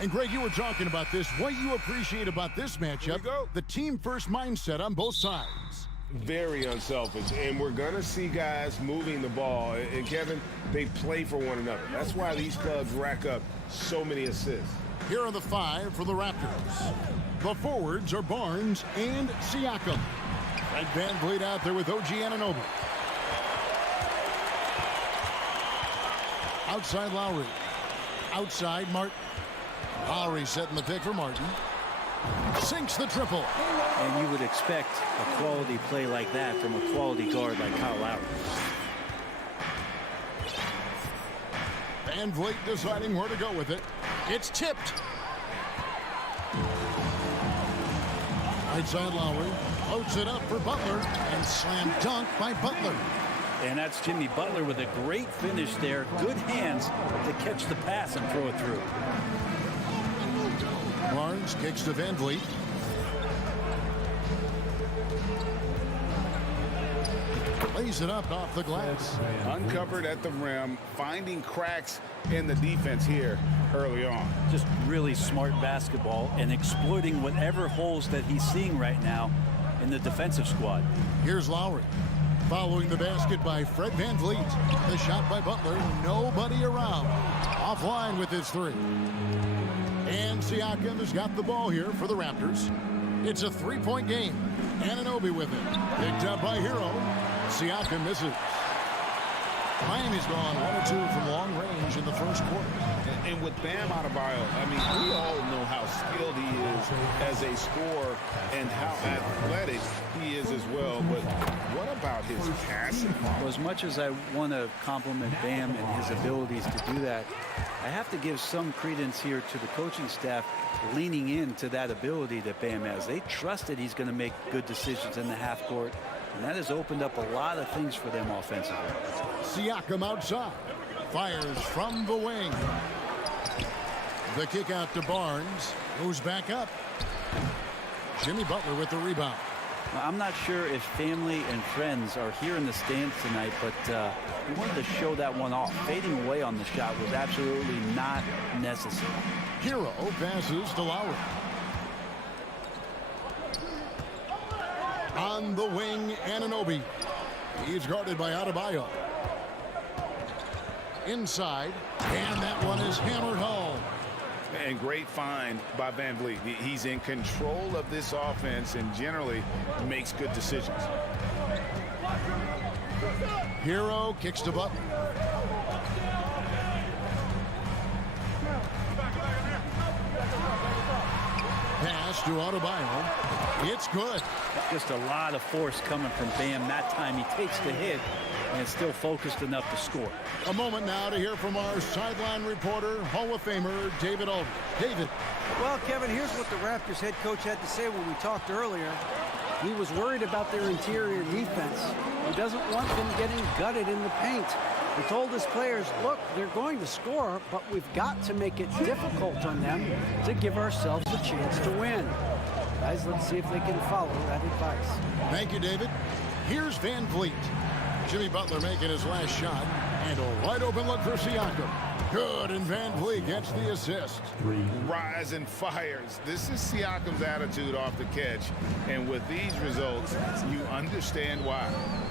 And Greg, you were talking about this. What you appreciate about this matchup, the team-first mindset on both sides. Very unselfish, and we're going to see guys moving the ball. And, Kevin, they play for one another. That's why these clubs rack up so many assists. Here are the 5 for the Raptors. The forwards are Barnes and Siakam. Fred VanVleet out there with OG Anunoby. Outside Lowry. Outside Martin. Lowry setting the pick for Martin. Sinks the triple. And you would expect a quality play like that from a quality guard like Kyle Lowry. VanVleet deciding where to go with it. It's tipped. Right side Lowry. Floats it up for Butler. And slam dunk by Butler. And that's Jimmy Butler with a great finish there. Good hands to catch the pass and throw it through. Barnes kicks to VanVleet. Lays it up off the glass. Uncovered at the rim, finding cracks in the defense here early on. Just really smart basketball and exploiting whatever holes that he's seeing right now in the defensive squad. Here's Lowry. Following the basket by Fred VanVleet. The shot by Butler. Nobody around. Offline with his 3. And Siakam has got the ball here for the Raptors. It's a 3-point game. Anunoby with it. Picked up by Hero. Siakam misses. Miami's gone 1 or 2 from long range in the first quarter. And with Bam Adebayo, I mean, we all know how skilled he is as a scorer and how athletic he is as well. But what about his passing? Well, as much as I want to compliment Bam and his abilities to do that, I have to give some credence here to the coaching staff leaning into that ability that Bam has. They trust that he's going to make good decisions in the half court, and that has opened up a lot of things for them offensively. Siakam outside. Fires from the wing. The kick out to Barnes. Moves back up. Jimmy Butler with the rebound. Well, I'm not sure if family and friends are here in the stands tonight, but we wanted to show that one off. Fading away on the shot was absolutely not necessary. Hero passes to Lowry. On the wing, Anunoby. He's guarded by Adebayo. Inside, and that one is hammered home. And great find by VanVleet. He's in control of this offense and generally makes good decisions. Hero kicks to Butler. Pass to Adebayo. It's good. Just a lot of force coming from Bam. That time he takes the hit and still focused enough to score. A moment now to hear from our sideline reporter, Hall of Famer David Aldridge. David. Well, Kevin, here's what the Raptors head coach had to say when we talked earlier. He was worried about their interior defense. He doesn't want them getting gutted in the paint. He told his players, look, they're going to score, but we've got to make it difficult on them to give ourselves a chance to win. Guys, let's see if they can follow that advice. Thank you, David. Here's VanVleet. Jimmy Butler making his last shot. And a wide open look for Siakam. Good, and VanVleet gets the assist. Rise and fires. This is Siakam's attitude off the catch. And with these results, you understand why.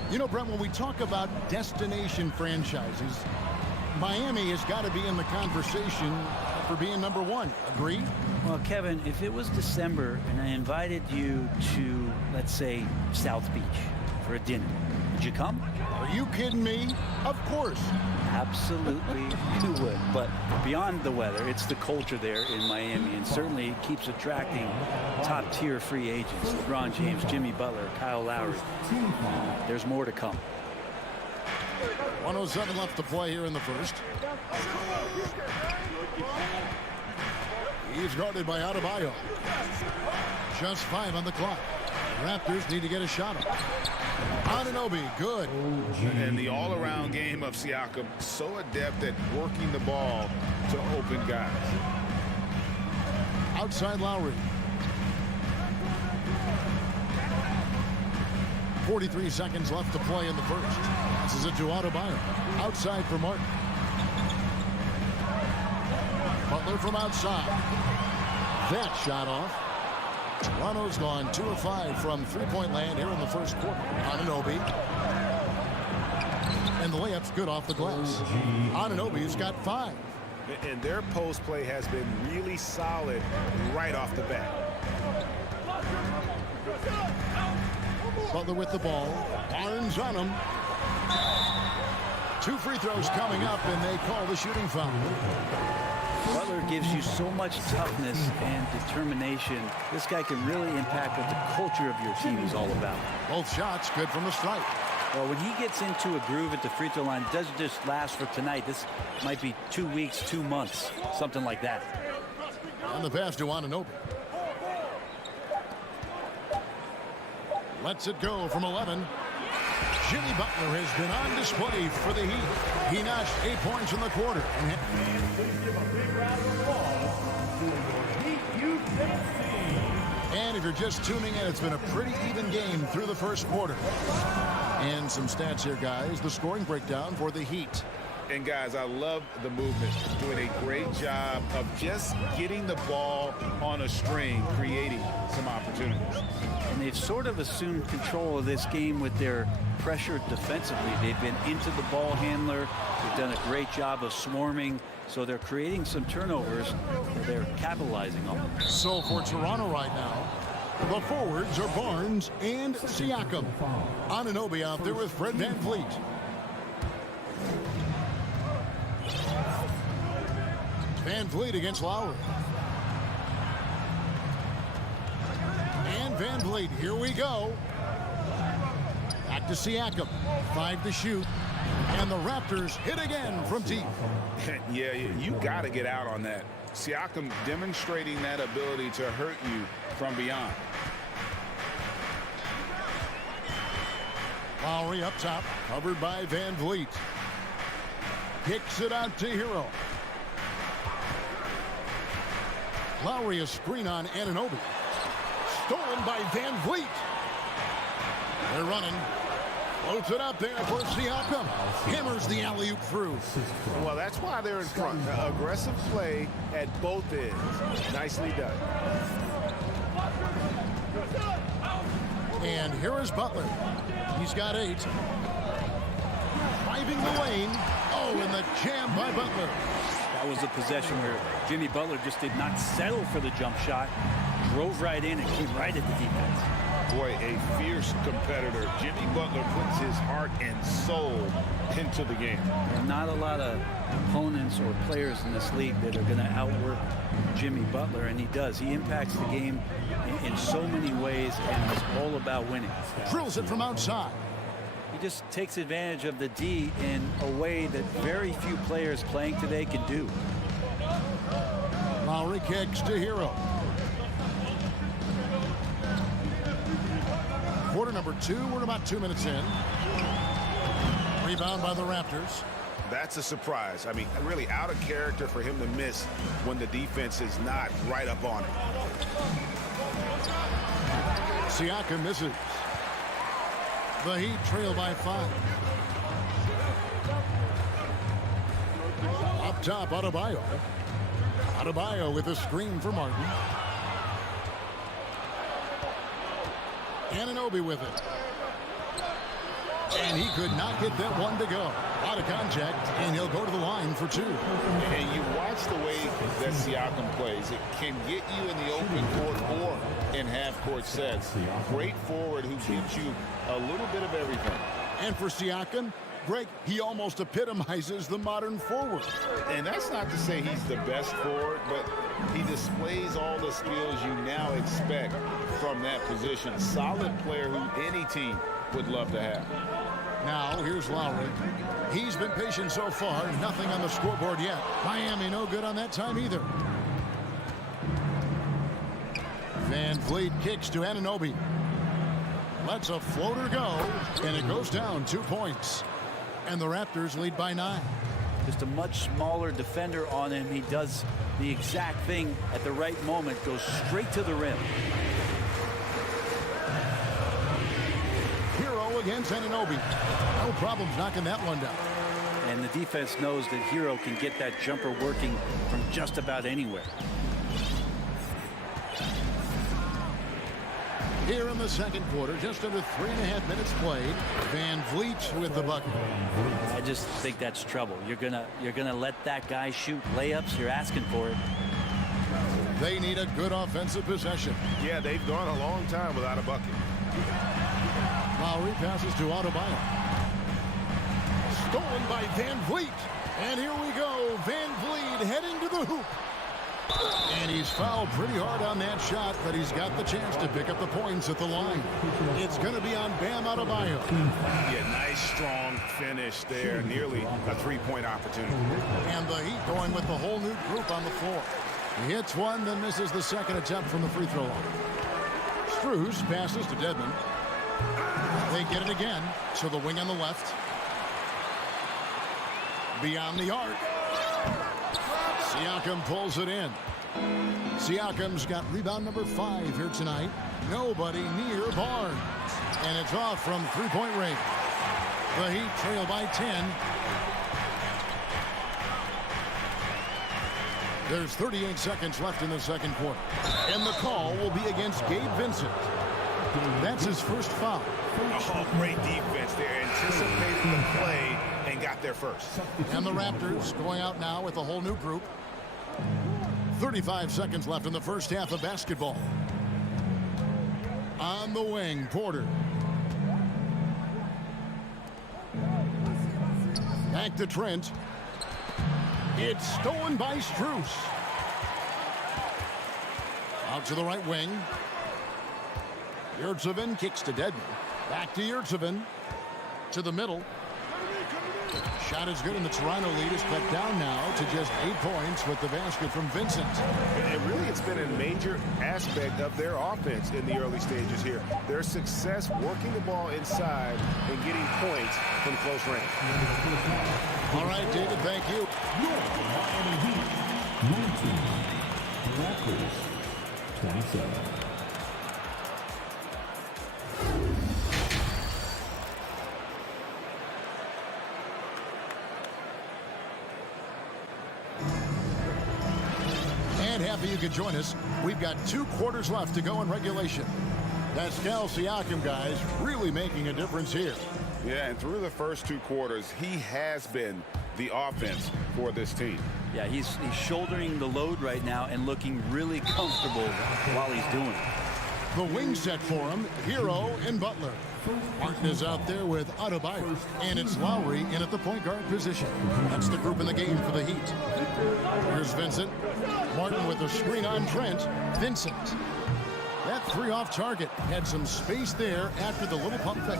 You know, Brent, when we talk about destination franchises, Miami has got to be in the conversation for being number 1. Agree? Well, Kevin, if it was December and I invited you to, let's say, South Beach for a dinner, would you come? Are you kidding me? Of course. Absolutely you would. But beyond the weather, it's the culture there in Miami, and certainly it keeps attracting top-tier free agents. LeBron James, Jimmy Butler, Kyle Lowry. There's more to come. 1:07 left to play here in the first. He's guarded by Adebayo. Just 5 on the clock. The Raptors need to get a shot up. Anunoby, good. And the all-around game of Siakam, so adept at working the ball to open guys. Outside Lowry. 43 seconds left to play in the first. Passes it to Adebayo. Outside for Martin. Butler Butler from outside. That shot off. Toronto's gone 2 of 5 from three-point land here in the first quarter. Anunoby. And the layup's good off the glass. Anunoby's got 5. And their post play has been really solid right off the bat. Butler with the ball. Barnes on him. 2 free throws coming up, and they call the shooting foul. Butler gives you so much toughness and determination. This guy can really impact what the culture of your team is all about. Both shots good from the stripe. Well, when he gets into a groove at the free throw line, it doesn't just last for tonight. This might be 2 weeks, 2 months, something like that. And the pass to Anunoby. Lets it go from 11. Jimmy Butler has been on display for the Heat. He notched 8 points in the quarter. And if you're just tuning in, it's been a pretty even game through the first quarter. And some stats here, guys. The scoring breakdown for the Heat. And guys, I love the movement. Doing a great job of just getting the ball on a string, creating some opportunities. And they've sort of assumed control of this game with their pressure defensively. They've been into the ball handler. They've done a great job of swarming. So they're creating some turnovers that they're capitalizing on. So for Toronto right now, the forwards are Barnes and Siakam. Anunoby out there with Fred VanVleet. VanVleet against Lowry. And VanVleet, here we go. Back to Siakam. 5 to shoot. And the Raptors hit again from deep. Yeah, you got to get out on that. Siakam demonstrating that ability to hurt you from beyond. Lowry up top, covered by VanVleet. Kicks it out to Hero. Lowry a screen on Anunoby. Stolen by VanVleet. They're running. Floats it up there for Siakam. Hammers the alley-oop through. Well, that's why they're in front. Aggressive play at both ends. Nicely done. And here is Butler. He's got 8. Driving the lane. Oh, and the jam by Butler. That was a possession where Jimmy Butler just did not settle for the jump shot. Drove right in and came right at the defense. Boy, a fierce competitor. Jimmy Butler puts his heart and soul into the game. There are not a lot of opponents or players in this league that are going to outwork Jimmy Butler, and he does. He impacts the game in so many ways, and it's all about winning. Drills it from outside. He just takes advantage of the D in a way that very few players playing today can do. Lowry kicks to Hero. Quarter number 2. We're about 2 minutes in. Rebound by the Raptors. That's a surprise. I mean, really out of character for him to miss when the defense is not right up on him. Siakam misses. The Heat trail by 5. Up top, Adebayo. Adebayo with a screen for Martin. Anunoby with it. And he could not get that one to go. Out of contact, and he'll go to the line for 2. And you watch the way that Siakam plays. It can get you in the open court or in half-court sets. Great forward who gives you a little bit of everything. And for Siakam, Greg, he almost epitomizes the modern forward. And that's not to say he's the best forward, but he displays all the skills you now expect from that position. Solid player who any team would love to have. Now, here's Lowry. He's been patient so far. Nothing on the scoreboard yet. Miami no good on that time either. VanVleet kicks to Anunoby. Lets a floater go, and it goes down 2 points. And the Raptors lead by 9. Just a much smaller defender on him. He does the exact thing at the right moment, goes straight to the rim. Hero against Anunoby. No problems knocking that one down. And the defense knows that Hero can get that jumper working from just about anywhere. Here in the second quarter, just under 3.5 minutes played. Van Vliet with the bucket. I just think that's trouble. You're gonna let that guy shoot layups. You're asking for it. They need a good offensive possession. Yeah, they've gone a long time without a bucket. Lowry passes to Adebayo. Stolen by Van Vliet. And here we go. Van Vliet heading to the hoop. And he's fouled pretty hard on that shot, but he's got the chance to pick up the points at the line. It's going to be on Bam Adebayo. Yeah, nice, strong finish there. Nearly a three-point opportunity. And the Heat going with the whole new group on the floor. He hits one, then misses the second attempt from the free throw line. Strus passes to Dedmon. They get it again, so the wing on the left. Beyond the arc. Siakam pulls it in. Siakam's got rebound number 5 here tonight. Nobody near Barnes. And it's off from three-point range. The Heat trail by 10. There's 38 seconds left in the second quarter. And the call will be against Gabe Vincent. That's his first foul. Oh, great defense there. Anticipated the play and got there first. And the Raptors going out now with a whole new group. 35 seconds left in the first half of basketball. On the wing, Porter. Back to Trent. It's stolen by Strus. Out to the right wing. Yurtseven kicks to Dedmon. Back to Yurtseven. To the middle. Shot is good, and the Toronto lead is cut down now to just 8 points with the basket from Vincent. And really, it's been a major aspect of their offense in the early stages here. Their success working the ball inside and getting points from close range. All right, David, thank you. Miami Heat, 19. Raptors, 27. And happy you could join us. We've got 2 quarters left to go in regulation. Pascal Siakam, guys, really making a difference here. Yeah, and through the first 2 quarters, he has been the offense for this team. Yeah, he's shouldering the load right now and looking really comfortable while he's doing it. The wing set for him, Hero and Butler. Martin is out there with Adebayo, and it's Lowry in at the point guard position. That's the group in the game for the Heat. Here's Vincent. Martin with a screen on Trent. Vincent. That 3 off target. Had some space there after the little pump fake.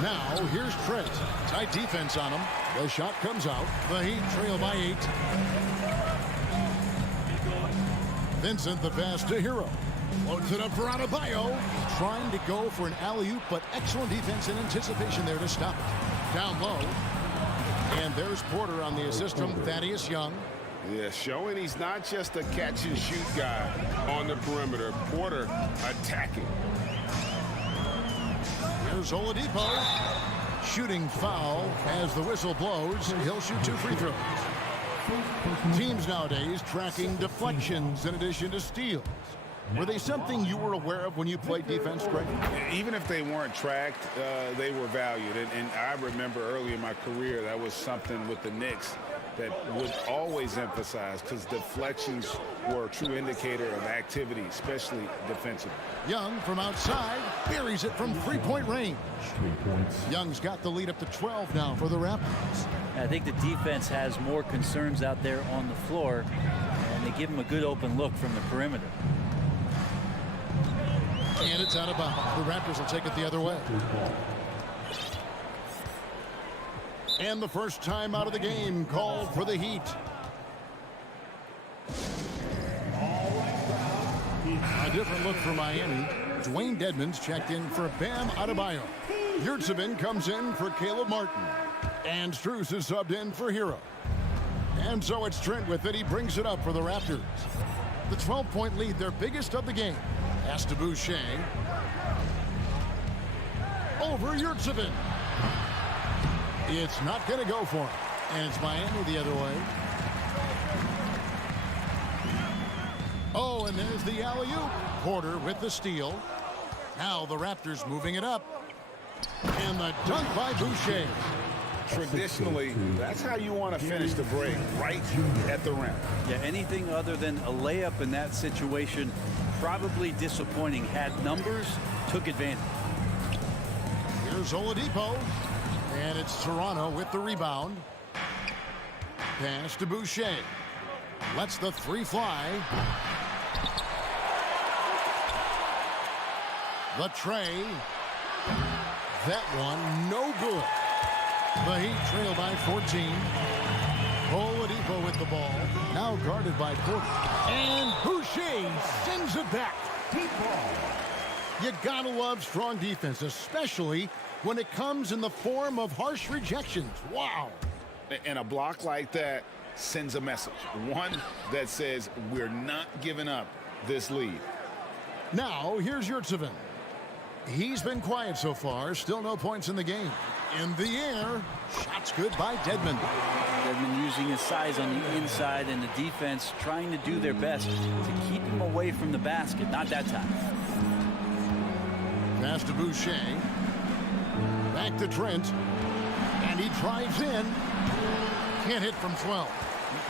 Now, here's Trent. Tight defense on him. The shot comes out. The Heat trail by 8. Vincent, the pass to Hero. Loads it up for Adebayo. Trying to go for an alley-oop, but excellent defense and anticipation there to stop it. Down low. And there's Porter on the assist from Thaddeus Young. Yeah, showing he's not just a catch-and-shoot guy on the perimeter. Porter attacking. Here's Oladipo. Shooting foul as the whistle blows. He'll shoot 2 free throws. Teams nowadays tracking deflections in addition to steals. Were they something you were aware of when you played defense, Greg? Even if they weren't tracked, they were valued. And I remember early in my career, that was something with the Knicks that would always emphasize, because deflections were a true indicator of activity, especially defensively. Young from outside buries it from three-point range. 3 points. Young's got the lead up to 12 now for the Raptors. I think the defense has more concerns out there on the floor, and they give him a good open look from the perimeter. And it's out of bounds. The Raptors will take it the other way. And the first time out of the game called for the Heat. A different look for Miami. Dwayne Dedmon's checked in for Bam Adebayo. Yurtseven comes in for Caleb Martin. And Strus is subbed in for Hero. And so it's Trent with it. He brings it up for the Raptors. The 12-point lead, their biggest of the game. Pass to Boucher. over Yurtsevin. It's not going to go for him. And it's Miami the other way. Oh, and there's the alley-oop. Porter with the steal. Now the Raptors moving it up. And the dunk by Boucher. Traditionally, that's how you want to finish the break, right at the rim. Yeah, anything other than a layup in that situation, probably disappointing. Had numbers, took advantage. Here's Oladipo. And it's Toronto with the rebound. Pass to Boucher. Lets the three fly. The tray. That one, no good. The Heat trail by 14. Oladipo with the ball. Now guarded by Porter. And Boucher sends it back. Deep ball. You gotta love strong defense, especially when it comes in the form of harsh rejections. Wow. And a block like that sends a message. One that says we're not giving up this lead. Now, here's Yurtsevin. He's been quiet so far. Still no points in the game. In the air. Shots good by Dedmon. Dedmon using his size on the inside, and the defense trying to do their best to keep him away from the basket. Not that time. Pass to Boucher. Back to Trent. And he drives in. Can't hit from 12.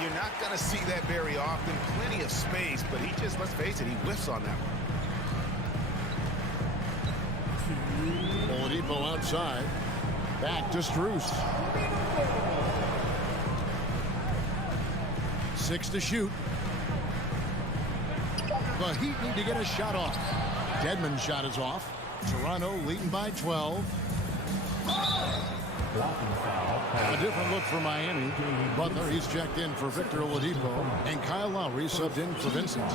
You're not going to see that very often. Plenty of space, but he just, let's face it, he whiffs on that one. Oladipo outside. Back to Strus. 6 to shoot. The Heat need to get a shot off. Dedmon's shot is off. Toronto leading by 12. A different look for Miami. Butler, he's checked in for Victor Oladipo. And Kyle Lowry subbed in for Vincent.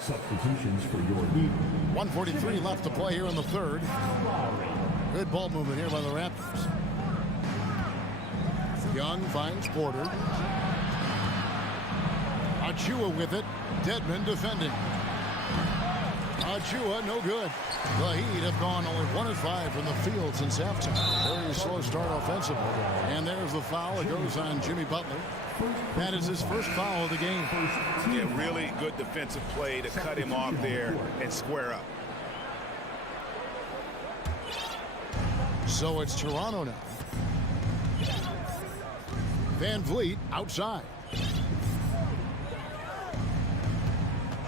Substitutions for your Heat. 1:43 left to play here in the third. Good ball movement here by the Raptors. Young finds Porter. Achua with it. Dedmon defending. Achua, no good. The Heat have gone only 1 of 5 from the field since halftime. Very slow start offensively. And there's the foul. It goes on Jimmy Butler. That is his first foul of the game. Yeah, really good defensive play to cut him off there and square up. So it's Toronto now. Van Vliet outside.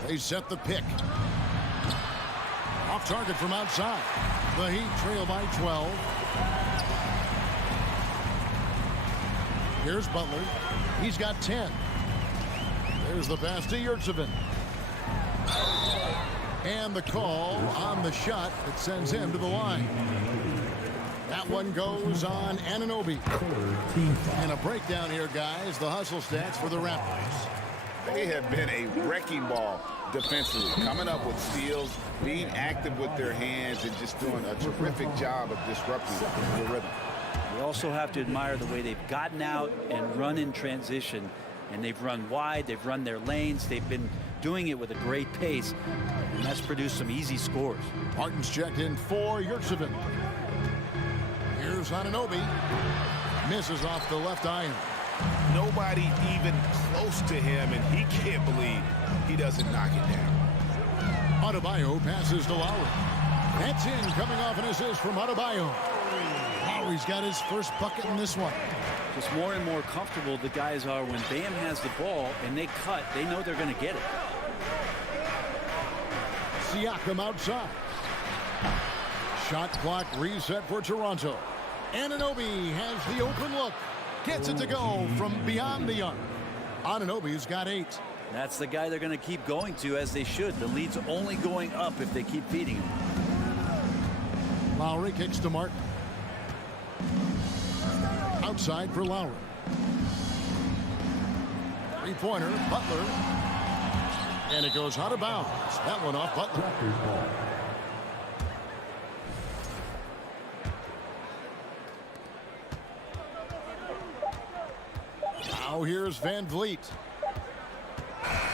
They set the pick. Off target from outside. The Heat trail by 12. Here's Butler. He's got 10. There's the pass to Yurtsevin. And the call on the shot that sends him to the line. That one goes on Anunoby. And a breakdown here, guys. The hustle stats for the Raptors. They have been a wrecking ball defensively, coming up with steals, being active with their hands, and just doing a terrific job of disrupting the rhythm. We also have to admire the way they've gotten out and run in transition. And they've run wide, they've run their lanes, they've been doing it with a great pace, and that's produced some easy scores. Martin's checked in for Yurtsevin. Here's Anunoby. Misses off the left iron. Nobody even close to him, and he can't believe he doesn't knock it down. Adebayo passes to Lowry. That's in, coming off an assist from Adebayo. Lowry's got his first bucket in this one. Just more and more comfortable the guys are when Bam has the ball and they cut, they know they're going to get it. Siakam outside. Shot clock reset for Toronto. Anunoby has the open look. Gets it to go from beyond the arc. Anunoby's got 8. That's the guy they're going to keep going to, as they should. The lead's only going up if they keep feeding him. Lowry kicks to Martin. Outside for Lowry. Three-pointer, Butler. And it goes out of bounds. That one off Butler. Now here's Van Vliet.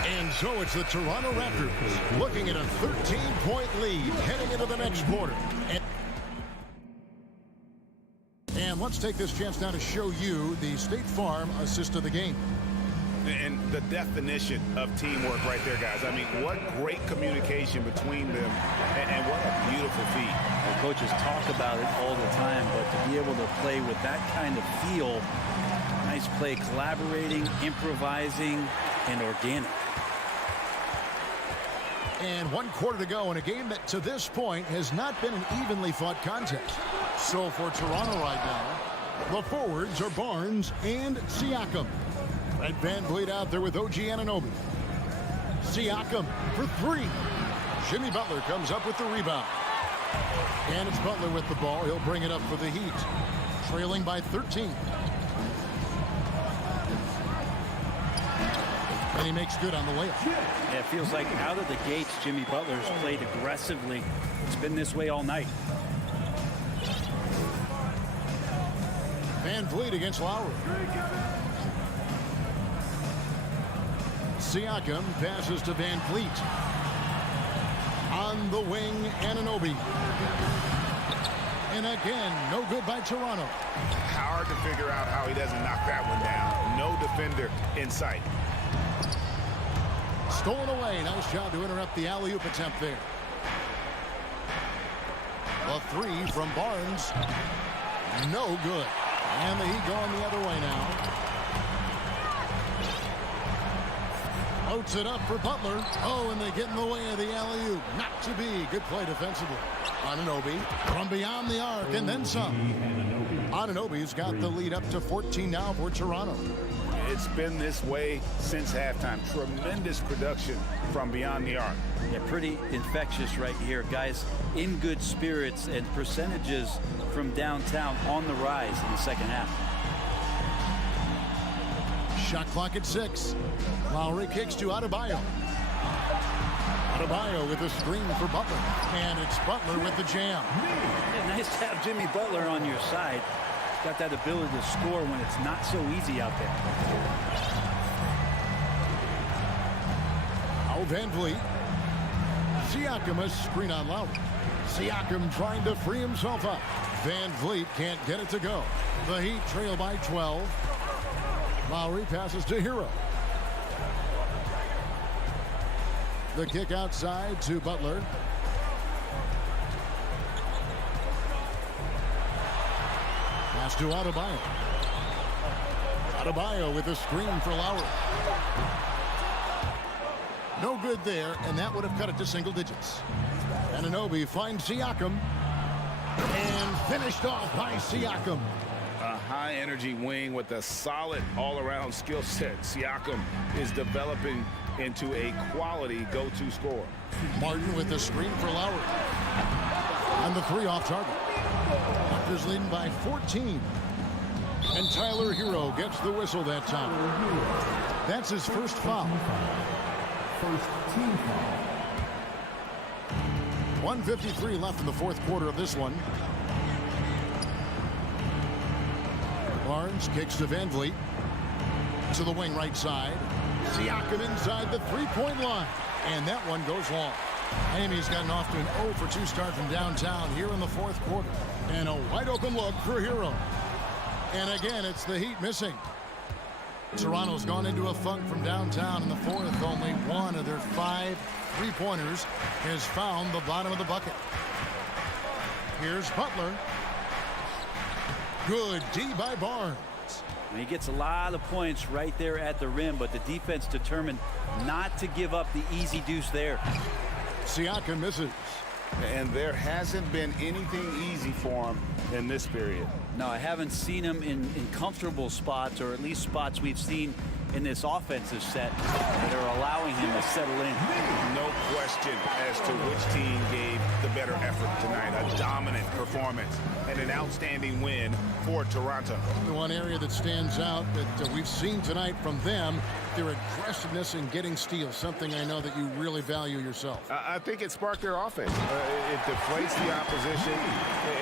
And so it's the Toronto Raptors looking at a 13-point lead heading into the next quarter. And let's take this chance now to show you the State Farm assist of the game. And the definition of teamwork right there, guys. I mean, what great communication between them, and what a beautiful feat. The coaches talk about it all the time, but to be able to play with that kind of feel, nice play, collaborating, improvising, and organic. And 1 quarter to go in a game that to this point has not been an evenly fought contest. So for Toronto right now, the forwards are Barnes and Siakam. Red Van Vliet out there with OG Anunoby. Siakam for 3. Jimmy Butler comes up with the rebound. And it's Butler with the ball. He'll bring it up for the Heat. Trailing by 13. And he makes good on the layup. Yeah, it feels like out of the gates, Jimmy Butler's played aggressively. It's been this way all night. Van Vliet against Lowry. Siakam passes to Van Vliet. On the wing, Anunoby. And again, no good by Toronto. Hard to figure out how he doesn't knock that one down. No defender in sight. Stolen away. Nice job to interrupt the alley-oop attempt there. A 3 from Barnes. No good. And the Heat going the other way now. Floats it up for Butler. Oh, and they get in the way of the alley-oop. Not to be. Good play defensively. Anunoby from beyond the arc and then some. Anunoby's got the lead up to 14 now for Toronto. It's been this way since halftime. Tremendous production from beyond the arc. Yeah, pretty infectious right here. Guys in good spirits, and percentages from downtown on the rise in the second half. Shot clock at 6. Lowry kicks to Adebayo. Adebayo with a screen for Butler. And it's Butler with the jam. Yeah, nice to have Jimmy Butler on your side. Got that ability to score when it's not so easy out there. Now Van Vliet. Siakam a screen on Lowry. Siakam trying to free himself up. Van Vliet can't get it to go. The Heat trail by 12. Lowry passes to Hero. The kick outside to Butler. Pass to Adebayo. Adebayo with a screen for Lowry. No good there, and that would have cut it to single digits. Anunoby finds Siakam. And finished off by Siakam. A high-energy wing with a solid all-around skill set. Siakam is developing into a quality go-to scorer. Martin with the screen for Lowry. And the 3 off target. Raptors leading by 14. And Tyler Hero gets the whistle that time. That's his first foul. First team foul. 1:53 left in the fourth quarter of this one. Barnes kicks to Van Vliet. To the wing right side. Siakam inside the three-point line. And that one goes long. Miami's gotten off to an 0 for 2 start from downtown here in the fourth quarter. And a wide open look for Hero. And again, it's the Heat missing. Toronto's gone into a funk from downtown in the fourth. Only one of their 5 three-pointers has found the bottom of the bucket. Here's Butler. Good D by Barnes. He gets a lot of points right there at the rim, but the defense determined not to give up the easy deuce there. Siakam misses. And there hasn't been anything easy for him in this period. No, I haven't seen him in comfortable spots, or at least spots we've seen in this offensive set that are allowing him to settle in. No question as to which team gave the better effort tonight. A dominant performance and an outstanding win for Toronto. The one area that stands out that we've seen tonight from them, their aggressiveness in getting steals, something I know that you really value yourself. I think it sparked their offense. It deflates the opposition,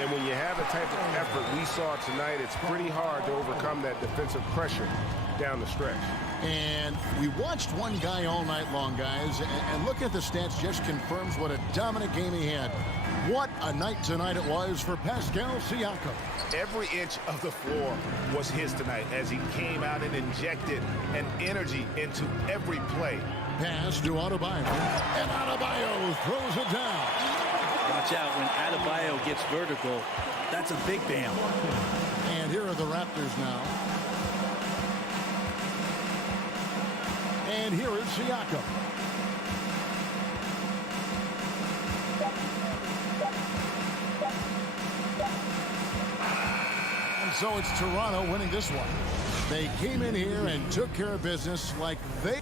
and when you have the type of effort we saw tonight, it's pretty hard to overcome that defensive pressure down the stretch. And we watched one guy all night long, guys, and look at the stats, just confirms what a dominant game he had. What a night tonight it was for Pascal Siakam. Every inch of the floor was his tonight as he came out and injected an energy into every play. Pass to Adebayo, and Adebayo throws it down. Watch out when Adebayo gets vertical. That's a big bam. And here are the Raptors now. And here is Siakam. And so it's Toronto winning this one. They came in here and took care of business like they...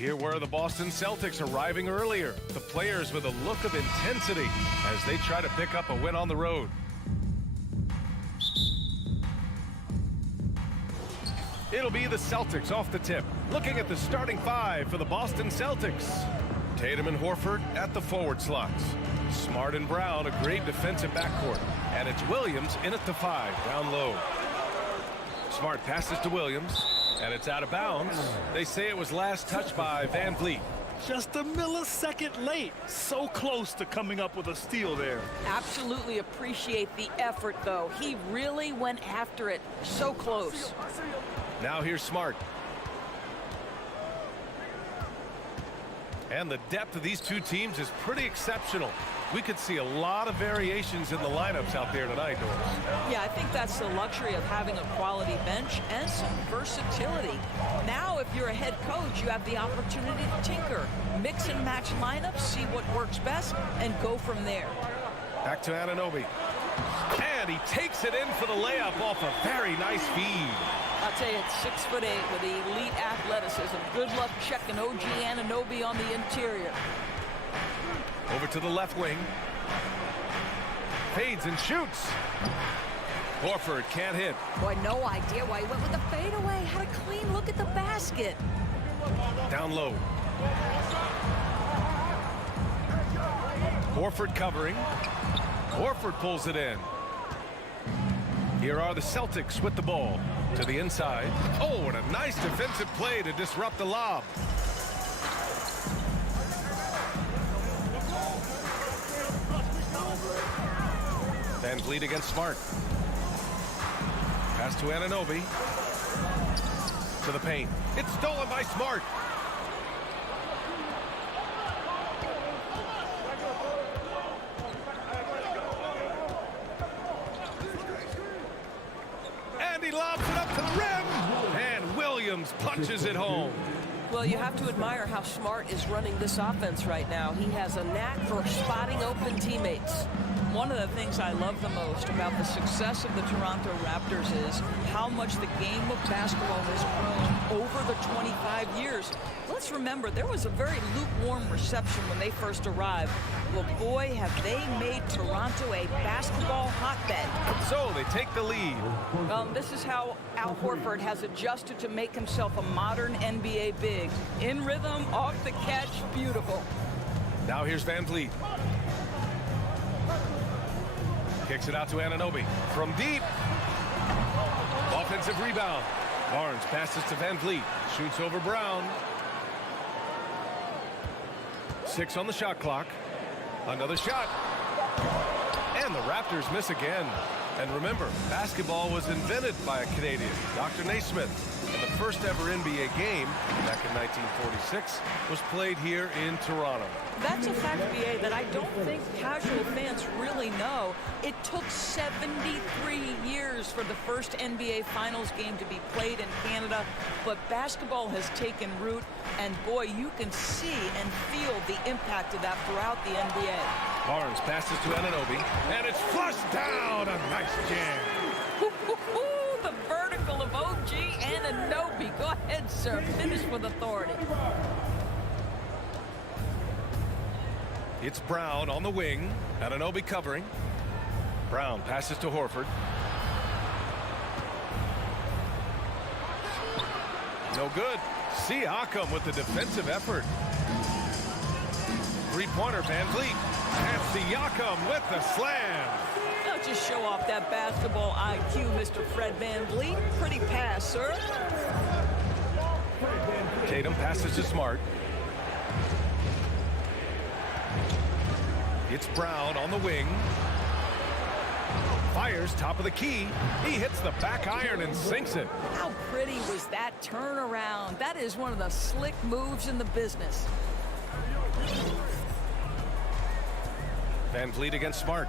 Here were the Boston Celtics arriving earlier. The players with a look of intensity as they try to pick up a win on the road. It'll be the Celtics off the tip. Looking at the starting five for the Boston Celtics. Tatum and Horford at the forward slots. Smart and Brown, a great defensive backcourt. And it's Williams in at the 5, down low. Smart passes to Williams, and it's out of bounds. They say it was last touched by Van Vliet. Just a millisecond late. So close to coming up with a steal there. Absolutely appreciate the effort, though. He really went after it. So close. Now here's Smart. And the depth of these two teams is pretty exceptional. We could see a lot of variations in the lineups out there tonight, Doris. Yeah, I think that's the luxury of having a quality bench and some versatility. Now, if you're a head coach, you have the opportunity to tinker, mix and match lineups, see what works best, and go from there. Back to Anunoby. And he takes it in for the layup off a very nice feed. I'll tell you, it's 6'8" with elite athleticism. Good luck checking OG Anunoby on the interior. Over to the left wing. Fades and shoots. Horford can't hit. Boy, no idea why he went with the fadeaway. Had a clean look at the basket. Down low. Horford covering. Horford pulls it in. Here are the Celtics with the ball. To the inside. Oh, and a nice defensive play to disrupt the lob. Van Vliet against Smart. Pass to Anunoby. To the paint. It's stolen by Smart. And he lobs it up to the rim. And Williams punches it home. Well, you have to admire how Smart is running this offense right now. He has a knack for spotting open teammates. One of the things I love the most about the success of the Toronto Raptors is how much the game of basketball has grown over the 25 years. Let's remember, there was a very lukewarm reception when they first arrived. Well, boy, have they made Toronto a basketball hotbed. So they take the lead. This is how Al Horford has adjusted to make himself a modern NBA big. In rhythm, off the catch, beautiful. Now here's Van Vliet. Kicks it out to Anunoby. From deep. Offensive rebound. Barnes passes to Van Vliet. Shoots over Brown. 6 on the shot clock. Another shot. And the Raptors miss again. And remember, basketball was invented by a Canadian, Dr. Naismith. And the first ever NBA game, back in 1946, was played here in Toronto. That's a fact, BA, that I don't think casual fans really know. It took 73 years for the first NBA Finals game to be played in Canada, but basketball has taken root, and boy, you can see and feel the impact of that throughout the NBA. Barnes passes to Anunoby, and it's flushed down. A nice jam. The vertical of OG Anunoby. Go ahead, sir. Finish with authority. It's Brown on the wing. Anunoby covering. Brown passes to Horford. No good. Siakam with the defensive effort. Three-pointer, Van Vliet. And Siakam with the slam. Don't just show off that basketball IQ, Mr. Fred Van Vliet. Pretty pass, sir. Tatum passes to Smart. It's Brown on the wing. Fires top of the key. He hits the back iron and sinks it. How pretty was that turnaround? That is one of the slick moves in the business. Van Vliet against Smart.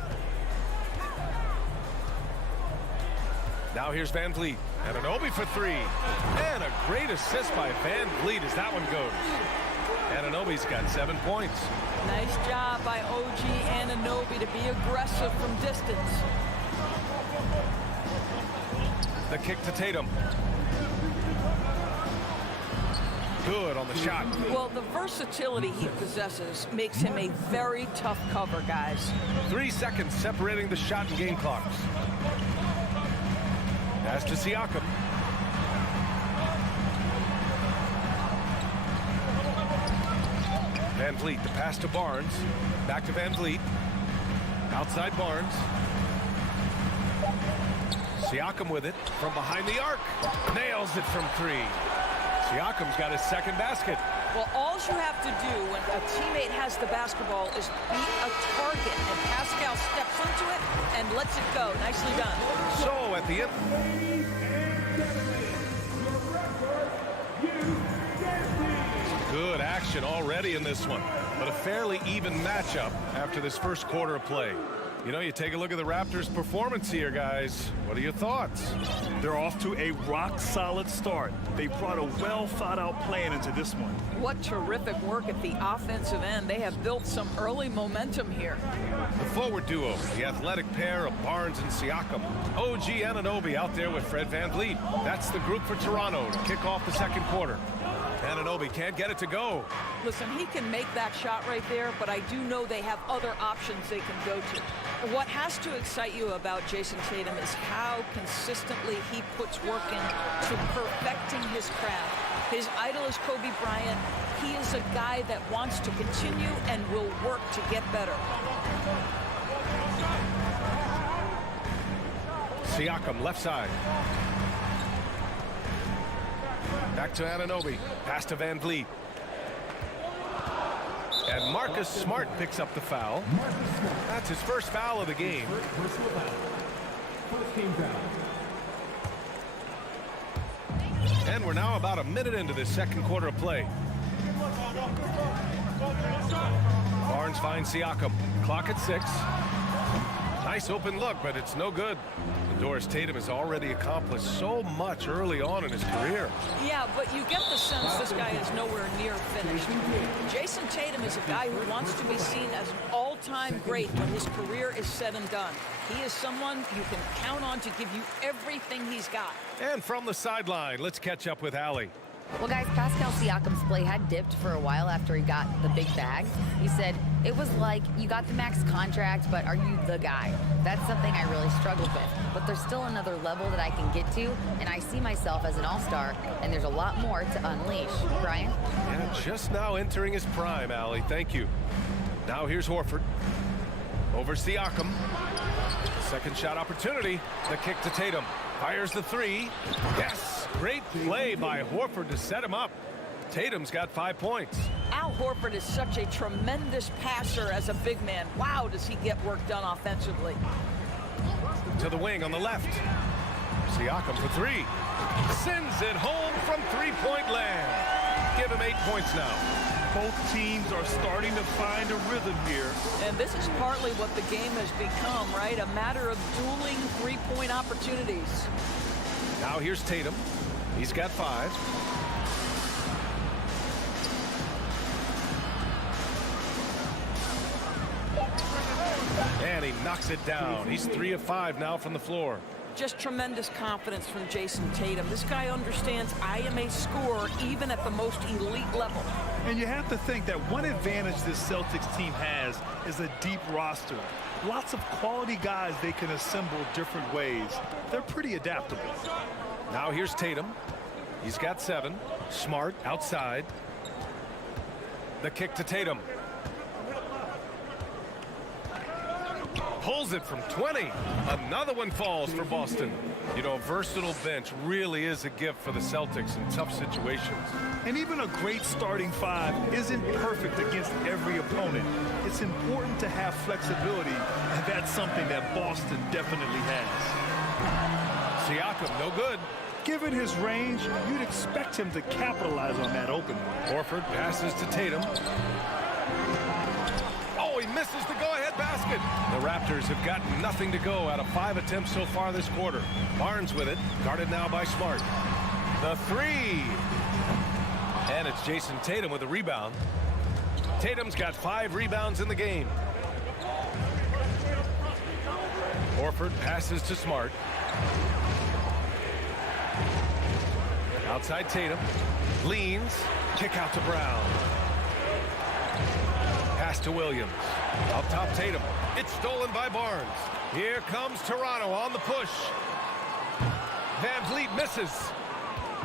Now here's Van Vliet. Anunoby for 3. And a great assist by Van Vliet as that one goes. Anunoby's got 7 points. Nice job by OG Anunoby to be aggressive from distance. The kick to Tatum. Good on the shot. Well, the versatility he possesses makes him a very tough cover, guys. 3 seconds separating the shot and game clocks. Pass to Siakam. Van Vliet, the pass to Barnes. Back to Van Vliet. Outside Barnes. Siakam with it from behind the arc. Nails it from 3. Siakam's got his second basket. Well, all you have to do when a teammate has the basketball is beat a target, and Pascal steps into it and lets it go. Nicely done. So at the end... Good action already in this one, but a fairly even matchup after this first quarter of play. You know, you take a look at the Raptors' performance here, guys. What are your thoughts? They're off to a rock-solid start. They brought a well-thought-out plan into this one. What terrific work at the offensive end. They have built some early momentum here. The forward duo, the athletic pair of Barnes and Siakam. OG Anunoby out there with Fred Van Vliet. That's the group for Toronto to kick off the second quarter. Anunoby can't get it to go. Listen, he can make that shot right there, but I do know they have other options they can go to. What has to excite you about Jason Tatum is how consistently he puts work into perfecting his craft. His idol is Kobe Bryant. He is a guy that wants to continue and will work to get better. Siakam, left side. Back to Anunoby. Pass to Van Vliet. And Marcus Smart picks up the foul. That's his first foul of the game. And we're now about a minute into this second quarter of play. Barnes finds Siakam. Clock at 6. Nice open look, but it's no good. Doris Tatum has already accomplished so much early on in his career. Yeah, but you get the sense this guy is nowhere near finished. Jason Tatum is a guy who wants to be seen as an all-time great when his career is said and done. He is someone you can count on to give you everything he's got. And from the sideline, let's catch up with Allie. Well, guys, Pascal Siakam's play had dipped for a while after he got the big bag. He said, it was like, you got the max contract, but are you the guy? That's something I really struggled with. But there's still another level that I can get to, and I see myself as an all-star, and there's a lot more to unleash. Brian? Yeah, just now entering his prime, Allie. Thank you. Now here's Horford. Over Siakam. Second shot opportunity. The kick to Tatum. Fires the 3. Yes! Great play by Horford to set him up. Tatum's got 5 points. Al Horford is such a tremendous passer as a big man. Wow, does he get work done offensively. To the wing on the left. Siakam for 3. Sends it home from three-point land. Give him 8 points now. Both teams are starting to find a rhythm here. And this is partly what the game has become, right? A matter of dueling three-point opportunities. Now here's Tatum. He's got 5. And he knocks it down. He's 3 of 5 now from the floor. Just tremendous confidence from Jason Tatum. This guy understands I am a scorer even at the most elite level. And you have to think that one advantage this Celtics team has is a deep roster. Lots of quality guys they can assemble different ways. They're pretty adaptable. Now here's Tatum. He's got 7. Smart outside. The kick to Tatum. Pulls it from 20. Another one falls for Boston. You know, a versatile bench really is a gift for the Celtics in tough situations. And even a great starting 5 isn't perfect against every opponent. It's important to have flexibility, and that's something that Boston definitely has. Siakam, no good. Given his range, you'd expect him to capitalize on that opening. Horford passes to Tatum. Oh, he misses the go-ahead basket. The Raptors have got nothing to go out of 5 attempts so far this quarter. Barnes with it, guarded now by Smart. The 3. And it's Jason Tatum with a rebound. Tatum's got 5 rebounds in the game. Horford passes to Smart. Outside Tatum. Leans. Kick out to Brown. Pass to Williams. Up top, Tatum. It's stolen by Barnes. Here comes Toronto on the push. Van Vliet misses.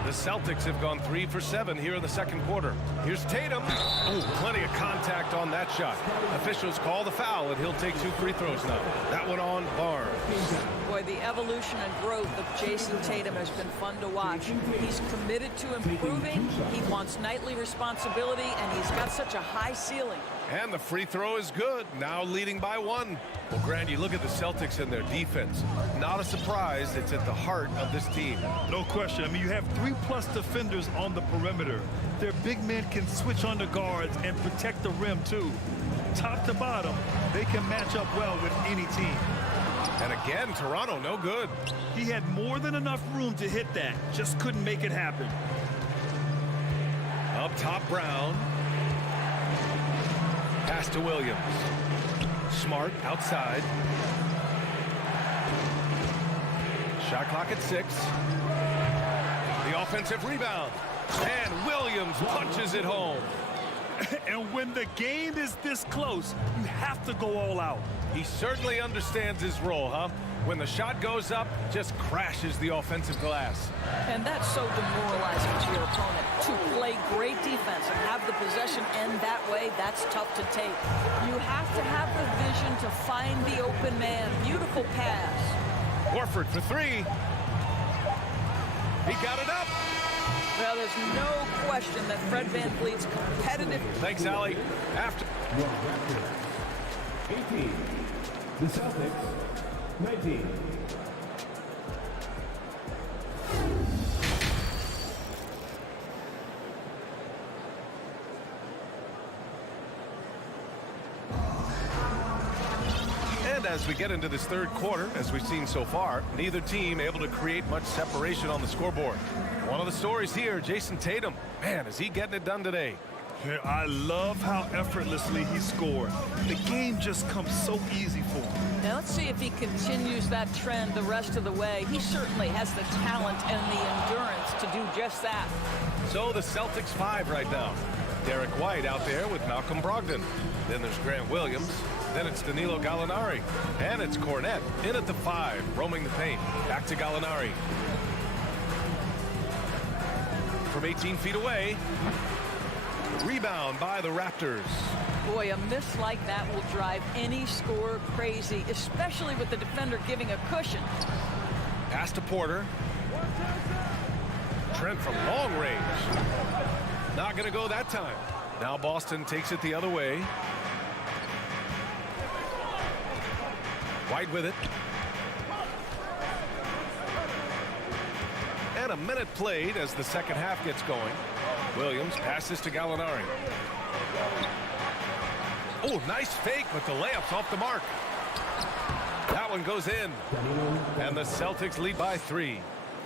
The Celtics have gone 3 for 7 here in the second quarter. Here's Tatum. Oh, plenty of contact on that shot. Officials call the foul, and he'll take 2 free throws now. That one on Barnes. Boy, the evolution and growth of Jason Tatum has been fun to watch. He's committed to improving. He wants nightly responsibility, and he's got such a high ceiling. And the free throw is good, now leading by 1. Well, Grant, you look at the Celtics and their defense. Not a surprise, it's at the heart of this team. No question. I mean, you have 3+ defenders on the perimeter. Their big men can switch on the guards and protect the rim, too. Top to bottom, they can match up well with any team. And again, Toronto, no good. He had more than enough room to hit that, just couldn't make it happen. Up top, Brown. Pass to Williams. Smart outside. Shot clock at 6. The offensive rebound. And Williams punches it home. And when the game is this close, you have to go all out. He certainly understands his role, huh? When the shot goes up, just crashes the offensive glass. And that's so demoralizing to your opponent. To play great defense and have the possession end that way, that's tough to take. You have to have the vision to find the open man. Beautiful pass. Horford for 3. He got it up. Well, there's no question that Fred VanVleet's competitive. Thanks, Allie. After 18. The Celtics, 19. And as we get into this third quarter, as we've seen so far, neither team able to create much separation on the scoreboard. One of the stories here, Jason Tatum. Man, is he getting it done today? Yeah, I love how effortlessly he scored. The game just comes so easy for him. Now let's see if he continues that trend the rest of the way. He certainly has the talent and the endurance to do just that. So the Celtics 5 right now. Derek White out there with Malcolm Brogdon. Then there's Grant Williams. Then it's Danilo Gallinari. And it's Cornette in at the 5, roaming the paint. Back to Gallinari. From 18 feet away. Rebound by the Raptors. Boy, a miss like that will drive any scorer crazy, especially with the defender giving a cushion. Pass to Porter. Trent from long range. Not going to go that time. Now Boston takes it the other way. White with it. And a minute played as the second half gets going. Williams passes to Gallinari. Oh, nice fake, but the layup's off the mark. That one goes in. And the Celtics lead by 3.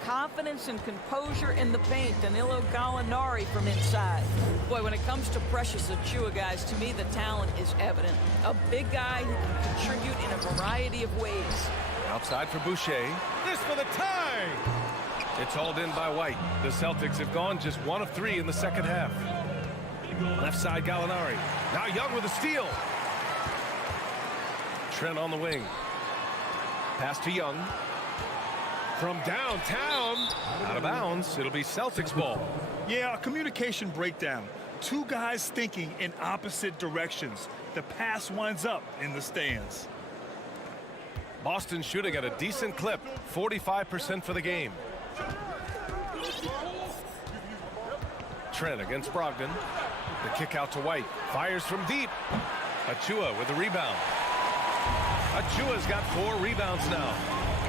Confidence and composure in the paint. Danilo Gallinari from inside. Boy, when it comes to Precious Achiuwa, guys, to me the talent is evident. A big guy who can contribute in a variety of ways. Outside for Boucher. This for the tie. It's hauled in by White. The Celtics have gone just 1 of 3 in the second half. Left side Gallinari. Now Young with a steal. Trent on the wing. Pass to Young. From downtown. Out of bounds. It'll be Celtics ball. Yeah, a communication breakdown. 2 guys thinking in opposite directions. The pass winds up in the stands. Boston shooting at a decent clip. 45% for the game. Trent against Brogdon. The kick out to White. Fires from deep. Achiuwa with the rebound. Achiuwa's got 4 rebounds now.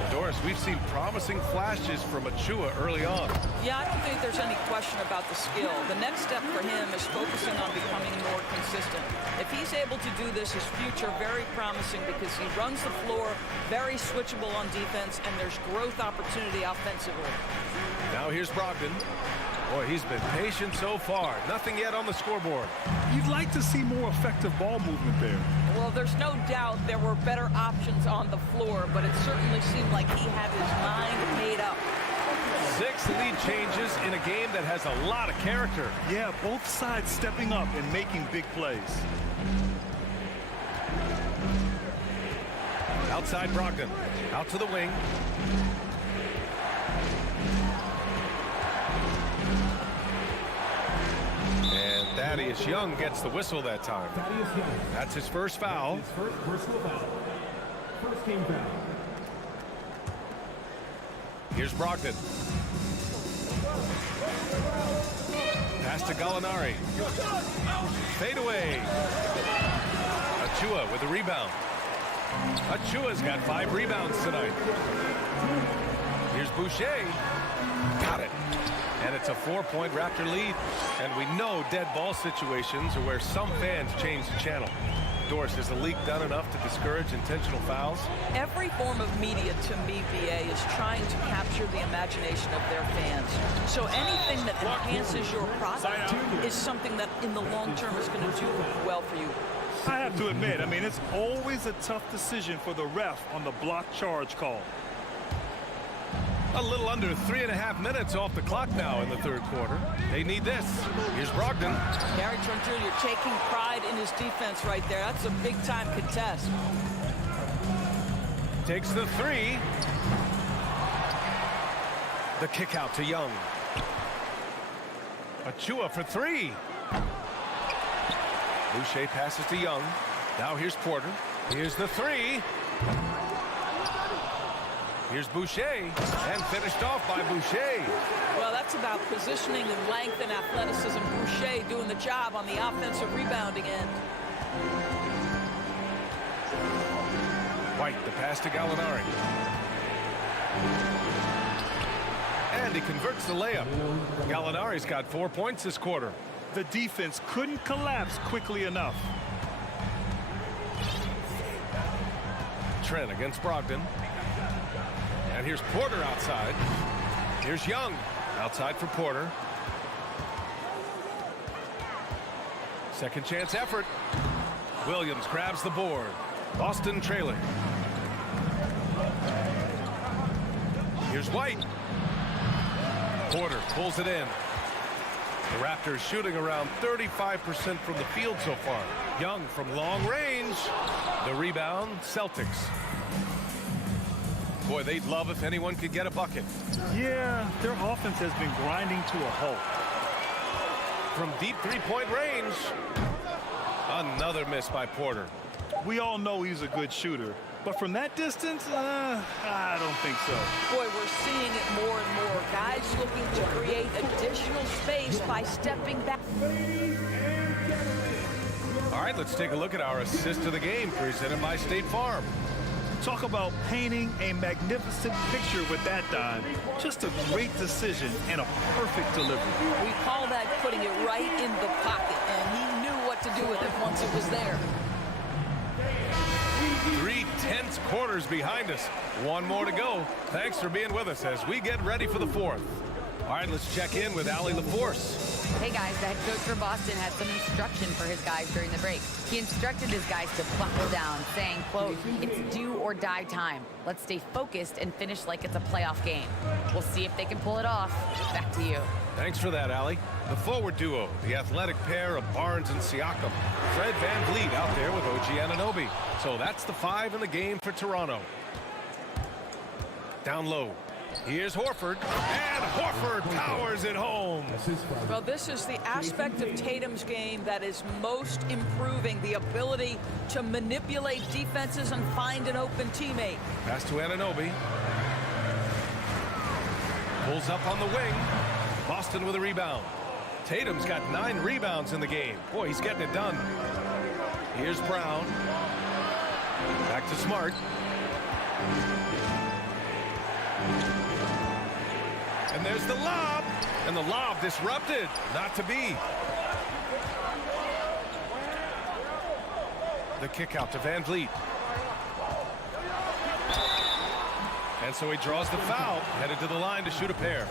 Doris, we've seen promising flashes from Achiuwa early on. Yeah, I don't think there's any question about the skill. The next step for him is focusing on becoming more consistent. If he's able to do this, his future very promising because he runs the floor, very switchable on defense, and there's growth opportunity offensively. Now here's Brogdon. Boy, he's been patient so far. Nothing yet on the scoreboard. You'd like to see more effective ball movement there. Well, there's no doubt there were better options on the floor, but it certainly seemed like he had his mind made up. 6 lead changes in a game that has a lot of character. Yeah, both sides stepping up and making big plays. Outside Brogdon. Out to the wing. And Thaddeus Young gets the whistle that time. That's his first foul. His first personal foul. First team foul. Here's Brogdon. Pass to Gallinari. Fade away. Achua with the rebound. Achua's got 5 rebounds tonight. Here's Boucher. Got it. And it's a 4-point Raptor lead. And we know dead ball situations are where some fans change the channel. Doris, is the league done enough to discourage intentional fouls? Every form of media, to me, BA, is trying to capture the imagination of their fans. So anything that enhances your product is something that in the long term is going to do well for you. I have to admit, I mean, it's always a tough decision for the ref on the block charge call. A little under 3.5 minutes off the clock now in the third quarter. They need this. Here's Brogdon. Gary Trent Jr. taking pride in his defense right there. That's a big-time contest. Takes the 3. The kick out to Young. Achua for 3. Boucher passes to Young. Now here's Porter. Here's the 3. Here's Boucher, and finished off by Boucher. Well, that's about positioning and length and athleticism. Boucher doing the job on the offensive rebounding end. White, the pass to Gallinari. And he converts the layup. Gallinari's got 4 points this quarter. The defense couldn't collapse quickly enough. Trent against Brogdon. And here's Porter outside. Here's Young outside for Porter. Second chance effort. Williams grabs the board. Boston trailing. Here's White. Porter pulls it in. The Raptors shooting around 35% from the field so far. Young from long range. The rebound, Celtics. Boy, they'd love if anyone could get a bucket. Yeah, their offense has been grinding to a halt. From deep three-point range. Another miss by Porter. We all know he's a good shooter, but from that distance, I don't think so. Boy, we're seeing it more and more. Guys looking to create additional space by stepping back. All right, let's take a look at our assist of the game presented by State Farm. Talk about painting a magnificent picture with that dime. Just a great decision and a perfect delivery. We call that putting it right in the pocket, and he knew what to do with it once it was there. 3 tense quarters behind us. One more to go. Thanks for being with us as we get ready for the fourth. All right, let's check in with Allie LaForce. Hey guys, the head coach for Boston had some instruction for his guys during the break. He instructed his guys to buckle down, saying, quote, "It's do or die time. Let's stay focused and finish like it's a playoff game. We'll see if they can pull it off." Back to you. Thanks for that, Allie. The forward duo, the athletic pair of Barnes and Siakam. Fred VanVleet out there with OG Anunoby. So that's the 5 in the game for Toronto. Down low. Here's Horford, and Horford powers it home. Well, this is the aspect of Tatum's game that is most improving, the ability to manipulate defenses and find an open teammate. Pass to Anunoby. Pulls up on the wing. Boston with a rebound. Tatum's got 9 rebounds in the game. Boy, he's getting it done. Here's Brown. Back to Smart. And there's the lob. And the lob disrupted. Not to be. The kick out to VanVleet. And so he draws the foul. Headed to the line to shoot a pair.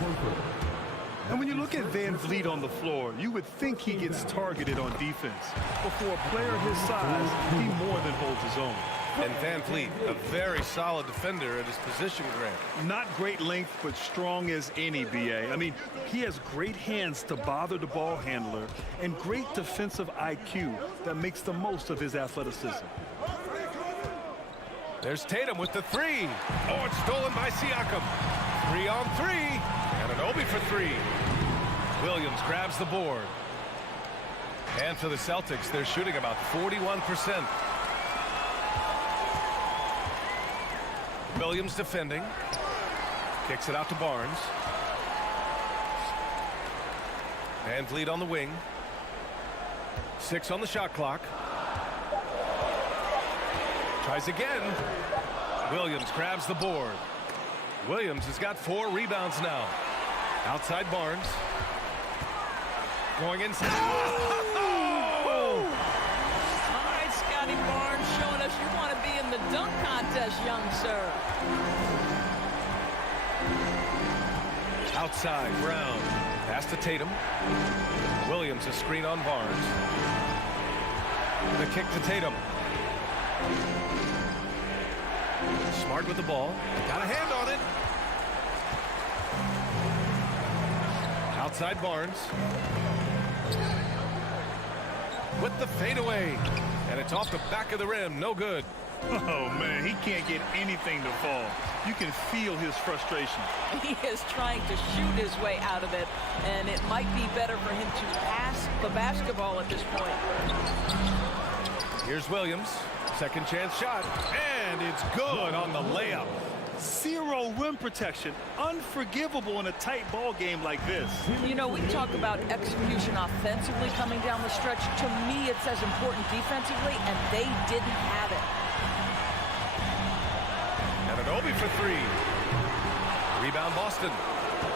And when you look at VanVleet on the floor, you would think he gets targeted on defense. But for a player his size, he more than holds his own. And Van Vliet, a very solid defender at his position, Grant. Not great length, but strong as any, B.A. I mean, he has great hands to bother the ball handler and great defensive IQ that makes the most of his athleticism. There's Tatum with the three. Oh, it's stolen by Siakam. 3-on-3. And an Obi for three. Williams grabs the board. And for the Celtics, they're shooting about 41%. Williams defending. Kicks it out to Barnes. Van Vliet on the wing. 6 on the shot clock. Tries again. Williams grabs the board. Williams has got 4 rebounds now. Outside Barnes. Going inside. All right, Scotty Barnes showing us you want to be in the dunk contest, young sir. Outside, Brown. Pass to Tatum. Williams a screen on Barnes. The kick to Tatum. Smart with the ball. Got a hand on it. Outside Barnes. With the fadeaway. And it's off the back of the rim. No good. Oh, man, he can't get anything to fall. You can feel his frustration. He is trying to shoot his way out of it, and it might be better for him to pass the basketball at this point. Here's Williams. Second chance shot. And it's good on the layup. 0 rim protection. Unforgivable in a tight ball game like this. You know, we talk about execution offensively coming down the stretch. To me, it's as important defensively, and they didn't have it. And an Obi for three. Rebound Boston.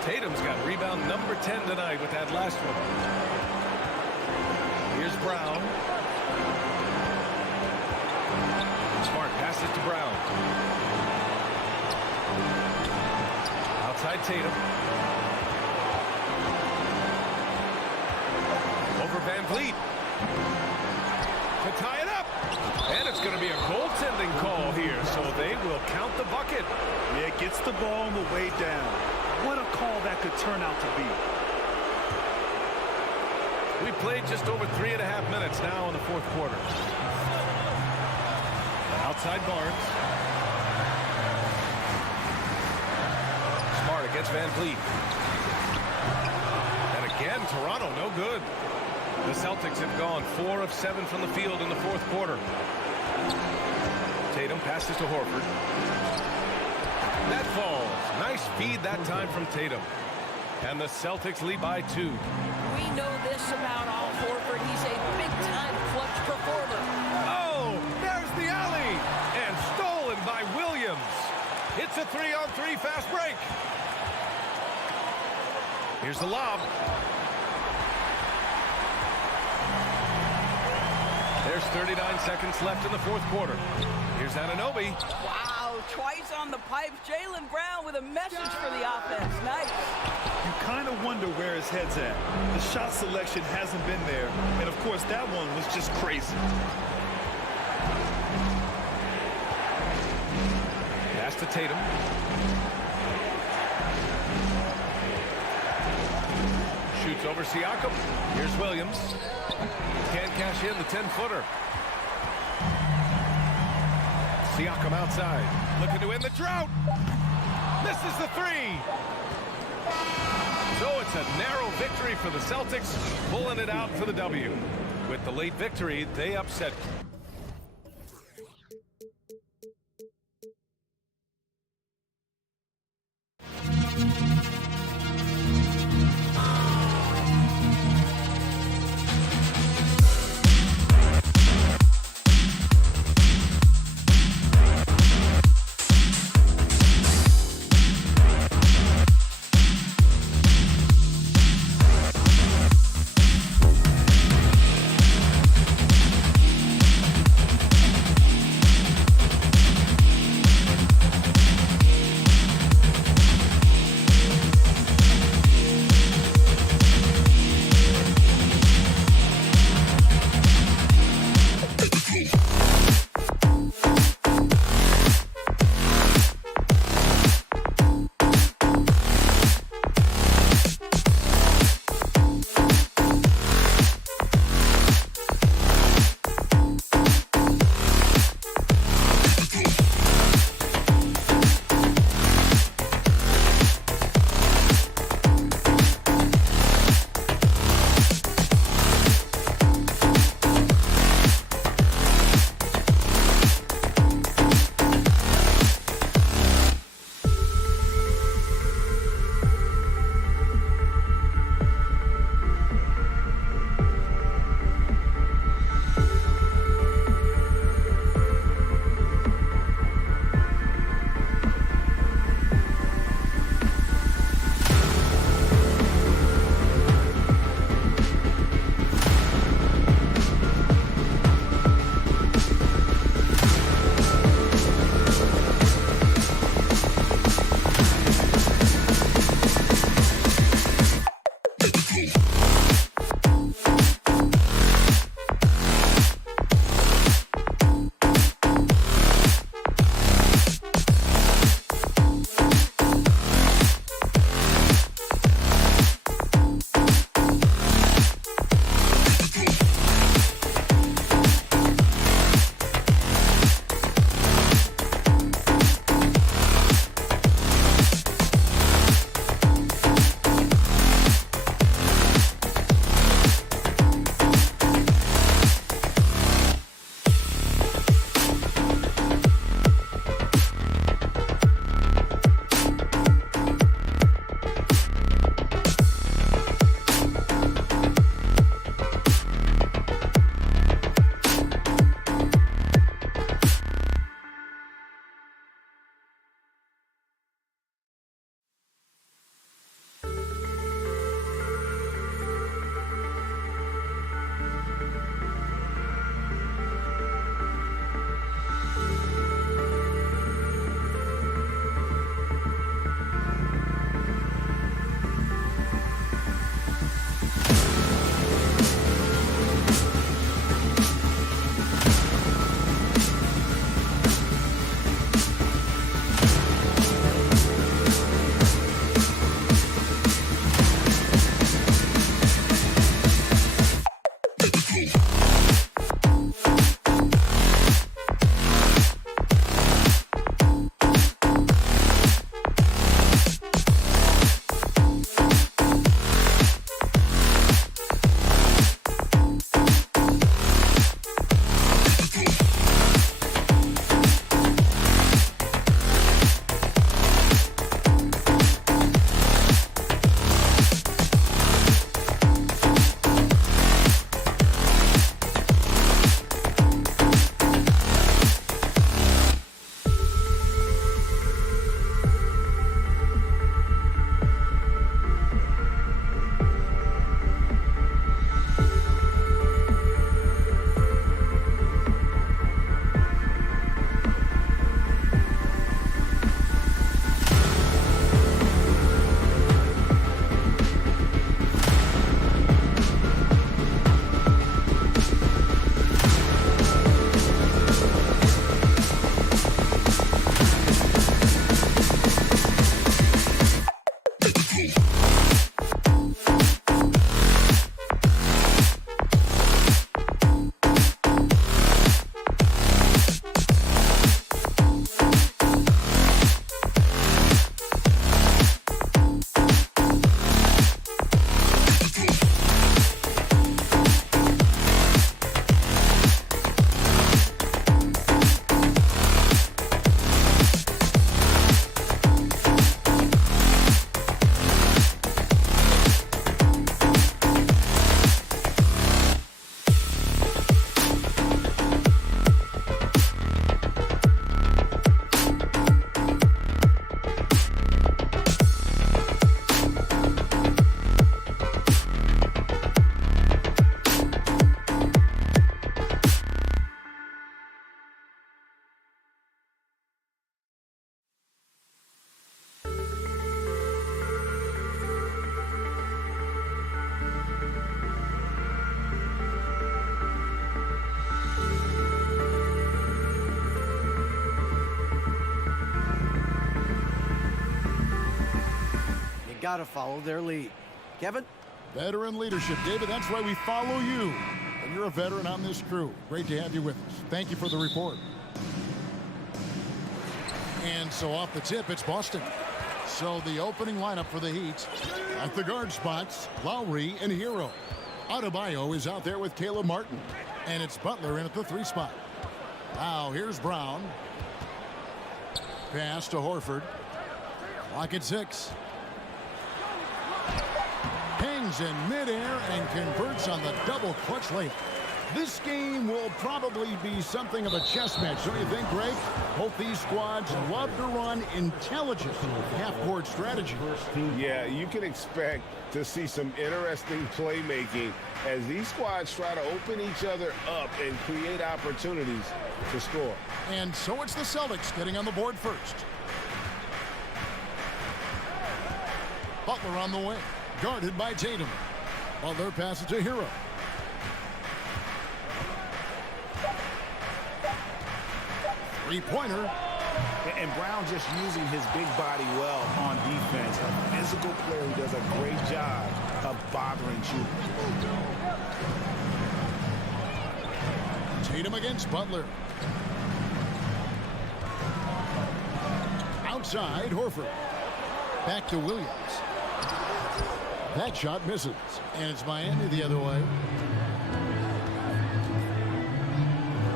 Tatum's got rebound number 10 tonight with that last one. Here's Brown. Smart passes to Brown. Outside Tatum. Over Van Vliet. To tie it up. And it's going to be a goaltending call here, so they will count the bucket. Yeah, gets the ball on the way down. What a call that could turn out to be. We played just over 3.5 minutes now in the fourth quarter. Outside Barnes. Smart against Van Vliet. And again, Toronto no good. The Celtics have gone 4 of 7 from the field in the fourth quarter. Tatum passes to Horford. That falls. Nice feed that time from Tatum. And the Celtics lead by 2. We know this about Al Horford. He's a big-time clutch performer. Oh, there's the alley. And stolen by Williams. It's a 3-on-3 fast break. Here's the lob. There's 39 seconds left in the fourth quarter. Here's Anunoby. Wow, twice on the pipes. Jaylen Brown with a message for the offense. Nice. You kind of wonder where his head's at. The shot selection hasn't been there. And, of course, that one was just crazy. Pass to Tatum. Shoots over Siakam. Here's Williams. Can't cash in the 10-footer. Siakam outside. Looking to win the drought. Misses the 3. So it's a narrow victory for the Celtics, pulling it out for the W. With the late victory, they upset got to follow their lead. Kevin? Veteran leadership, David. That's why we follow you. And you're a veteran on this crew. Great to have you with us. Thank you for the report. And so off the tip, it's Boston. So the opening lineup for the Heat at the guard spots, Lowry and Hero. Adebayo is out there with Caleb Martin. And it's Butler in at the 3 spot. Now here's Brown. Pass to Horford. Clock at 6. Hangs in midair and converts on the double clutch layup. This game will probably be something of a chess match, don't you think, Greg? Both these squads love to run intelligent half-court strategy. Yeah, you can expect to see some interesting playmaking as these squads try to open each other up and create opportunities to score. And so it's the Celtics getting on the board first. Butler on the wing, guarded by Tatum. Butler passes to Hero. Three-pointer. And Brown just using his big body well on defense. A physical player who does a great job of bothering shooters. Tatum against Butler. Outside, Horford. Back to Williams. That shot misses. And it's Miami the other way.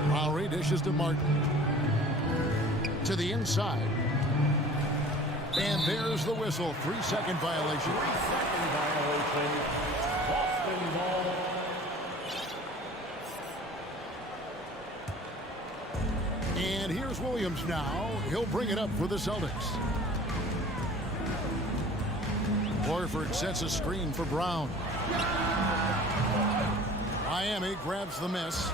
Lowry dishes to Martin. To the inside. And there's the whistle. 3-second violation. 3-second violation. Boston ball. And here's Williams now. He'll bring it up for the Celtics. Horford sets a screen for Brown. Miami grabs the miss.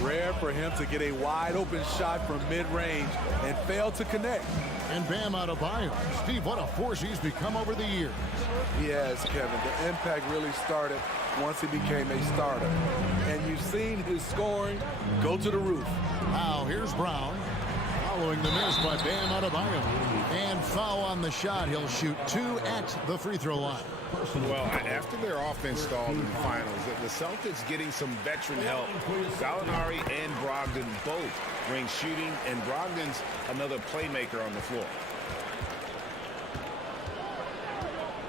Rare for him to get a wide open shot from mid-range and fail to connect. And Bam Adebayo. Steve, what a force he's become over the years. He has, Kevin. The impact really started once he became a starter. And you've seen his scoring go to the roof. Now here's Brown. Following the miss by Bam Adebayo. And foul on the shot. He'll shoot 2 at the free throw line. Well, after their offense stalled in the finals, the Celtics getting some veteran help. Gallinari and Brogdon both bring shooting, and Brogdon's another playmaker on the floor.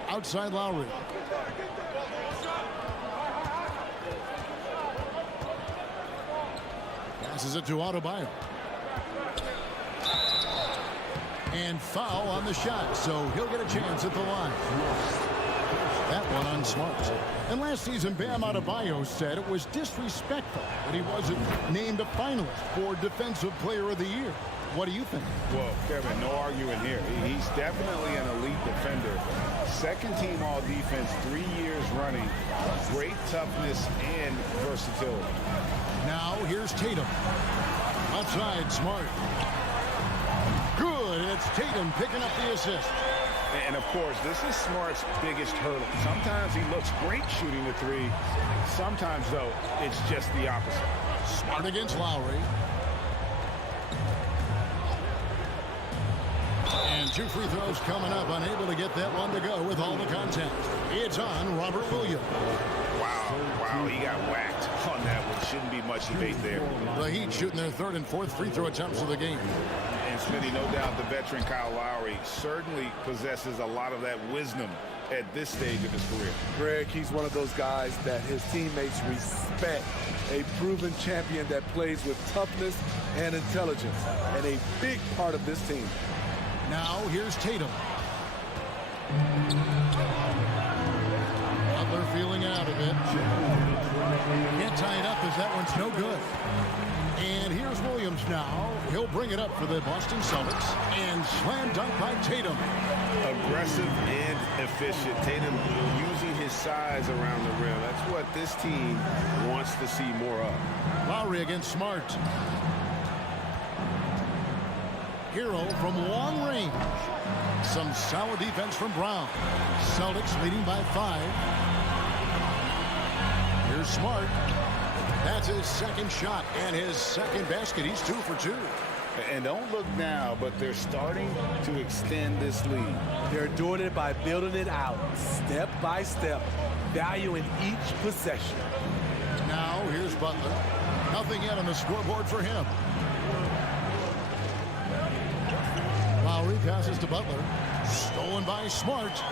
Outside Lowry. Passes it to Adebayo. And foul on the shot, so he'll get a chance at the line. That one on Smart. And last season, Bam Adebayo said it was disrespectful that he wasn't named a finalist for Defensive Player of the Year. What do you think? Well, Kevin, no arguing here. He's definitely an elite defender. Second team all defense 3 years running. Great toughness and versatility. Now here's Tatum. Outside, Smart. Good, and it's Tatum picking up the assist. And, of course, this is Smart's biggest hurdle. Sometimes he looks great shooting the three. Sometimes, though, it's just the opposite. Smart against Lowry. And 2 free throws coming up. Unable to get that one to go with all the contact. It's on Robert Williams. Wow, he got whacked on that one. Shouldn't be much debate there. The Heat shooting their 3rd and 4th free throw attempts of the game. And Smitty, no doubt the veteran Kyle Lowry certainly possesses a lot of that wisdom at this stage of his career. Greg, he's one of those guys that his teammates respect. A proven champion that plays with toughness and intelligence. And a big part of this team. Now here's Tatum. Butler feeling out of it. Can't tie it up as that one's no good. And here's Williams now. He'll bring it up for the Boston Celtics. And slam dunk by Tatum. Aggressive and efficient. Tatum using his size around the rim. That's what this team wants to see more of. Lowry against Smart. Hero from long range. Some solid defense from Brown. Celtics leading by 5. Here's Smart. That's his second shot and his second basket. He's 2 for 2. And don't look now, but they're starting to extend this lead. They're doing it by building it out, step by step, valuing each possession. Now here's Butler. Nothing yet on the scoreboard for him. Lowry passes to Butler. Stolen by Smart.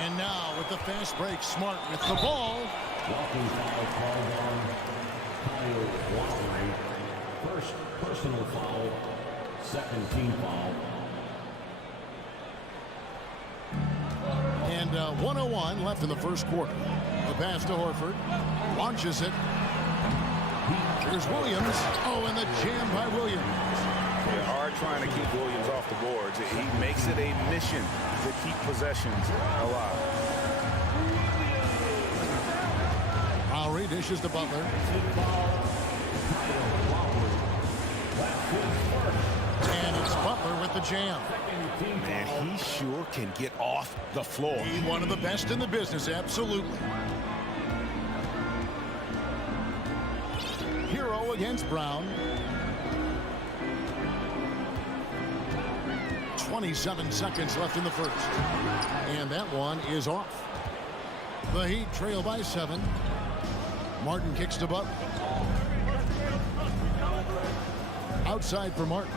And now with the fast break, Smart with the ball. Walking foul called on Kyle Lowry. First personal foul, second team foul. And 1:01 left in the first quarter. The pass to Horford. Launches it. Here's Williams. Oh, and the jam by Williams. They're hard trying to keep Williams off the boards. He makes it a mission to keep possessions alive. Lowry dishes to Butler. And it's Butler with the jam. Man, he sure can get off the floor. He's one of the best in the business, absolutely. Hero against Brown. 27 seconds left in the first. And that one is off. The Heat trail by 7. Martin kicks to Butler. Outside for Martin.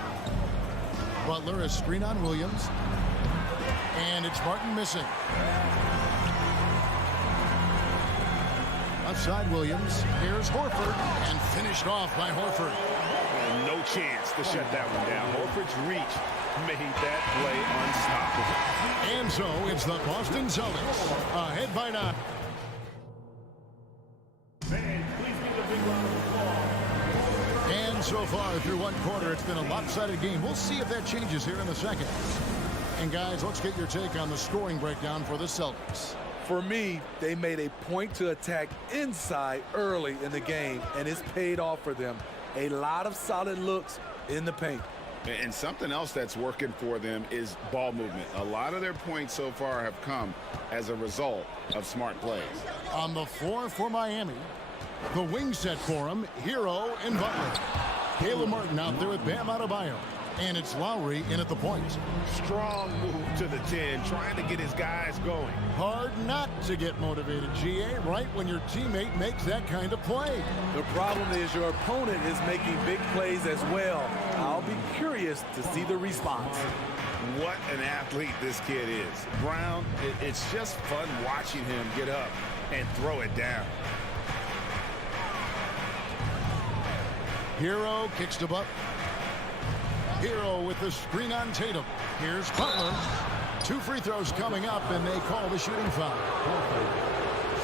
Butler, a screen on Williams. And it's Martin missing. Outside Williams. Here's Horford. And finished off by Horford. And no chance to shut that one down. Horford's reach made that play unstoppable. And so it's the Boston Celtics ahead by 9. And so far through one quarter, it's been a lopsided game. We'll see if that changes here in the second. And guys, let's get your take on the scoring breakdown for the Celtics. For me, they made a point to attack inside early in the game, and it's paid off for them. A lot of solid looks in the paint. And something else that's working for them is ball movement. A lot of their points so far have come as a result of smart plays. On the floor for Miami, the wing set for him, Hero and Butler. Caleb Martin out there with Bam Adebayo. And it's Lowry in at the point. Strong move to the 10, trying to get his guys going. Hard not to get motivated, GA, right when your teammate makes that kind of play. The problem is your opponent is making big plays as well. I'll be curious to see the response. What an athlete this kid is. Brown, it's just fun watching him get up and throw it down. Hero kicks to Butler. Hero with the screen on Tatum. Here's Butler. 2 free throws coming up, and they call the shooting foul.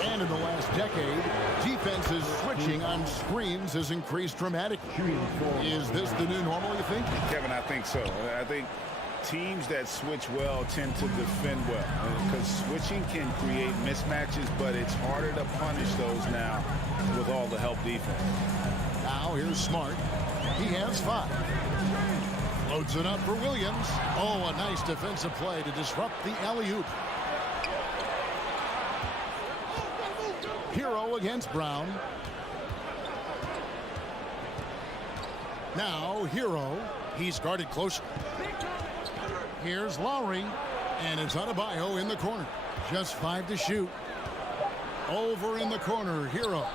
And in the last decade, defenses switching on screens has increased dramatically. Is this the new normal, you think? Kevin, I think so. I think teams that switch well tend to defend well. Because switching can create mismatches, but it's harder to punish those now with all the help defense. Now here's Smart. He has 5. Loads it up for Williams. Oh, a nice defensive play to disrupt the alley-oop. Hero against Brown. Now Hero. He's guarded closer. Here's Lowry. And it's Adebayo in the corner. Just 5 to shoot. Over in the corner, Hero.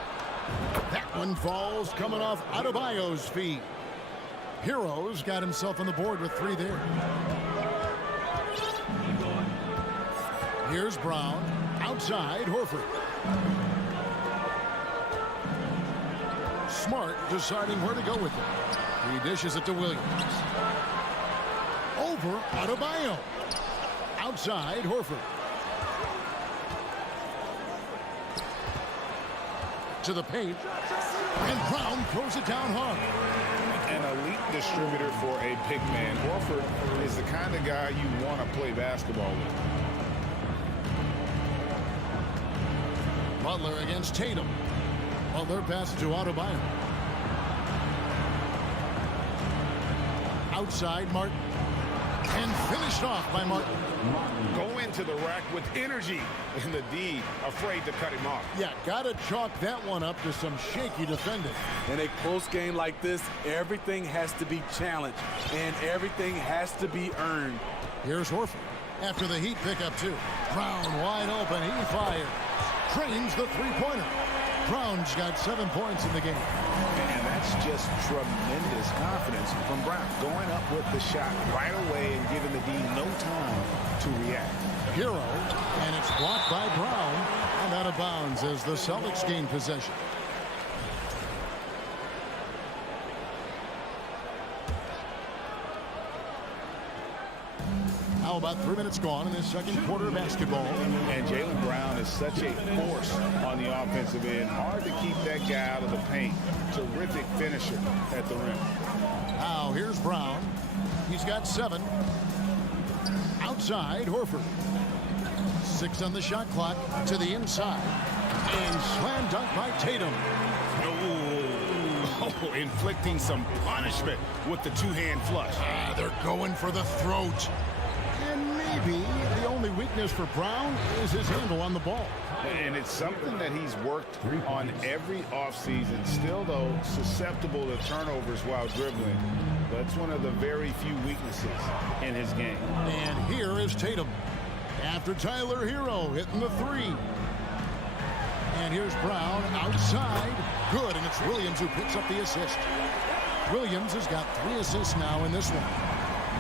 That one falls coming off Adebayo's feet. Hero's got himself on the board with 3 there. Here's Brown. Outside, Horford. Smart deciding where to go with it. He dishes it to Williams. Over Adebayo. Outside, Horford. To the paint. And Brown throws it down hard. An elite distributor for a big man. Horford is the kind of guy you want to play basketball with. Butler against Tatum. Butler passes to Adebayo. Outside, Martin. And finished off by Martin. Go into the rack with energy, and the D afraid to cut him off. Yeah, got to chalk that one up to some shaky defending. In a close game like this, everything has to be challenged, and everything has to be earned. Here's Horford after the Heat pick up 2. Brown wide open. He fires. Trains the three-pointer. Brown's got 7 points in the game. And that's just tremendous confidence from Brown. Going up with the shot right away and giving the D no time to react. Hero, and it's blocked by Brown and out of bounds as the Celtics gain possession. How about 3 minutes gone in this second quarter of basketball? And Jaylen Brown is such a force on the offensive end. Hard to keep that guy out of the paint. Terrific finisher at the rim. Now here's Brown. He's got 7. Outside, Horford. 6 on the shot clock to the inside. And slam dunk by Tatum. Oh, inflicting some punishment with the two-hand flush. They're going for the throat. And maybe the only weakness for Brown is his handle on the ball. And it's something that he's worked on every offseason. Still, though, susceptible to turnovers while dribbling. That's one of the very few weaknesses in his game. And here is Tatum. After Tyler Hero hitting the 3. And here's Brown outside. Good, and it's Williams who picks up the assist. Williams has got 3 assists now in this one.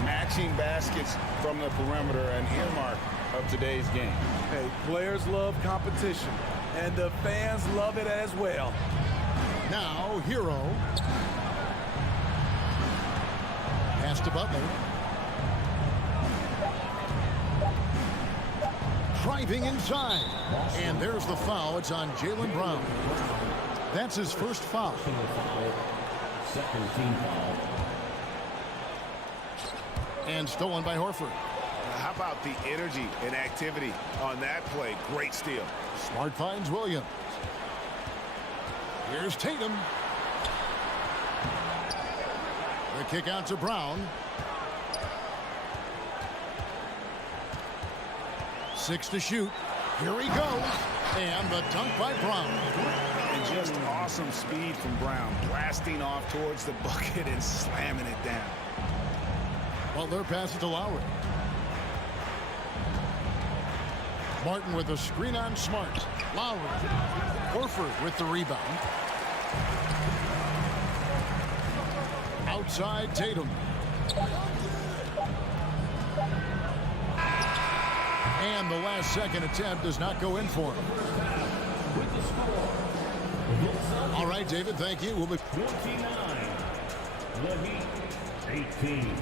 Matching baskets from the perimeter, an earmark of today's game. Hey, players love competition, and the fans love it as well. Now, Hero. Pass to Butler. Driving inside. And there's the foul. It's on Jaylen Brown. That's his first foul. Second team foul. And stolen by Horford. How about the energy and activity on that play? Great steal. Smart finds Williams. Here's Tatum. The kick out to Brown. 6 to shoot. Here he goes. And the dunk by Brown. And just awesome speed from Brown. Blasting off towards the bucket and slamming it down. Butler passes to Lowry. Martin with a screen on Smart. Lowry. Horford with the rebound. Outside Tatum. And the last second attempt does not go in for him. All right, David, thank you. We'll be 29. The Heat, 18.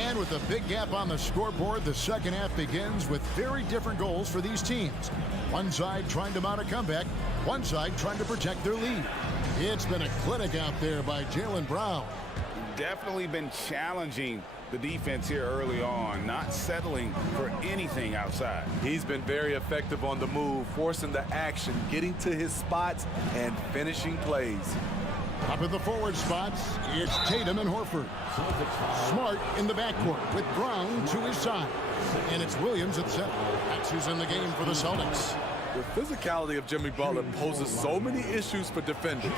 And with a big gap on the scoreboard, the second half begins with very different goals for these teams. One side trying to mount a comeback, one side trying to protect their lead. It's been a clinic out there by Jaylen Brown. Definitely been challenging the defense here early on, not settling for anything outside. He's been very effective on the move, forcing the action, getting to his spots, and finishing plays. Up at the forward spots, it's Tatum and Horford. Smart in the backcourt with Brown to his side. And it's Williams at center. That's who's in the game for the Celtics. The physicality of Jimmy Butler poses so many issues for defenders.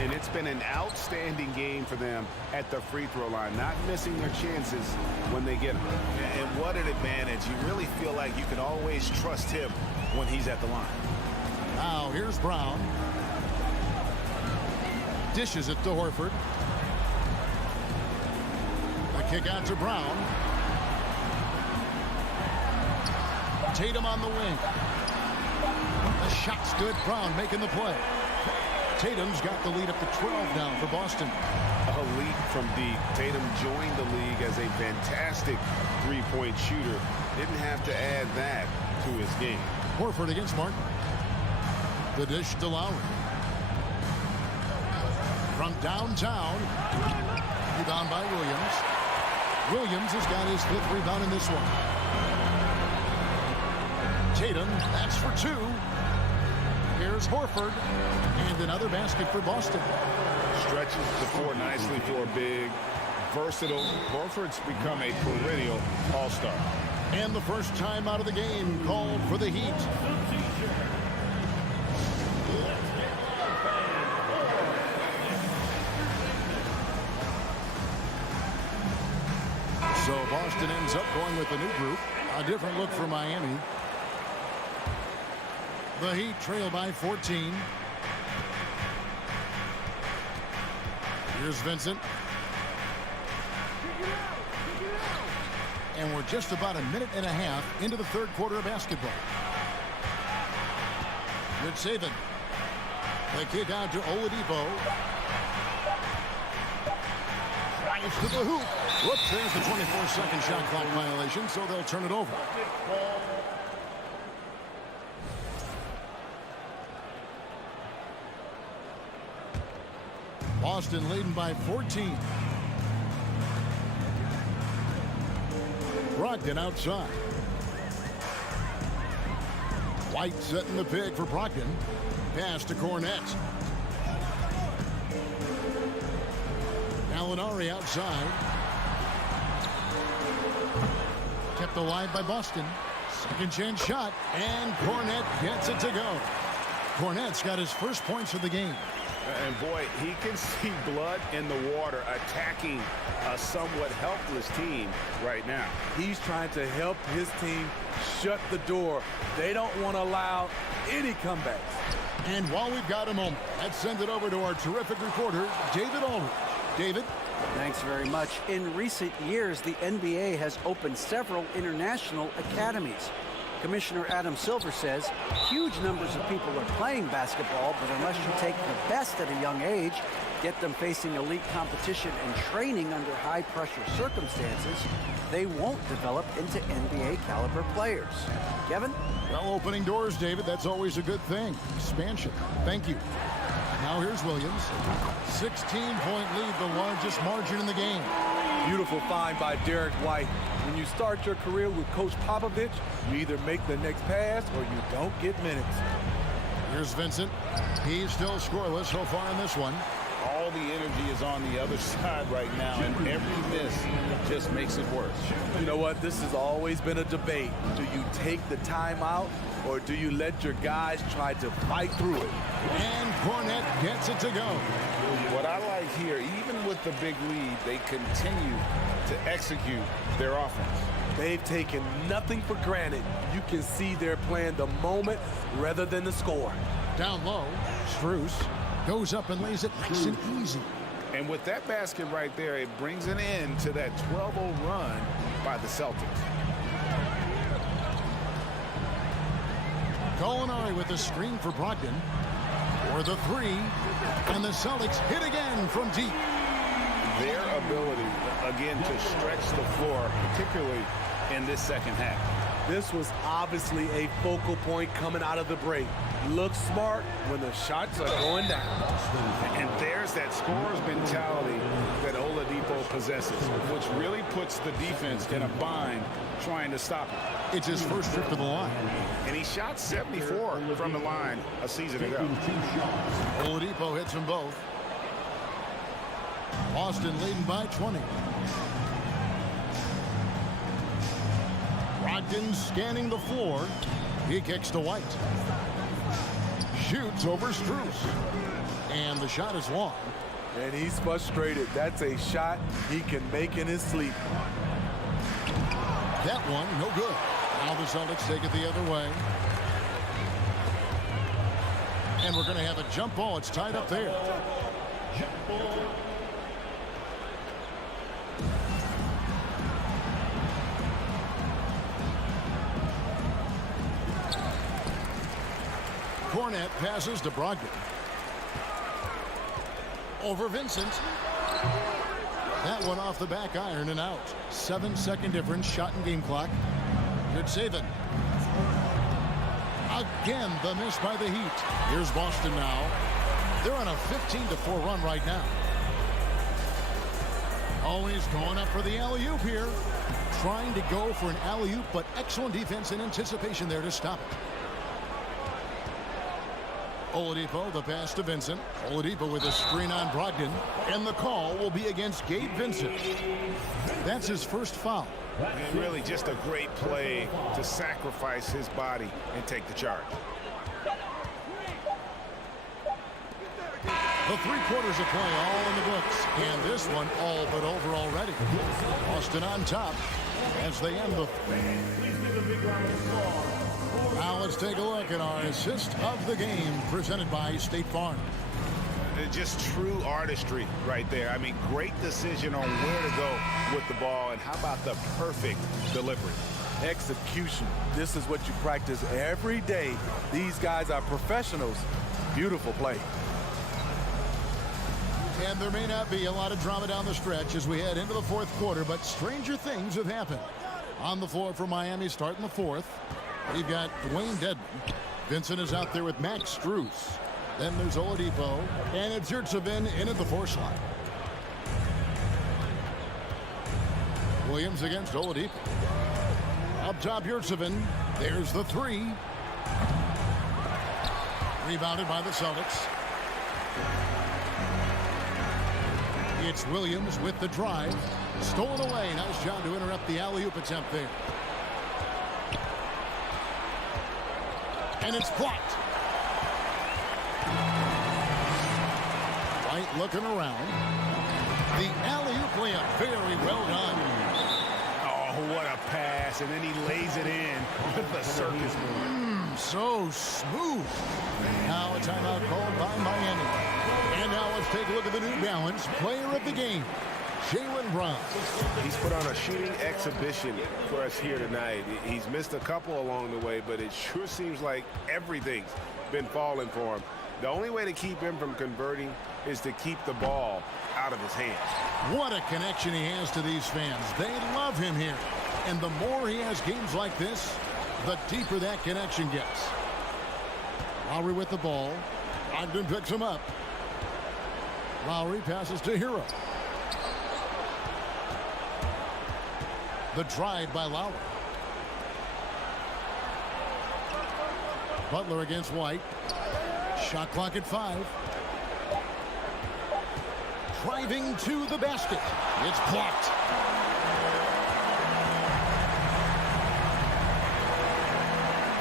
And it's been an outstanding game for them at the free throw line, not missing their chances when they get them. And what an advantage. You really feel like you can always trust him when he's at the line. Now here's Brown. Dishes it to Horford. The kick out to Brown. Tatum on the wing. The shot's good. Brown making the play. Tatum's got the lead up to 12 now for Boston. A lead from deep. Tatum joined the league as a fantastic three-point shooter. Didn't have to add that to his game. Horford against Martin. The dish to Lowry. From downtown. Rebound by Williams. Williams has got his 5th rebound in this one. Tatum, that's for 2. Here's Horford, and another basket for Boston. Stretches the floor nicely for a big, versatile. Horford's become a perennial all-star. And the first time out of the game called for the Heat. So Boston ends up going with a new group. A different look for Miami. The Heat trail by 14. Here's Vincent. And we're just about a minute and a half into the third quarter of basketball. Good saving. The kick out to Oladipo. Drives to the hoop. Whoops, there's the 24-second shot clock violation, so they'll turn it over. Boston leading by 14. Brogdon outside. White setting the pick for Brogdon. Pass to Cornet. Gallinari outside. Kept alive by Boston. Second chance shot. And Cornet gets it to go. Cornet's got his first points of the game. And boy, he can see blood in the water attacking a somewhat helpless team right now. He's trying to help his team shut the door. They don't want to allow any comebacks. And while we've got a moment, let's send it over to our terrific reporter, David Aldridge. David? Thanks very much. In recent years, the NBA has opened several international academies. Commissioner Adam Silver says huge numbers of people are playing basketball, but unless you take the best at a young age, get them facing elite competition and training under high-pressure circumstances, they won't develop into NBA-caliber players. Kevin? Well, opening doors, David. That's always a good thing. Expansion. Thank you. Now here's Williams. 16-point lead, the largest margin in the game. Beautiful find by Derek White. When you start your career with Coach Popovich, you either make the next pass or you don't get minutes. Here's Vincent. He's still scoreless so far in this one. All the energy is on the other side right now, and every miss just makes it worse. You know what? This has always been a debate. Do you take the timeout or do you let your guys try to fight through it? And Cornet gets it to go. What I like here, even with the big lead, they continue to execute their offense. They've taken nothing for granted. You can see they're playing the moment rather than the score. Down low, Strus goes up and lays it nice and easy. And with that basket right there, it brings an end to that 12-0 run by the Celtics. Gallinari with the screen for Brogdon. For the three. And the Celtics hit again from deep. Their ability, again, to stretch the floor, particularly in this second half. This was obviously a focal point coming out of the break. Look smart when the shots are going down. And there's that scorer's mentality that Oladipo possesses, which really puts the defense in a bind trying to stop him. It's his first trip to the line. And he shot 74 from the line a season ago. Oladipo hits them both. Boston leading by 20. Brogdon scanning the floor. He kicks to White. Shoots over Strus. And the shot is long. And he's frustrated. That's a shot he can make in his sleep. That one, no good. Now the Celtics take it the other way. And we're going to have a jump ball. It's tied up there. Cornet passes to Brogdon. Over Vincent. That one off the back iron and out. 7-second difference, shot and game clock. Good saving. Again, the miss by the Heat. Here's Boston now. They're on a 15-4 run right now. Oh, he's going up for the alley-oop here. Trying to go for an alley-oop, but excellent defense and anticipation there to stop it. Oladipo, the pass to Vincent. Oladipo with a screen on Brogdon. And the call will be against Gabe Vincent. That's his first foul. And really just a great play to sacrifice his body and take the charge. The 3 quarters of play all in the books. And this one all but over already. Boston on top as they end the... Now let's take a look at our assist of the game presented by State Farm. Just true artistry right there. I mean, great decision on where to go with the ball, and how about the perfect delivery? Execution. This is what you practice every day. These guys are professionals. Beautiful play. And there may not be a lot of drama down the stretch as we head into the 4th quarter, but stranger things have happened. On the floor for Miami starting the 4th. We've got Dwayne Dedman. Vincent is out there with Max Strus. Then there's Oladipo. And it's Yurtseven in at the 4 slot. Williams against Oladipo. Up top, Yurtseven. There's the 3. Rebounded by the Celtics. It's Williams with the drive. Stolen away. Nice job to interrupt the alley-oop attempt there. And it's blocked. White looking around. The alley-oop layup, very well done. Oh, what a pass, and then he lays it in with the circus move. So smooth. Now a timeout called by Miami. And now let's take a look at the New Balance player of the game, Jaylen Brown. He's put on a shooting exhibition for us here tonight. He's missed a couple along the way, but it sure seems like everything's been falling for him. The only way to keep him from converting is to keep the ball out of his hands. What a connection he has to these fans. They love him here. And the more he has games like this, the deeper that connection gets. Lowry with the ball. Ogden picks him up. Lowry passes to Hero. The drive by Lowry. Butler against White. Shot clock at 5. Driving to the basket. It's blocked.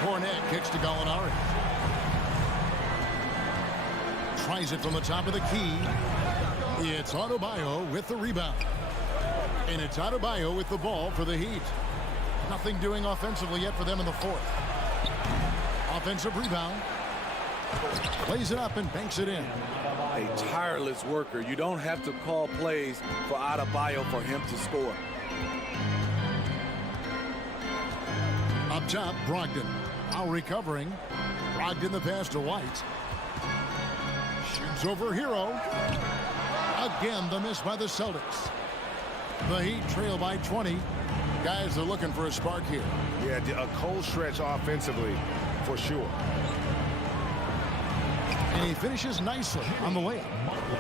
Cornet kicks to Gallinari. Tries it from the top of the key. It's Adebayo with the rebound. And it's Adebayo with the ball for the Heat. Nothing doing offensively yet for them in the 4th. Offensive rebound. Plays it up and banks it in. A tireless worker. You don't have to call plays for Adebayo for him to score. Up top, Brogdon. Now recovering. Brogdon the pass to White. Shoots over Hero. Again, the miss by the Celtics. The Heat trail by 20. Guys are looking for a spark here. Yeah, a cold stretch offensively for sure. And he finishes nicely on the layup.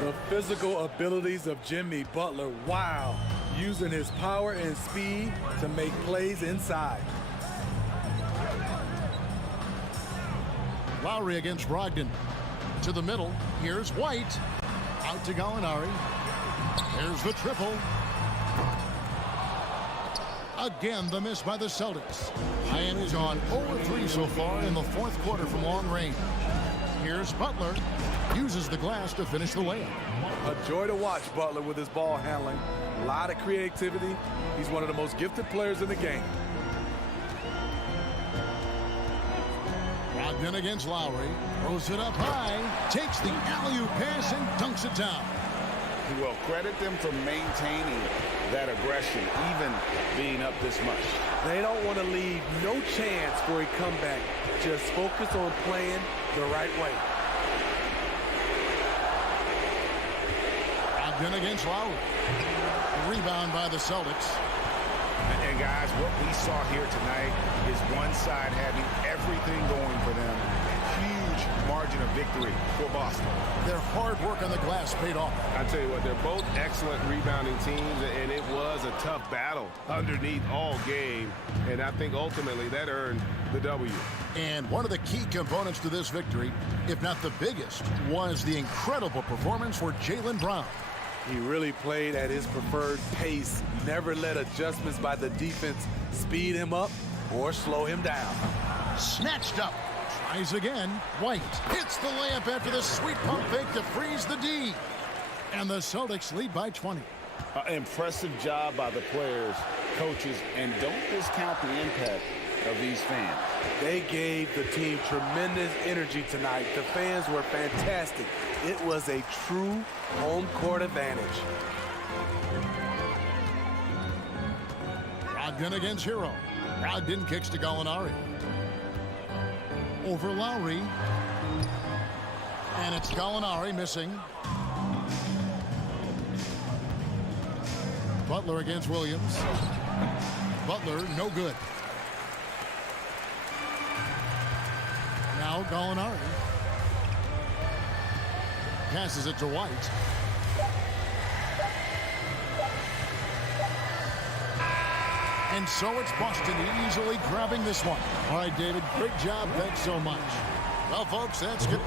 The physical abilities of Jimmy Butler. Wow. Using his power and speed to make plays inside. Lowry against Brogdon. To the middle. Here's White. Out to Gallinari. There's the triple. Again, the miss by the Celtics. Miami's gone 0-3 so far in the 4th quarter from long range. Here's Butler. Uses the glass to finish the layup. A joy to watch Butler with his ball handling. A lot of creativity. He's one of the most gifted players in the game. Brogdon against Lowry. Throws it up high. Takes the alley-oop pass and dunks it down. Well, credit them for maintaining that aggression, even being up this much. They don't want to leave no chance for a comeback. Just focus on playing the right way. Brogdon against Lowry. Rebound by the Celtics. And guys, what we saw here tonight is one side having everything going for them. Huge margin of victory for Boston. Their hard work on the glass paid off. I tell you what, they're both excellent rebounding teams, and it was a tough battle underneath all game, and I think ultimately that earned the W. And one of the key components to this victory, if not the biggest, was the incredible performance for Jaylen Brown. He really played at his preferred pace, never let adjustments by the defense speed him up or slow him down. Snatched up. Tries again. White hits the layup after the sweet pump fake to freeze the D. And the Celtics lead by 20. Impressive job by the players, coaches, and don't discount the impact of these fans. They gave the team tremendous energy tonight. The fans were fantastic. It was a true home court advantage. Brogdon against Hero. Brogdon kicks to Gallinari. Over Lowry. And it's Gallinari missing. Butler against Williams. Butler, no good. Now Gallinari. Passes it to White. And so it's Boston easily grabbing this one. All right, David, great job. Thanks so much. Well, folks, that's good.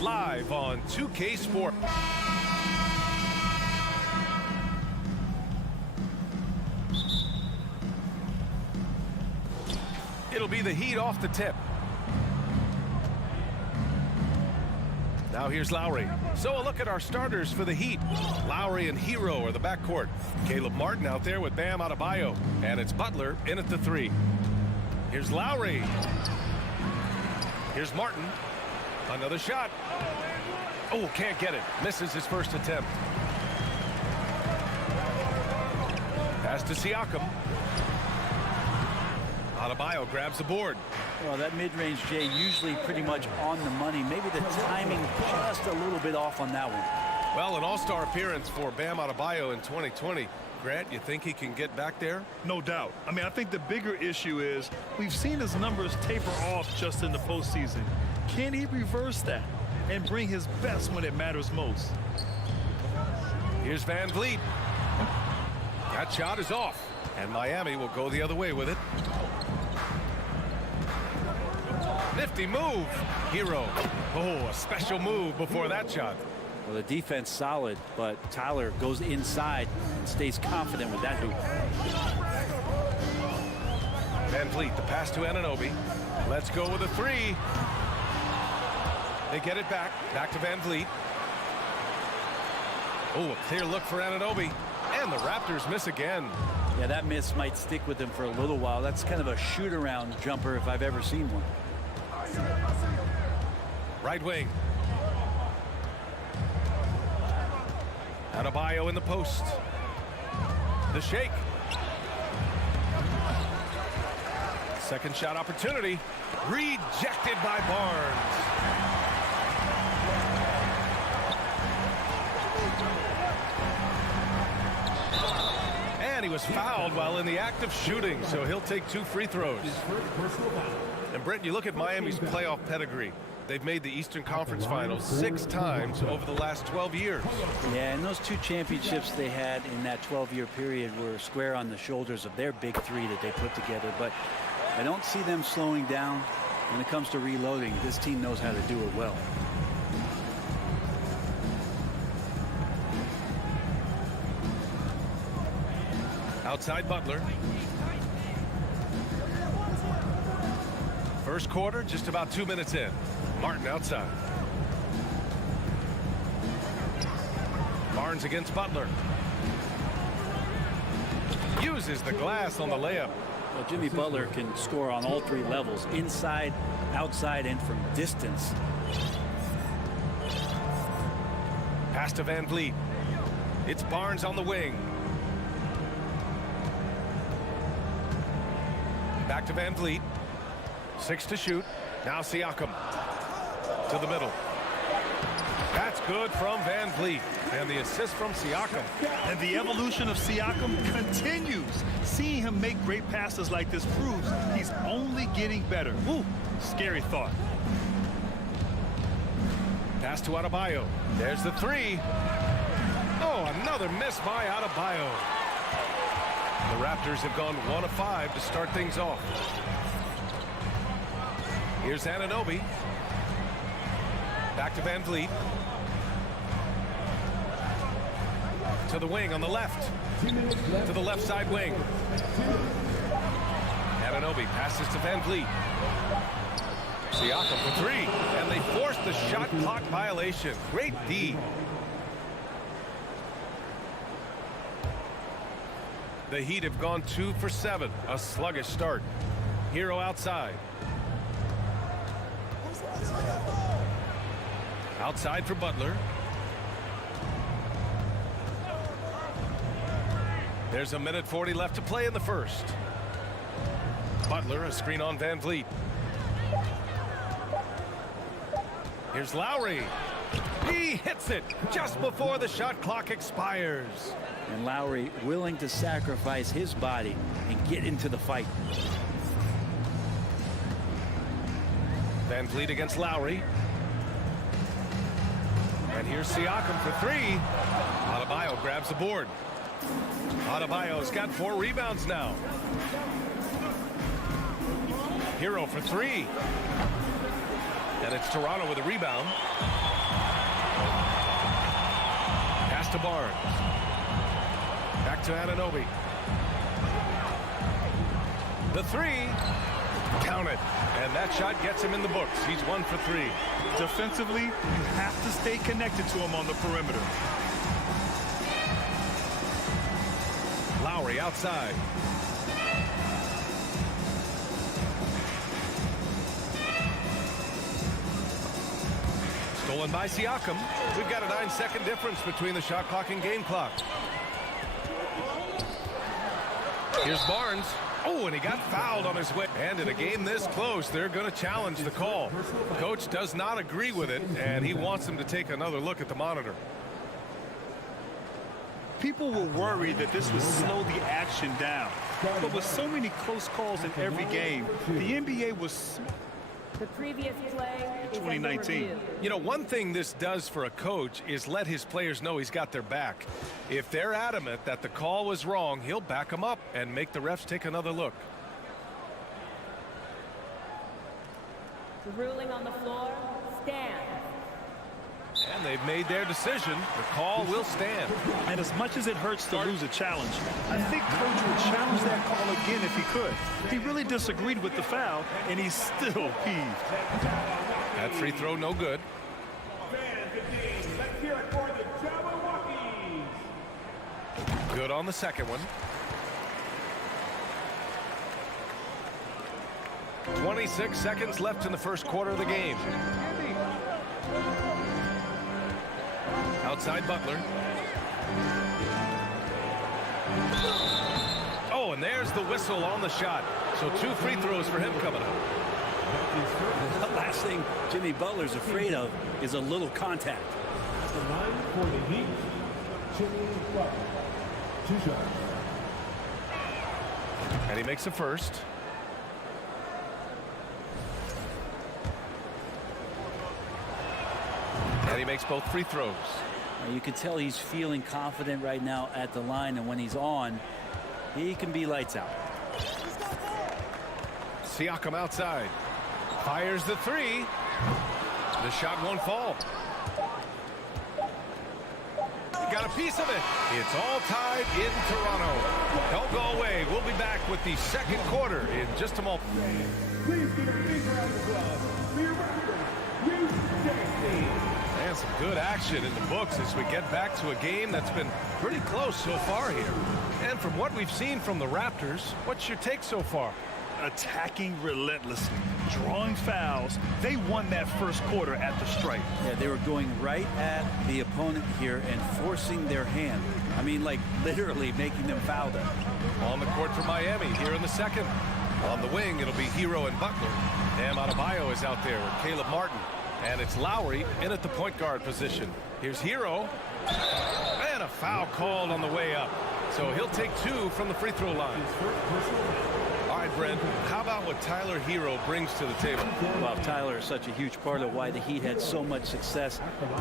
live on 2K Sport. It'll be the Heat off the tip. Now here's Lowry. So a look at our starters for the Heat. Lowry and Hero are the backcourt. Caleb Martin out there with Bam Adebayo. And it's Butler in at the 3. Here's Lowry. Here's Martin. Another shot. Oh, can't get it. Misses his first attempt. Pass to Siakam. Adebayo grabs the board. Well, that mid-range, Jay, usually pretty much on the money. Maybe the timing just a little bit off on that one. Well, an all-star appearance for Bam Adebayo in 2020. Grant, you think he can get back there? No doubt. I mean, I think the bigger issue is we've seen his numbers taper off just in the postseason. Can he reverse that and bring his best when it matters most? Here's Van Vliet. That shot is off, and Miami will go the other way with it. Nifty move. Hero. Oh, a special move before that shot. Well, the defense solid, but Tyler goes inside and stays confident with that hoop. Van Vliet, the pass to Anunoby. Let's go with a 3. They get it back. Back to Van Vliet. Oh, a clear look for Anunoby. And the Raptors miss again. Yeah, that miss might stick with him for a little while. That's kind of a shoot-around jumper if I've ever seen one. Right wing. Adebayo in the post. The shake. Second shot opportunity. Rejected by Barnes. And he was fouled while in the act of shooting, so he'll take 2 free throws. And Brent, you look at Miami's playoff pedigree. They've made the Eastern Conference Finals 6 times over the last 12 years. Yeah, and those 2 championships they had in that 12-year period were square on the shoulders of their big 3 that they put together. But I don't see them slowing down when it comes to reloading. This team knows how to do it well. Outside Butler. First quarter, just about 2 minutes in. Martin outside. Barnes against Butler. Uses the glass on the layup. Well, Jimmy Butler can score on all 3 levels, inside, outside, and from distance. Pass to Van Vliet. It's Barnes on the wing. Back to Van Vliet. 6 to shoot. Now Siakam to the middle. That's good from Van Vliet. And the assist from Siakam. And the evolution of Siakam continues. Seeing him make great passes like this proves he's only getting better. Ooh, scary thought. Pass to Adebayo. There's the 3. Oh, another miss by Adebayo. The Raptors have gone 1 of 5 to start things off. Here's Anunoby. Back to Van Vliet. To the wing on the left. To the left side wing. Anunoby passes to Van Vliet. Siakam for 3. And they forced the shot clock violation. Great D. The Heat have gone 2 for 7. A sluggish start. Hero outside. Outside for Butler. There's a minute 40 left to play in the first. Butler, a screen on Van Vliet. Here's Lowry. He hits it just before the shot clock expires. And Lowry willing to sacrifice his body and get into the fight. Van Vliet against Lowry. And here's Siakam for 3. Adebayo grabs the board. Adebayo's got 4 rebounds now. Hero for 3. And it's Toronto with a rebound. Pass to Barnes. Back to Anunoby. The three. Count it. And that shot gets him in the books. He's 1 for 3. Defensively, you have to stay connected to him on the perimeter. Lowry outside. Stolen by Siakam. We've got a 9-second difference between the shot clock and game clock. Here's Barnes. Oh, and he got fouled on his way. And in a game this close, they're going to challenge the call. Coach does not agree with it, and he wants him to take another look at the monitor. People were worried that this would slow the action down. But with so many close calls in every game, the NBA was... The previous play is 2019. You know, one thing this does for a coach is let his players know he's got their back. If they're adamant that the call was wrong, he'll back them up and make the refs take another look. The ruling on the floor stands. And they've made their decision. The call will stand. And as much as it hurts to lose a challenge, I think Coach would challenge that call again if he could. He really disagreed with the foul, and he's still peeved. That free throw no good. Good on the second one. 26 seconds left in the first quarter of the game. Outside Butler. Oh, and there's the whistle on the shot. So 2 free throws for him coming up. The last thing Jimmy Butler's afraid of is a little contact. At the line for the Heat, Jimmy Butler. 2 shots. And he makes a first. And he makes both free throws. You can tell he's feeling confident right now at the line, and when he's on, he can be lights out. Siakam outside. Fires the 3. The shot won't fall. He got a piece of it. It's all tied in Toronto. Don't go away. We'll be back with the second quarter in just a moment. Please give a big round of applause for your Raptors. And some good action in the books as we get back to a game that's been pretty close so far here. And from what we've seen from the Raptors, what's your take so far? Attacking relentlessly, drawing fouls. They won that first quarter at the stripe. Yeah, they were going right at the opponent here and forcing their hand. I mean, like literally making them foul them. On the court for Miami here in the second. On the wing, it'll be Hero and Butler. Bam Adebayo is out there with Caleb Martin. And it's Lowry in at the point guard position. Here's Hero. And a foul called on the way up. So he'll take 2 from the free throw line. All right, Brent, how about what Tyler Hero brings to the table? Well, Tyler is such a huge part of why the Heat had so much success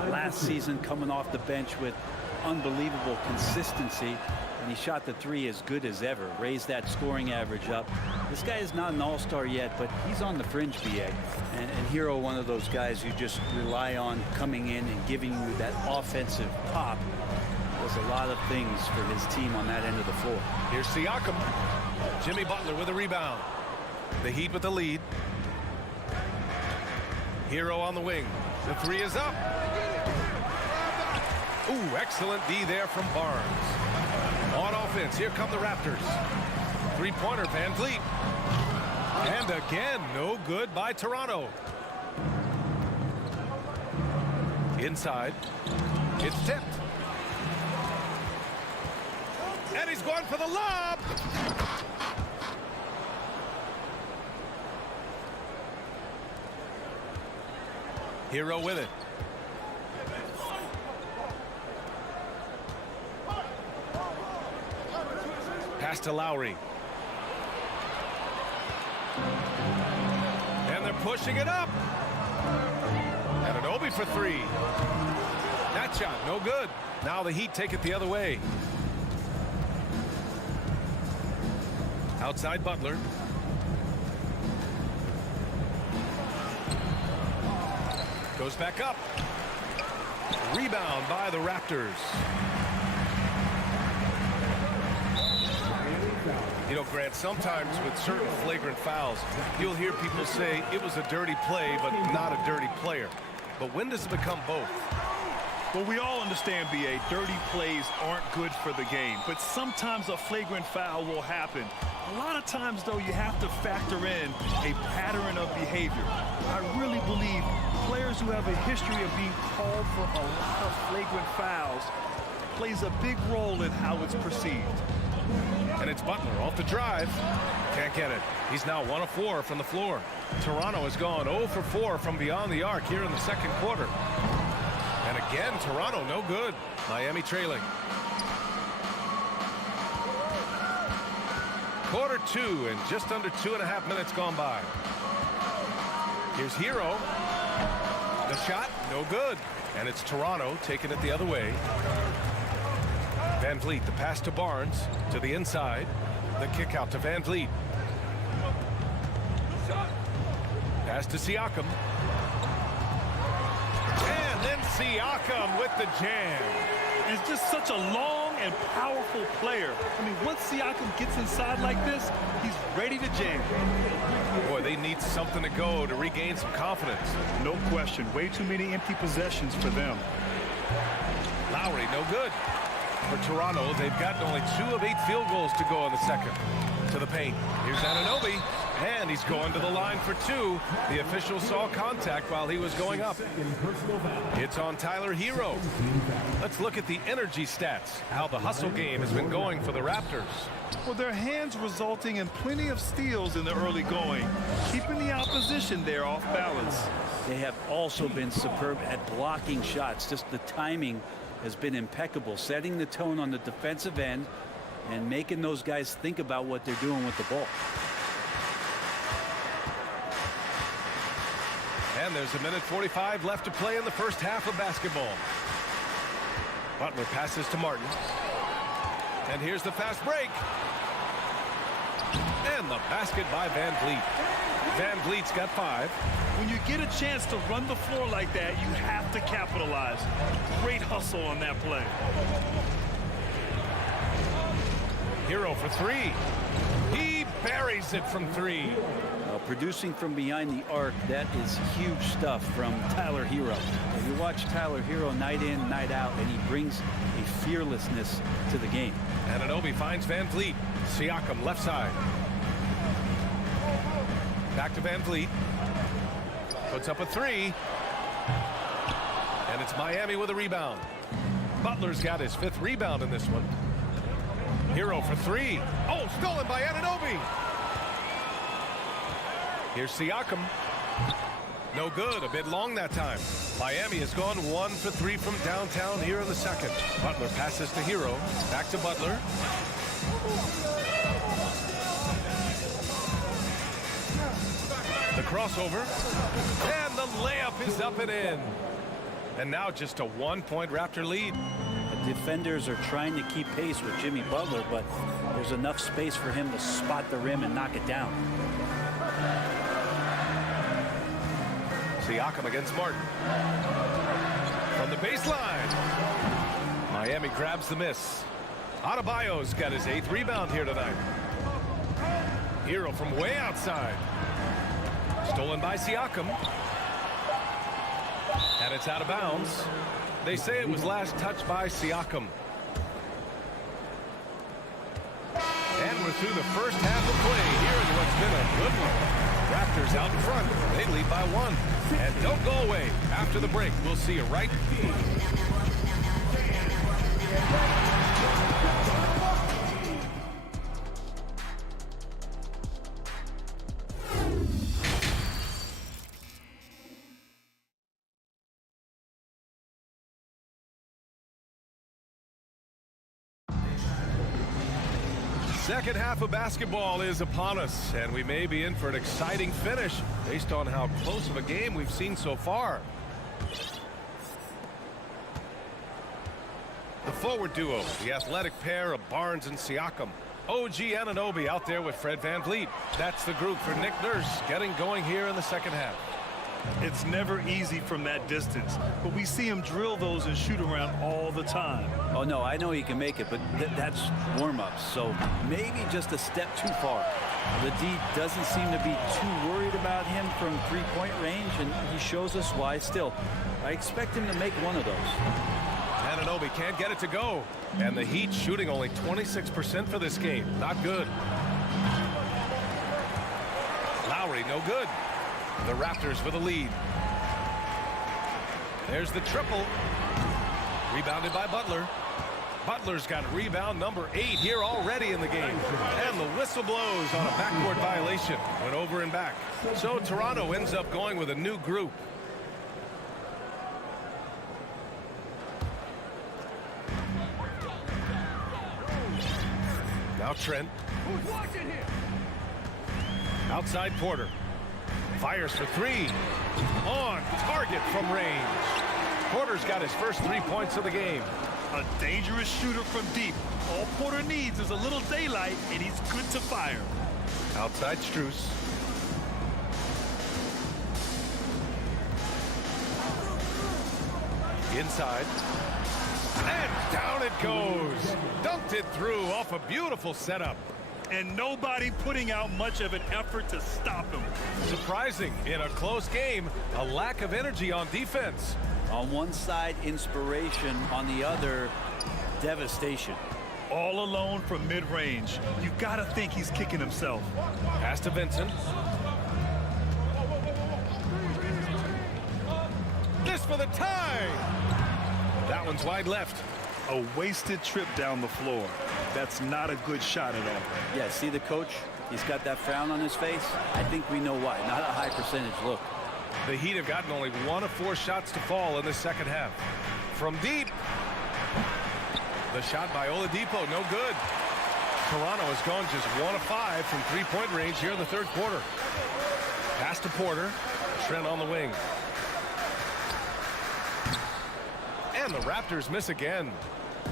last season, coming off the bench with unbelievable consistency. And he shot the 3 as good as ever, raised that scoring average up. This guy is not an all-star yet, but he's on the fringe, BA. And Hero, one of those guys you just rely on coming in and giving you that offensive pop. Does a lot of things for his team on that end of the floor. Here's Siakam. Jimmy Butler with a rebound. The Heat with the lead. Hero on the wing. The 3 is up. Ooh, excellent D there from Barnes. On offense, here come the Raptors. 3-pointer, Van Vliet. And again, no good by Toronto. Inside. It's tipped. And he's going for the lob. Hero with it. Pass to Lowry. And they're pushing it up. And an Obi for 3. That shot, no good. Now the Heat take it the other way. Outside Butler. Goes back up. Rebound by the Raptors. You know, Grant, sometimes with certain flagrant fouls, you'll hear people say it was a dirty play, but not a dirty player. But when does it become both? Well, we all understand, B.A., dirty plays aren't good for the game, but sometimes a flagrant foul will happen. A lot of times, though, you have to factor in a pattern of behavior. I really believe players who have a history of being called for a lot of flagrant fouls plays a big role in how it's perceived. And it's Butler off the drive. Can't get it. He's now 1 of 4 from the floor. Toronto has gone 0 for 4 from beyond the arc here in the second quarter. And again, Toronto no good. Miami trailing. Quarter 2 and just under 2.5 minutes gone by. Here's Hero. The shot, no good. And it's Toronto taking it the other way. Van Vliet, the pass to Barnes, to the inside. The kick out to Van Vliet. Pass to Siakam. And then Siakam with the jam. It's just such a long and powerful player. I mean, once Siakam gets inside like this, he's ready to jam. Boy, they need something to go to regain some confidence. No question. Way too many empty possessions for them. Lowry, no good. For Toronto, they've gotten only 2 of 8 field goals to go in the second. To the paint. Here's Anunoby. And he's going to the line for 2. The official saw contact while he was going up. It's on Tyler Hero. Let's look at the energy stats. How the hustle game has been going for the Raptors. Well, their hands resulting in plenty of steals in the early going, keeping the opposition there off balance. They have also been superb at blocking shots. Just the timing has been impeccable, setting the tone on the defensive end and making those guys think about what they're doing with the ball. And there's 1:45 left to play in the first half of basketball. Butler passes to Martin. And here's the fast break. And the basket by Van Vliet. Van Vliet's got 5. When you get a chance to run the floor like that, you have to capitalize. Great hustle on that play. Hero for 3. He buries it from 3. Producing from behind the arc, that is huge stuff from Tyler Hero. You watch Tyler Hero night in, night out, and he brings a fearlessness to the game. Anunoby finds Van Vliet. Siakam left side. Back to Van Vliet. Puts up a 3. And it's Miami with a rebound. Butler's got his 5th rebound in this one. Hero for 3. Oh, stolen by Anunoby. Here's Siakam. No good. A bit long that time. Miami has gone 1 for 3 from downtown here in the second. Butler passes to Hero. Back to Butler. The crossover. And the layup is up and in. And now just a 1-point Raptor lead. The defenders are trying to keep pace with Jimmy Butler, but there's enough space for him to spot the rim and knock it down. Siakam against Martin. From the baseline. Miami grabs the miss. Adebayo's got his 8th rebound here tonight. Hero from way outside. Stolen by Siakam. And it's out of bounds. They say it was last touched by Siakam. And we're through the first half of play here in what's been a good one. Raptors out in front. They lead by 1. And don't go away. After the break, we'll see you right. Second half of basketball is upon us, and we may be in for an exciting finish based on how close of a game we've seen so far. The forward duo, the athletic pair of Barnes and Siakam. OG Anunoby out there with Fred Van Vliet. That's the group for Nick Nurse getting going here in the second half. It's never easy from that distance, but we see him drill those and shoot around all the time. Oh, no, I know he can make it, but that's warm-ups, so maybe just a step too far. The D doesn't seem to be too worried about him from three-point range, and he shows us why still. I expect him to make one of those. Anunoby can't get it to go. And the Heat shooting only 26% for this game. Not good. Lowry, no good. The Raptors with a lead. There's the triple. Rebounded by Butler. Butler's got rebound number 8 here already in the game. And the whistle blows on a backcourt violation. Went over and back. So Toronto ends up going with a new group. Now Trent. Outside Porter. Fires for 3. On target from range. Porter's got his first 3 points of the game. A dangerous shooter from deep. All Porter needs is a little daylight, and he's good to fire. Outside Strus. Inside. And down it goes. Dunked it through off a beautiful setup. And nobody putting out much of an effort to stop him. Surprising in a close game, a lack of energy on defense. On one side, inspiration. On the other, devastation. All alone from mid-range. You got to think he's kicking himself. Pass to Vincent. This for the tie. That one's wide left. A wasted trip down the floor. That's not a good shot at all. Yeah, see the coach? He's got that frown on his face. I think we know why. Not a high percentage look. The Heat have gotten only 1 of 4 shots to fall in the second half. From deep. The shot by Oladipo, no good. Toronto has gone just 1 of 5 from three-point range here in the third quarter. Pass to Porter. Trent on the wing. And the Raptors miss again.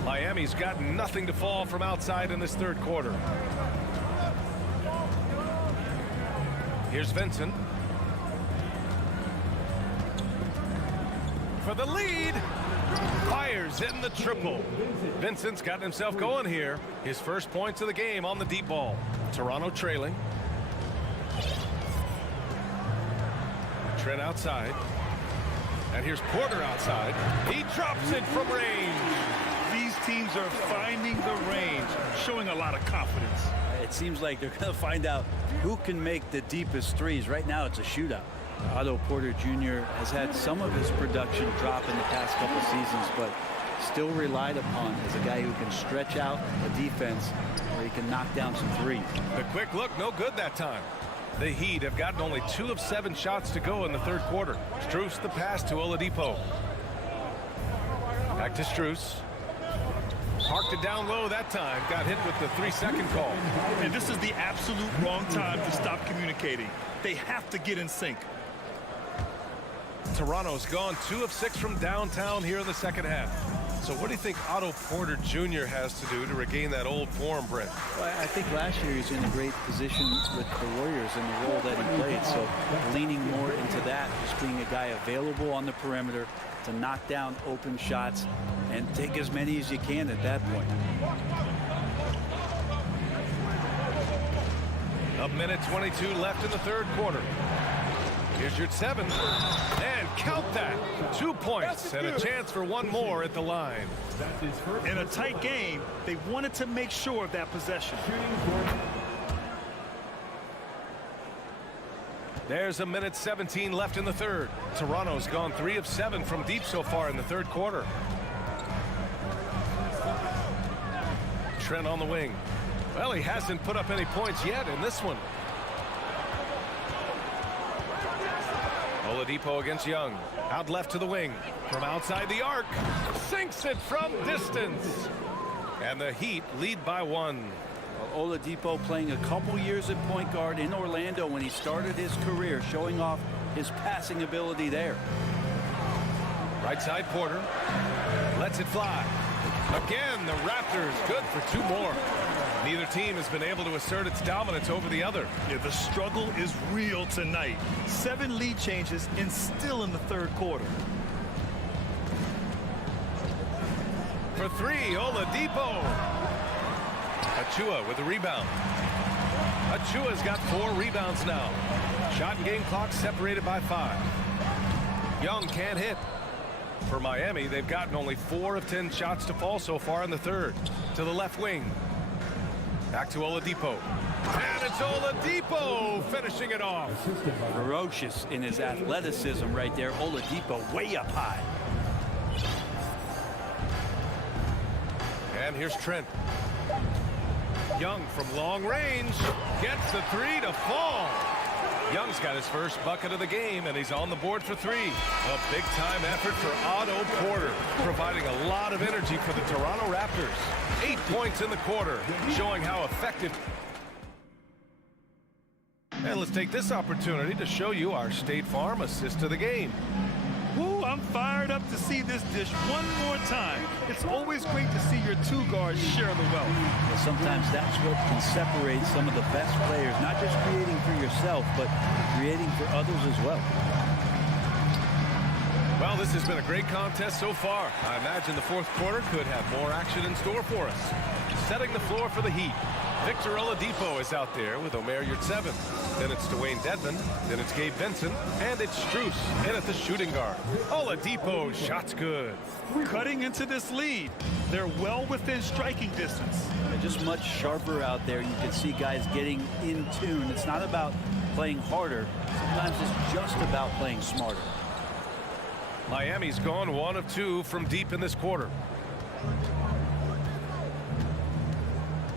Miami's got nothing to fall from outside in this third quarter. Here's Vincent. For the lead. Fires in the triple. Vincent's gotten himself going here. His first points of the game on the deep ball. Toronto trailing. Trent outside. And here's Porter outside. He drops it from range. These teams are finding the range, showing a lot of confidence. It seems like they're going to find out who can make the deepest threes. Right now, it's a shootout. Otto Porter Jr. has had some of his production drop in the past couple seasons, but still relied upon as a guy who can stretch out a defense where he can knock down some threes. The quick look, no good that time. The Heat have gotten only 2 of 7 shots to go in the third quarter. Strus the pass to Oladipo. Back to Strus. Parked it down low that time. Got hit with the 3-second call. And this is the absolute wrong time to stop communicating. They have to get in sync. Toronto's gone 2 of 6 from downtown here in the second half. So what do you think Otto Porter Jr. has to do to regain that old form, Brent? Well, I think last year he was in a great position with the Warriors in the role that he played. So leaning more into that, just being a guy available on the perimeter to knock down open shots and take as many as you can at that point. A minute 22 left in the third quarter. Here's your 7th. And count that. 2 points and a chance for one more at the line. In a tight game, they wanted to make sure of that possession. There's a minute 17 left in the third. Toronto's gone 3 of 7 from deep so far in the third quarter. Trent on the wing. Well, he hasn't put up any points yet in this one. Oladipo against Young. Out left to the wing. From outside the arc. Sinks it from distance. And the Heat lead by 1. Well, Oladipo playing a couple years at point guard in Orlando when he started his career, showing off his passing ability there. Right side Porter. Lets it fly. Again, the Raptors good for 2 more. Neither team has been able to assert its dominance over the other. Yeah, the struggle is real tonight. 7 lead changes and still in the third quarter. For 3, Oladipo. Achua with the rebound. Achua's got 4 rebounds now. Shot and game clock separated by 5. Young can't hit. For Miami, they've gotten only 4 of 10 shots to fall so far in the third. To the left wing. Back to Oladipo. And it's Oladipo finishing it off. Ferocious in his athleticism right there. Oladipo way up high. And here's Trent. Young from long range gets the 3 to fall. Young's got his first bucket of the game, and he's on the board for 3. A big-time effort for Otto Porter, providing a lot of energy for the Toronto Raptors. 8 points in the quarter, showing how effective. And let's take this opportunity to show you our State Farm assist to the game. Woo, I'm fired up to see this dish one more time. It's always great to see your 2 guards share the wealth. Well, sometimes that's what can separate some of the best players, not just creating for yourself, but creating for others as well. Well, this has been a great contest so far. I imagine the fourth quarter could have more action in store for us. Setting the floor for the Heat. Victor Oladipo is out there with Omer Yurtseven. Then it's Dwayne Dedmon. Then it's Gabe Vincent. And it's Strus in at the shooting guard. Oladipo, shot's good. Cutting into this lead. They're well within striking distance. They're just much sharper out there. You can see guys getting in tune. It's not about playing harder. Sometimes it's just about playing smarter. Miami's gone 1 of 2 from deep in this quarter.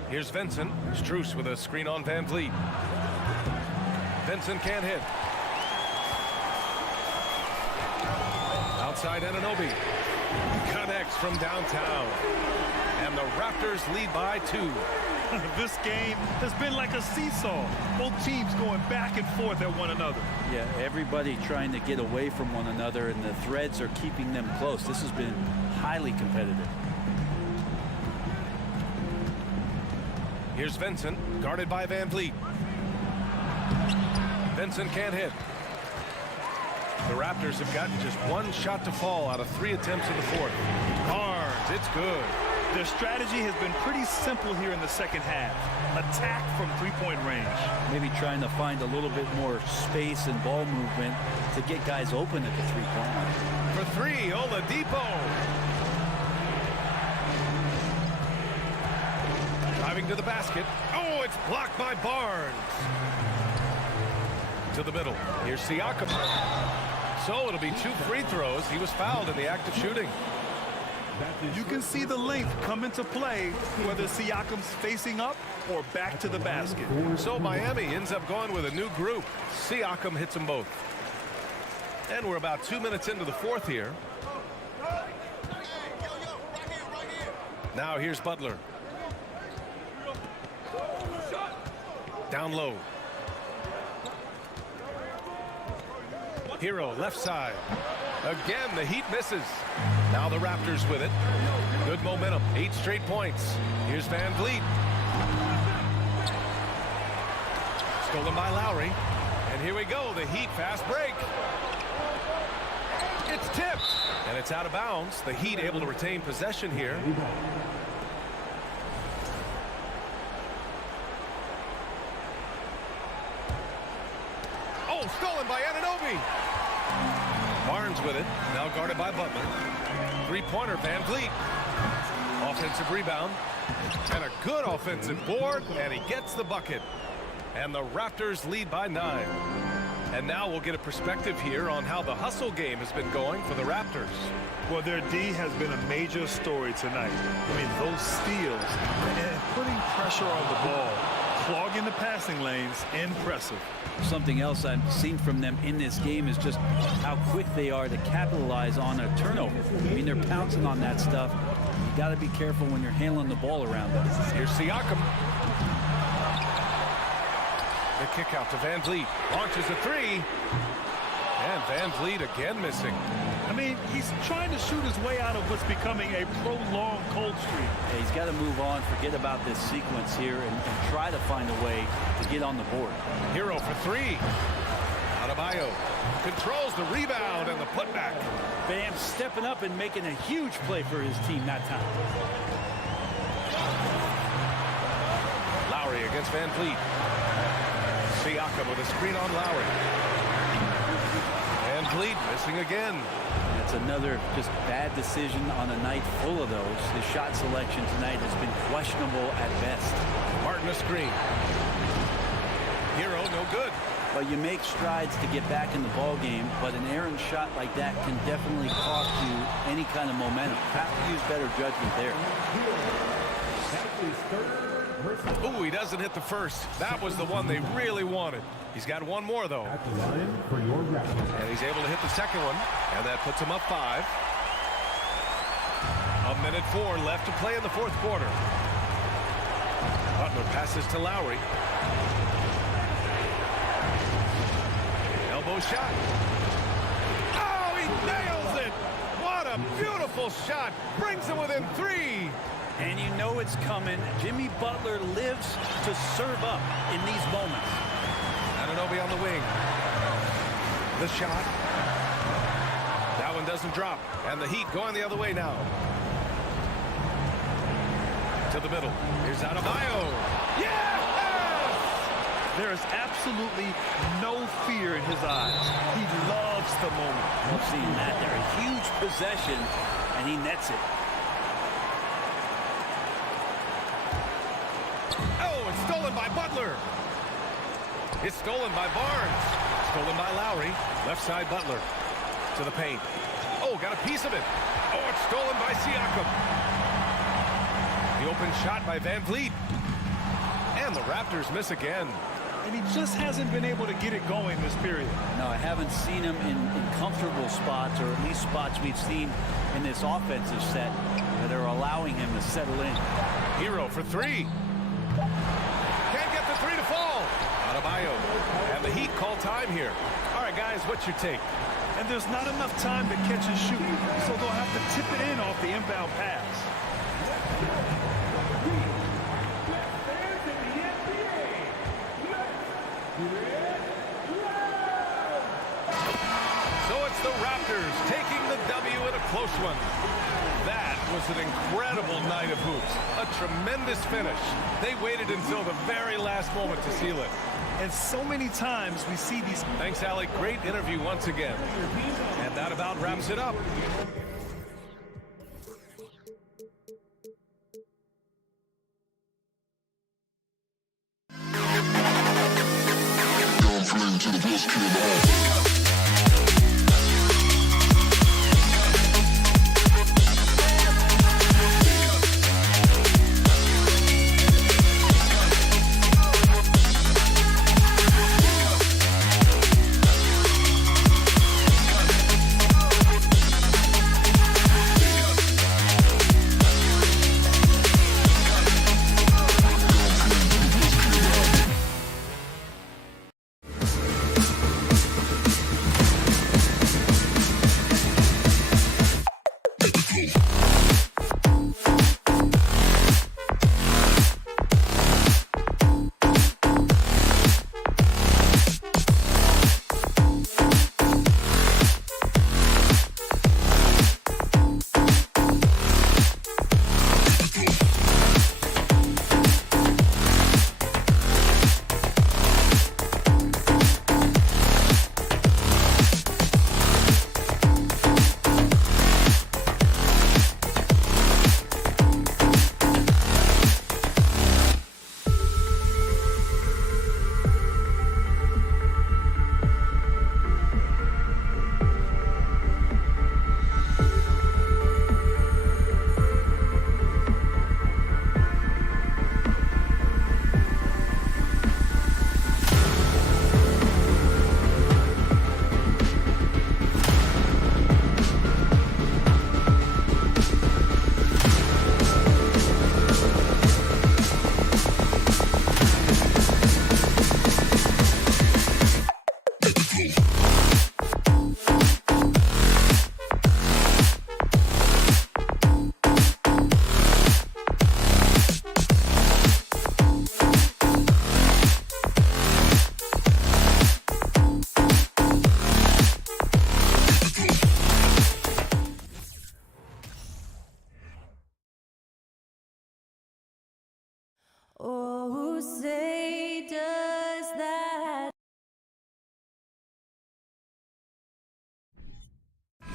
Here's Vincent. Strus with a screen on Van Vliet. Vincent can't hit. Outside Anunoby. Connects from downtown. And the Raptors lead by 2. This game has been like a seesaw. Both teams going back and forth at one another. Yeah, everybody trying to get away from one another, and the threads are keeping them close. This has been highly competitive. Here's Vincent, guarded by Van Vliet. Vincent can't hit. The Raptors have gotten just 1 shot to fall out of 3 attempts in the fourth. Barnes, it's good. Their strategy has been pretty simple here in the second half. Attack from 3-point range. Maybe trying to find a little bit more space and ball movement to get guys open at the 3-point line. For 3, Oladipo. Driving to the basket. Oh, it's blocked by Barnes. To the middle. Here's Siakam. So it'll be 2 free throws. He was fouled in the act of shooting. You can see the length come into play, whether Siakam's facing up or back to the basket. So Miami ends up going with a new group. Siakam hits them both. And we're about 2 minutes into the fourth here. Now here's Butler. Down low. Hero left side. Again, the Heat misses. Now the Raptors with it. Good momentum. 8 straight points. Here's Van Vliet. Stolen by Lowry. And here we go. The Heat fast break. It's tipped. And it's out of bounds. The Heat able to retain possession here. Oh, stolen by Anunoby. Barnes with it, now guarded by Butler. 3-pointer, Van Vliet. Offensive rebound. And a good offensive board, and he gets the bucket. And the Raptors lead by 9. And now we'll get a perspective here on how the hustle game has been going for the Raptors. Well, their D has been a major story tonight. I mean, those steals and putting pressure on the ball, clogging the passing lanes, impressive. Something else I've seen from them in this game is just how quick they are to capitalize on a turnover. I mean, they're pouncing on that stuff. You got to be careful when you're handling the ball around them. Here's Siakam. The kick out to Van Vliet. Launches a 3. And Van Vliet again missing. I mean, he's trying to shoot his way out of what's becoming a prolonged cold streak. Yeah, he's got to move on, forget about this sequence here, and try to find a way to get on the board. Hero for three. Adebayo controls the rebound and the putback. Bam stepping up and making a huge play for his team that time. Lowry against Van Vliet. Siakam with a screen on Lowry. Van Vliet missing again. That's another just bad decision on a night full of those. His shot selection tonight has been questionable at best. Martin a screen. Hero no good. Well, you make strides to get back in the ball game, but an errant shot like that can definitely cost you any kind of momentum. Have to use better judgment there. Ooh, he doesn't hit the first. That was the one they really wanted. He's got one more, though. And he's able to hit the second one, and that puts him up 5. 1:04 left to play in the fourth quarter. Butler passes to Lowry. Elbow shot. Oh, he nails it! What a beautiful shot! Brings him within 3. And you know it's coming. Jimmy Butler lives to serve up in these moments. Anunoby on the wing. The shot. That one doesn't drop. And the Heat going the other way now. To the middle. Here's Adebayo. Yes! There is absolutely no fear in his eyes. He loves the moment. Love seeing that there. A huge possession, and he nets it. Oh, it's stolen by Butler. It's stolen by Barnes. Stolen by Lowry. Left side Butler. To the paint. Oh, got a piece of it. Oh, it's stolen by Siakam. The open shot by Van Vliet. And the Raptors miss again. And he just hasn't been able to get it going this period. No, I haven't seen him in comfortable spots, or at least spots we've seen in this offensive set that are allowing him to settle in. Hero for 3. Can't get the 3 to fall. Adebayo. And the Heat call time here. All right, guys, what's your take? And there's not enough time to catch and shoot, so they'll have to tip it in off the inbound pass. So it's the Raptors taking the W in a close one. That was an incredible night of hoops. A tremendous finish. They waited until the very last moment to seal it. And so many times we see these. Thanks, Alec. Great interview once again. And that about wraps it up.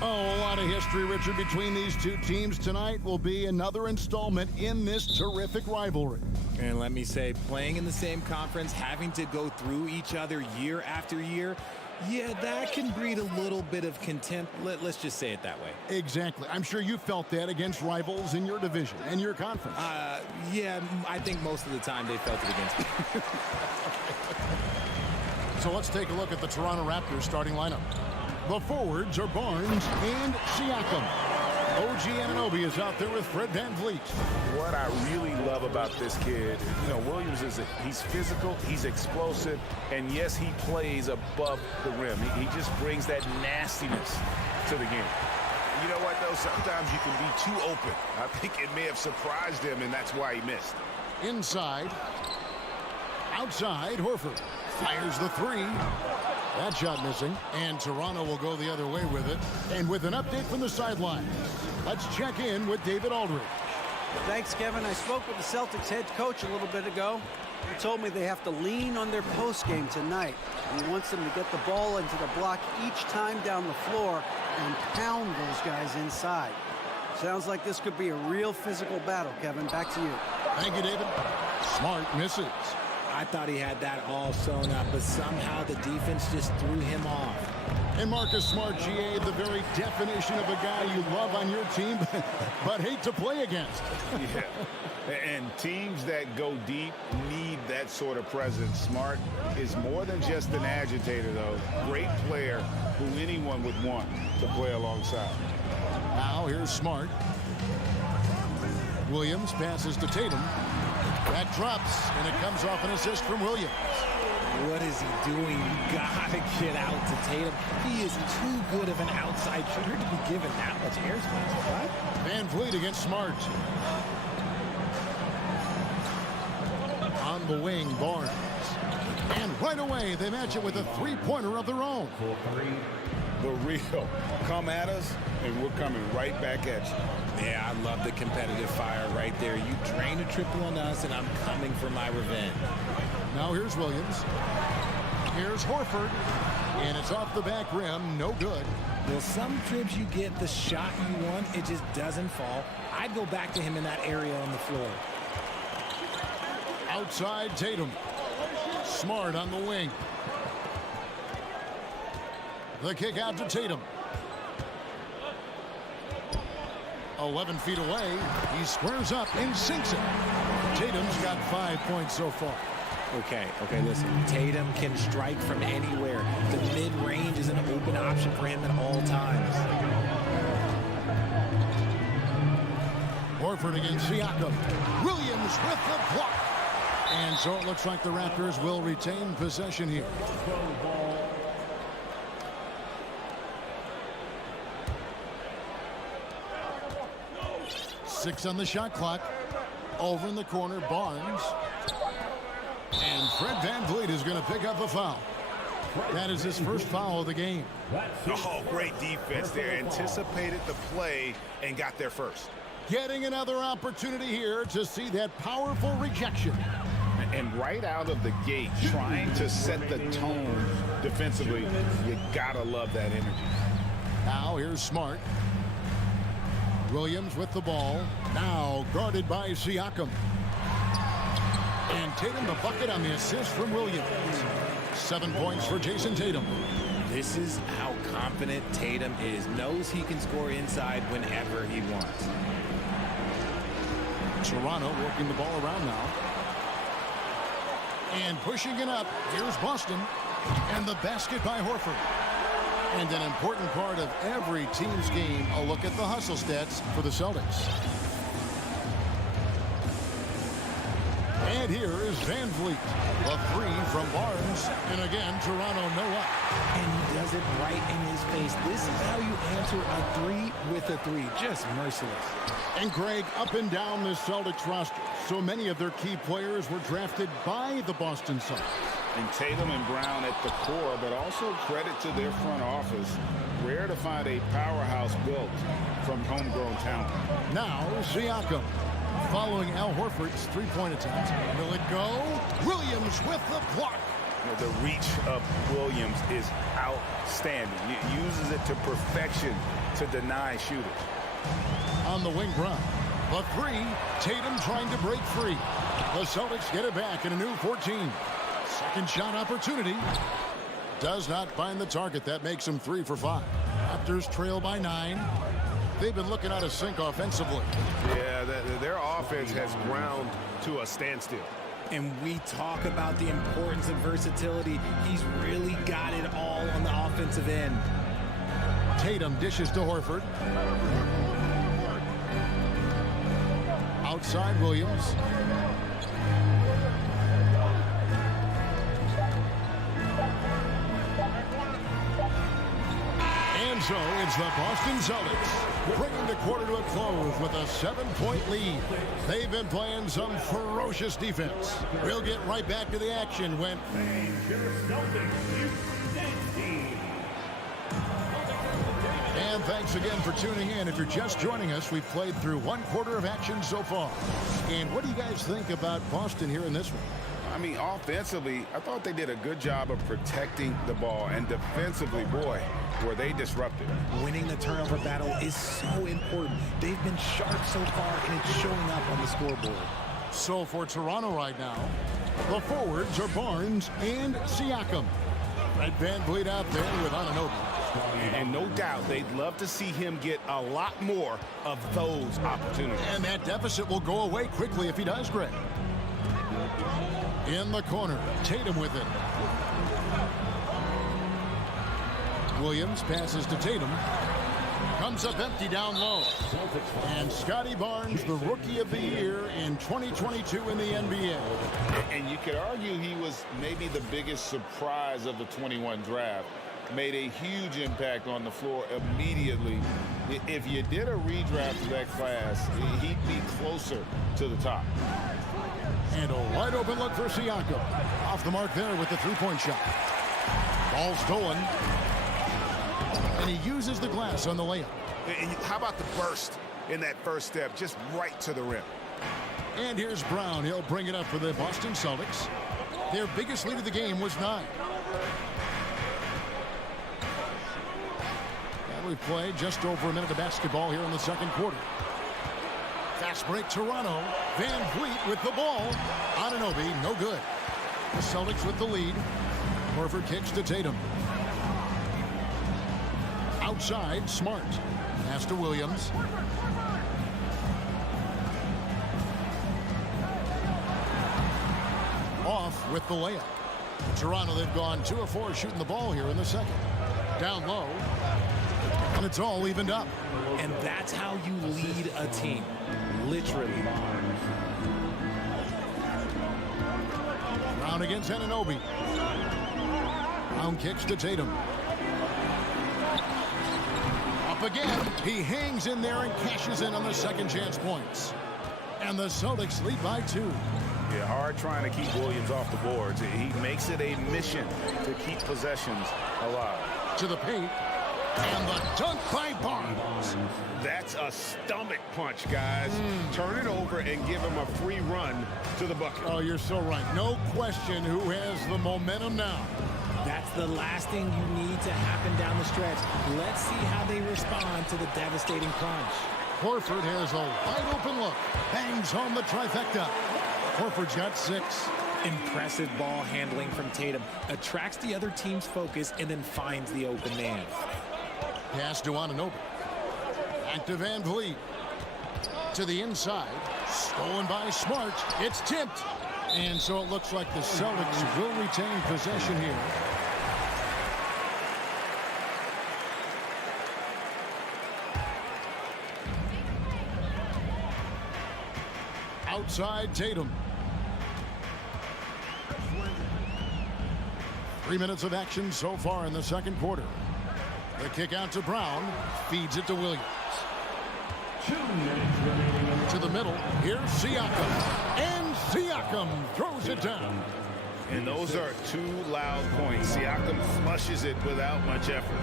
Oh, a lot of history, Richard, between these two teams. Tonight will be another installment in this terrific rivalry. And let me say, playing in the same conference, having to go through each other year after year, yeah, that can breed a little bit of contempt. Let's just say it that way. Exactly. I'm sure you felt that against rivals in your division and your conference. Yeah, I think most of the time they felt it against me. So let's take a look at the Toronto Raptors starting lineup. The forwards are Barnes and Siakam. OG Anunoby is out there with Fred VanVleet. What I really love about this kid, Williams he's physical, he's explosive, and yes, he plays above the rim. He just brings that nastiness to the game. You know what, though? Sometimes you can be too open. I think it may have surprised him, and that's why he missed. Inside. Outside, Horford fires the three. That shot missing, and Toronto will go the other way with it. And with an update from the sideline, let's check in with David Aldridge. Thanks, Kevin. I spoke with the Celtics head coach a little bit ago. He told me they have to lean on their post game tonight. He wants them to get the ball into the block each time down the floor and pound those guys inside. Sounds like this could be a real physical battle, Kevin. Back to you. Thank you, David. Smart misses. I thought he had that all sewn up, but somehow the defense just threw him off. And Marcus Smart, GA, the very definition of a guy you love on your team, but hate to play against. Yeah, and teams that go deep need that sort of presence. Smart is more than just an agitator, though. Great player who anyone would want to play alongside. Now here's Smart. Williams passes to Tatum. That drops, and it comes off an assist from Williams. What is he doing? You gotta get out to Tatum. He is too good of an outside shooter to be given that much airspace. What? VanVleet against Smart. On the wing, Barnes. And right away, they match it with a three-pointer of their own. The real. Come at us, and we're coming right back at you. Yeah, I love the competitive fire right there. You drain a triple on us, and I'm coming for my revenge. Now here's Williams. Here's Horford. And it's off the back rim. No good. Well, some trips you get the shot you want. It just doesn't fall. I'd go back to him in that area on the floor. Outside Tatum. Smart on the wing. The kick out to Tatum. 11 feet away. He squares up and sinks it. Tatum's got 5 points so far. Okay, listen. Tatum can strike from anywhere. The mid-range is an open option for him at all times. Horford against Siakam. Williams with the block. And so it looks like the Raptors will retain possession here. 6 on the shot clock. Over in the corner, Barnes. And Fred VanVleet is going to pick up a foul. That is his first foul of the game. Oh, great defense there. Anticipated the play and got there first. Getting another opportunity here to see that powerful rejection. And right out of the gate, trying to set the tone defensively, you gotta love that energy. Now here's Smart. Williams with the ball. Now guarded by Siakam. And Tatum the bucket on the assist from Williams. 7 points for Jason Tatum. This is how confident Tatum is. Knows he can score inside whenever he wants. Toronto working the ball around now. And pushing it up. Here's Boston. And the basket by Horford. And an important part of every team's game, a look at the hustle stats for the Celtics. And here is VanVleet. A three from Barnes. And again, Toronto no up. And he does it right in his face. This is how you answer a three with a three. Just merciless. And Greg, up and down this Celtics roster, so many of their key players were drafted by the Boston Celtics. And Tatum and Brown at the core, but also credit to their front office. Rare to find a powerhouse built from homegrown talent. Now, Siakam. Following Al Horford's three-point attempt. Will it go? Williams with the block. The reach of Williams is outstanding. He uses it to perfection to deny shooters. On the wing, Brown. The three, Tatum trying to break free. The Celtics get it back in a new 14. Second shot opportunity. Does not find the target. That makes them 3 for 5. Raptors trail by 9. They've been looking out of sync offensively. Yeah, their offense has ground to a standstill. And we talk about the importance of versatility. He's really got it all on the offensive end. Tatum dishes to Horford. Outside Williams. And so it's the Boston Celtics bringing the quarter to a close with a 7-point lead. They've been playing some ferocious defense. We'll get right back to the action when... And thanks again for tuning in. If you're just joining us, we've played through 1 quarter of action so far. And what do you guys think about Boston here in this one? I mean, offensively, I thought they did a good job of protecting the ball. And defensively, boy, were they disruptive. Winning the turnover battle is so important. They've been sharp so far, and it's showing up on the scoreboard. So for Toronto right now, the forwards are Barnes and Siakam. Fred VanVleet out there with Anunoby. And no doubt they'd love to see him get a lot more of those opportunities. And that deficit will go away quickly if he does, Greg. In the corner, Tatum with it. Williams passes to Tatum. Comes up empty down low. And Scotty Barnes, the Rookie of the Year in 2022 in the NBA. And you could argue he was maybe the biggest surprise of the 21 draft. Made a huge impact on the floor immediately. If you did a redraft of that class, he'd be closer to the top. And a wide open look for Siakam. Off the mark there with the three-point shot. Ball stolen. And he uses the glass on the layup. And how about the burst in that first step, just right to the rim. And here's Brown. He'll bring it up for the Boston Celtics. Their biggest lead of the game was 9. And we've played just over a minute of basketball here in the second quarter. Fast break, Toronto. VanVleet with the ball. Anunoby, no good. The Celtics with the lead. Horford kicks to Tatum. Outside, Smart. Pass to Williams. Off with the layup. Toronto, they've gone 2 of 4 shooting the ball here in the second. Down low. And it's all evened up. And that's how you lead a team. Literally. Brown against Anunoby. Brown kicks to Tatum. Up again. He hangs in there and cashes in on the second chance points. And the Celtics lead by 2. Yeah, hard trying to keep Williams off the boards. He makes it a mission to keep possessions alive. To the paint. And the dunk by Barnes. That's a stomach punch, guys. Turn it over and give him a free run to the bucket. Oh, you're so right. No question who has the momentum now. That's the last thing you need to happen down the stretch. Let's see how they respond to the devastating crunch. Horford has a wide open look. Bangs home the trifecta. Horford's got 6. Impressive ball handling from Tatum. Attracts the other team's focus and then finds the open man. Pass to Anunoby. Back to VanVleet. To the inside. Stolen by Smart. It's tipped. And so it looks like the Celtics will retain possession here. Outside Tatum. 3 minutes of action so far in the second quarter. The kick out to Brown. Feeds it to Williams. 2 minutes remaining. To the middle. Here's Siakam. And Siakam throws it down. And those are 2 loud points. Siakam flushes it without much effort.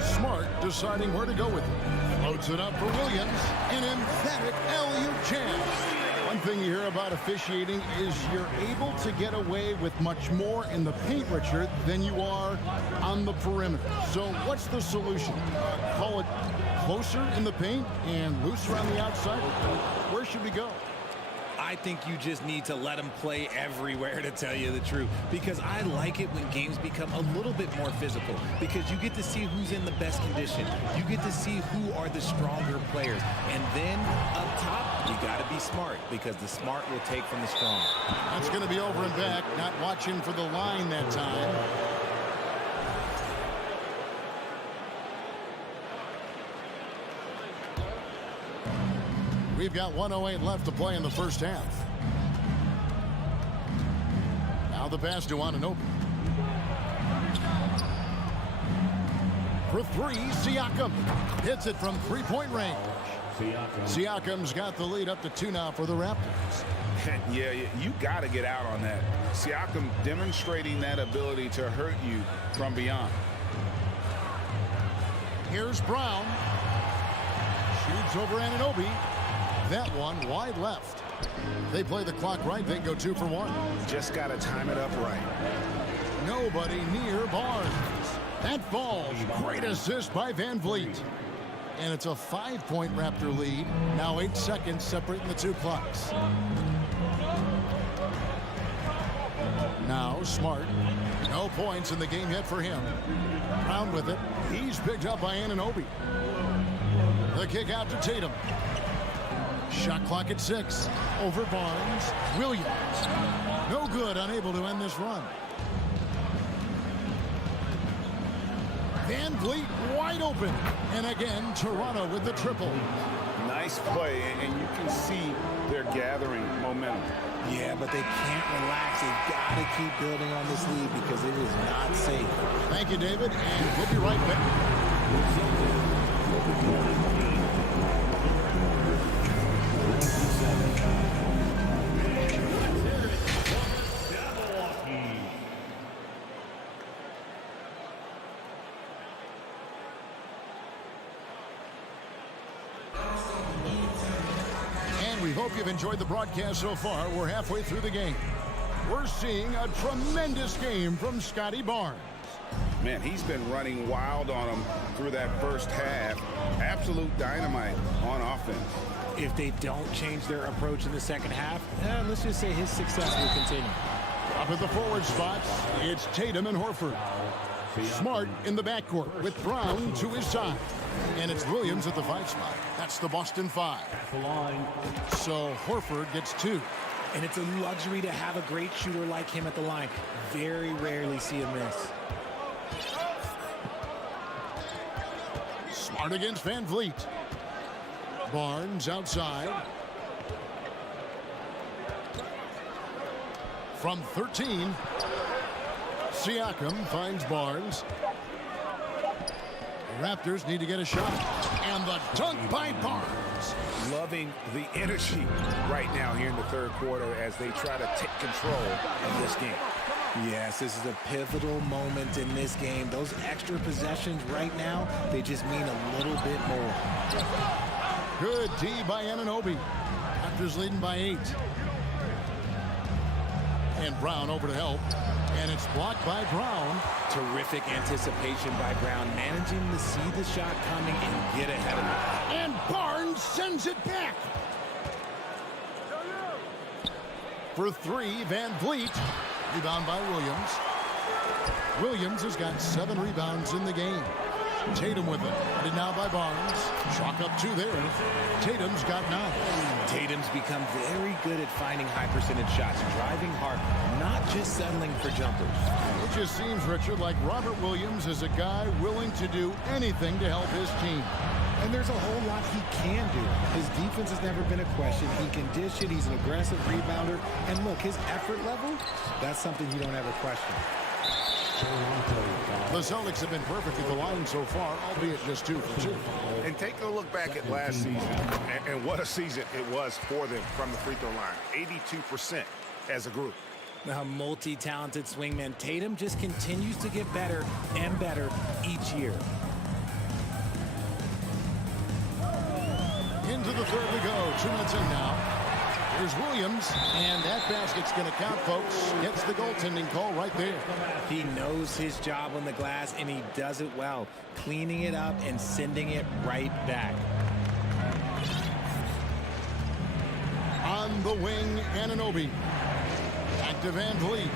Smart deciding where to go with it. Loads it up for Williams. An emphatic alley-oop chance. One thing you hear about officiating is you're able to get away with much more in the paint, Richard, than you are on the perimeter. So what's the solution? Call it closer in the paint and looser on the outside? Where should we go? I think you just need to let them play everywhere, to tell you the truth, because I like it when games become a little bit more physical, because you get to see who's in the best condition. You get to see who are the stronger players. And then up top, you got to be smart, because the smart will take from the strong. That's going to be over and back, not watching for the line that time. We've got 1:08 left to play in the first half. Now the pass to Anunoby. For three, Siakam hits it from three-point range. Siakam's got the lead up to 2 now for the Raptors. Yeah, you got to get out on that. Siakam demonstrating that ability to hurt you from beyond. Here's Brown. Shoots over Anunoby. That one wide left. They play the clock right. They go 2 for 1. Just got to time it up right. Nobody near Barnes. That falls. Great assist by Van Vliet. And it's a 5-point Raptor lead. Now 8 seconds separating the 2 clocks. Now Smart. No points in the game yet for him. Brown with it. He's picked up by Anunoby. The kick out to Tatum. Shot clock at 6. Over Barnes. Williams. No good. Unable to end this run. Van Vliet wide open. And again, Toronto with the triple. Nice play, and you can see they're gathering momentum. Yeah, but they can't relax. They've got to keep building on this lead because it is not safe. Thank you, David, and we'll be right back. We hope you've enjoyed the broadcast so far. We're halfway through the game. We're seeing a tremendous game from Scotty Barnes. Man, he's been running wild on them through that first half. Absolute dynamite on offense. If they don't change their approach in the second half, let's just say his success will continue. Up at the forward spots, it's Tatum and Horford. Smart in the backcourt with Brown to his side. And it's Williams at the 5 spot. That's the Boston 5. So Horford gets 2. And it's a luxury to have a great shooter like him at the line. Very rarely see him miss. Smart against Van Vliet. Barnes outside. From 13, Siakam finds Barnes. The Raptors need to get a shot. And the dunk by Barnes. Loving the energy right now here in the third quarter as they try to take control of this game. Yes, this is a pivotal moment in this game. Those extra possessions right now, they just mean a little bit more. Good D by Anunoby. Raptors leading by 8. And Brown over to help. And it's blocked by Brown. Terrific anticipation by Brown, managing to see the shot coming and get ahead of it. And Barnes sends it back. For 3, Van Vliet. Rebound by Williams. Williams has got 7 rebounds in the game. Tatum with it. And now by Barnes. Chalk up 2 there. Tatum's got 9. Tatum's become very good at finding high percentage shots, driving hard, not just settling for jumpers. It just seems, Richard, like Robert Williams is a guy willing to do anything to help his team. And there's a whole lot he can do. His defense has never been a question. He can dish it. He's an aggressive rebounder. And look, his effort level, that's something you don't ever question. The Celtics have been perfect at the line so far, albeit just 2 for 2. And take a look back at last season, and what a season it was for them from the free throw line. 82% as a group. A multi-talented swingman. Tatum just continues to get better and better each year. Into the third we go. 2 minutes in now. Here's Williams, and that basket's going to count, folks. Gets the goaltending call right there. He knows his job on the glass, and he does it well, cleaning it up and sending it right back. On the wing, Anunoby. Back to Van Vliet.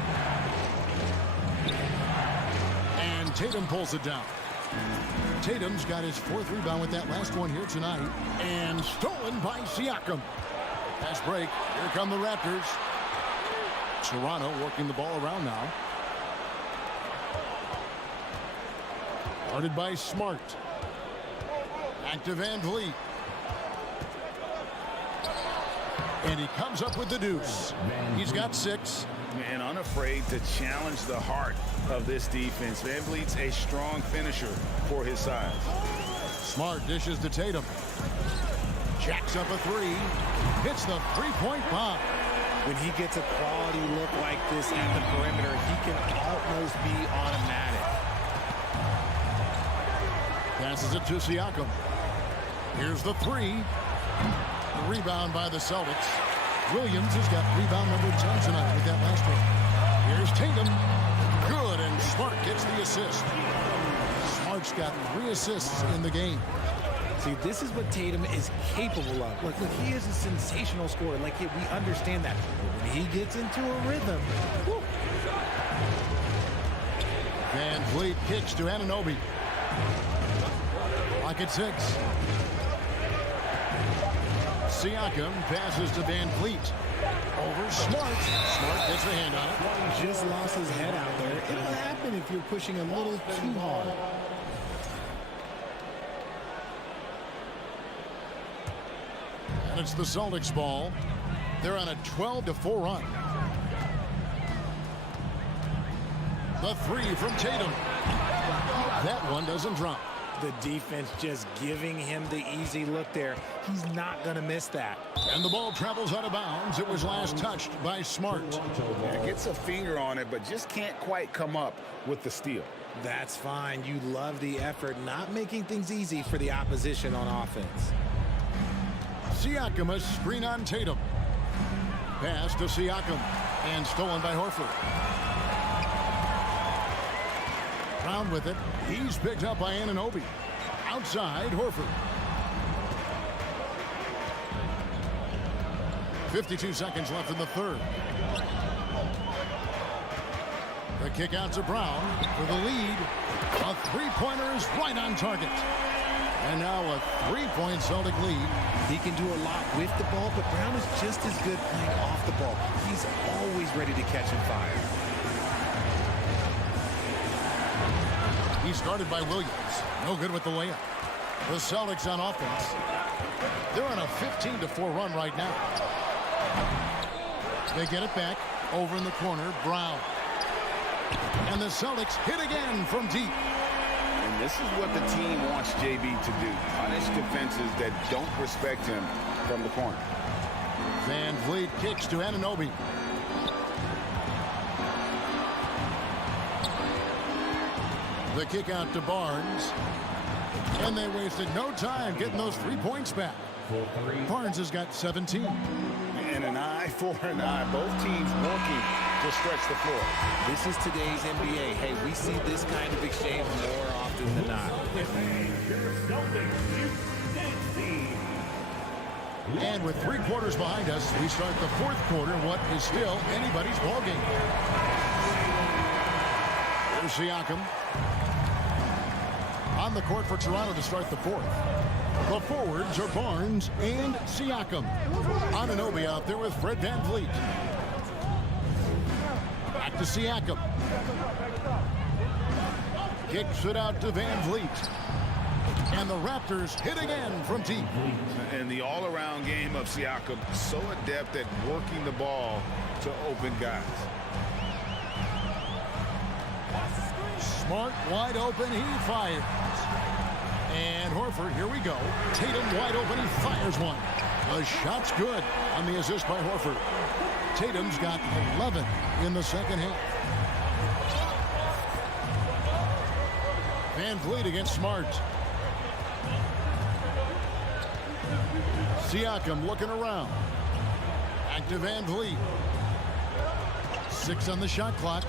And Tatum pulls it down. Tatum's got his 4th rebound with that last one here tonight. And stolen by Siakam. Fast break. Here come the Raptors. Toronto working the ball around now. Guarded by Smart. Back to Van Vliet. And he comes up with the deuce. He's got 6. And unafraid to challenge the heart of this defense. Van Vliet's a strong finisher for his size. Smart dishes to Tatum. Jacks up a 3. Hits the 3-point bomb. When he gets a quality look like this at the perimeter, he can almost be automatic. Passes it to Siakam. Here's the 3. Rebound by the Celtics. Williams has got rebound number 10 tonight with that last one. Here's Tatum. Good, and Smart gets the assist. Smart's got 3 assists in the game. See, this is what Tatum is capable of. Look, he is a sensational scorer. Like, we understand that. But when he gets into a rhythm, whew. Van Vliet kicks to Anunoby. Lock at 6. Siakam passes to Van Vliet. Over Smart. Smart gets a hand on it. Just lost his head out there. It'll happen if you're pushing a little too hard. And it's the Celtics ball. They're on a 12-4 run. The 3 from Tatum. That one doesn't drop. The defense just giving him the easy look there. He's not going to miss that. And the ball travels out of bounds. It was last touched by Smart. Yeah, gets a finger on it, but just can't quite come up with the steal. That's fine. You love the effort, not making things easy for the opposition on offense. Siakam, a screen on Tatum. Pass to Siakam. And stolen by Horford. Brown with it. He's picked up by Anunoby. Outside, Horford. 52 seconds left in the 3rd. The kick out to Brown for the lead. A 3-pointer is right on target. And now a 3-point Celtic lead. He can do a lot with the ball, but Brown is just as good playing off the ball. He's always ready to catch and fire. He's guarded by Williams. No good with the layup. The Celtics on offense. They're on a 15-4 run right now. They get it back. Over in the corner, Brown. And the Celtics hit again from deep. And this is what the team wants JB to do. Punish defenses that don't respect him from the corner. Van Vliet kicks to Anunoby. The kick out to Barnes. And they wasted no time getting those 3 points back. Barnes has got 17. And an eye for an eye. Both teams working to stretch the floor. This is today's NBA. Hey, we see this kind of exchange more often than not. And with 3 quarters behind us, we start the 4th quarter, what is still anybody's ballgame. There's Siakam. On the court for Toronto to start the 4th. The forwards are Barnes and Siakam. Anunoby out there with Fred Van Vliet. Back to Siakam. Kicks it out to Van Vliet. And the Raptors hit again from deep. And the all-around game of Siakam, so adept at working the ball to open guys. Smart wide open, he fires. And Horford, here we go. Tatum wide open, he fires one. The shot's good on the assist by Horford. Tatum's got 11 in the second half. Van Vliet against Smart. Siakam looking around. Back to Van Vliet. 6 on the shot clock.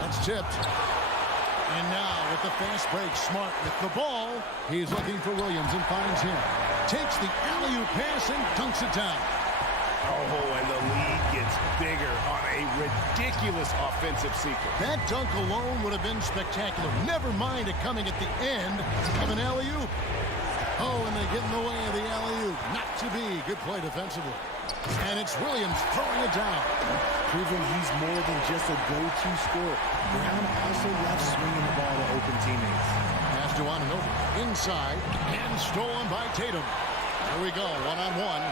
That's tipped. And now with the fast break, Smart with the ball. He's looking for Williams and finds him. Takes the alley-oop pass and dunks it down. Oh, and the lead gets bigger on a ridiculous offensive sequence. That dunk alone would have been spectacular. Never mind it coming at the end of an alley-oop. Oh, and they get in the way of the alley-oop. Not to be. Good play defensively. And it's Williams throwing it down. Proving he's more than just a go-to scorer. Brown also loves swinging the ball to open teammates. Pass to Anunoby. Inside and stolen by Tatum. Here we go, one-on-one.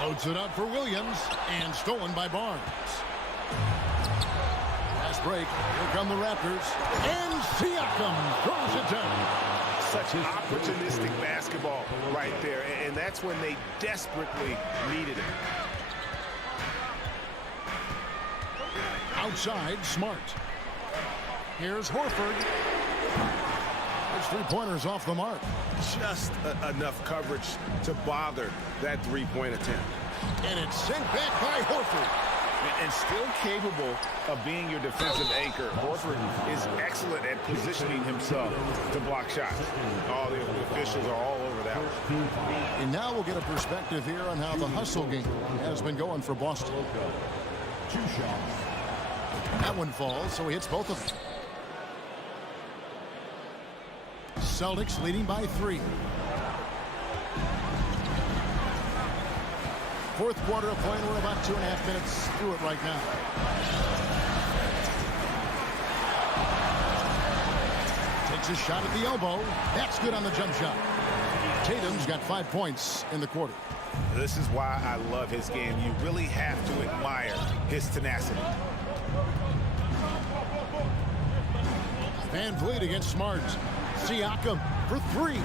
Floats it up for Williams and stolen by Barnes. Last break. Here come the Raptors. And Siakam throws it down. Such opportunistic basketball right there, and that's when they desperately needed it. Outside, Smart. Here's Horford. His three-pointer's off the mark. Just enough coverage to bother that three-point attempt. And it's sent back by Horford. And still capable of being your defensive anchor. Horford is excellent at positioning himself to block shots. All the officials are all over that one. And now we'll get a perspective here on how the hustle game has been going for Boston. 2 shots. That one falls, so he hits both of them. Celtics leading by 3. Fourth quarter of play, we're about 2.5 minutes through it right now. Takes a shot at the elbow. That's good on the jump shot. Tatum's got 5 points in the quarter. This is why I love his game. You really have to admire his tenacity. Van Vliet against Smart. Siakam for 3.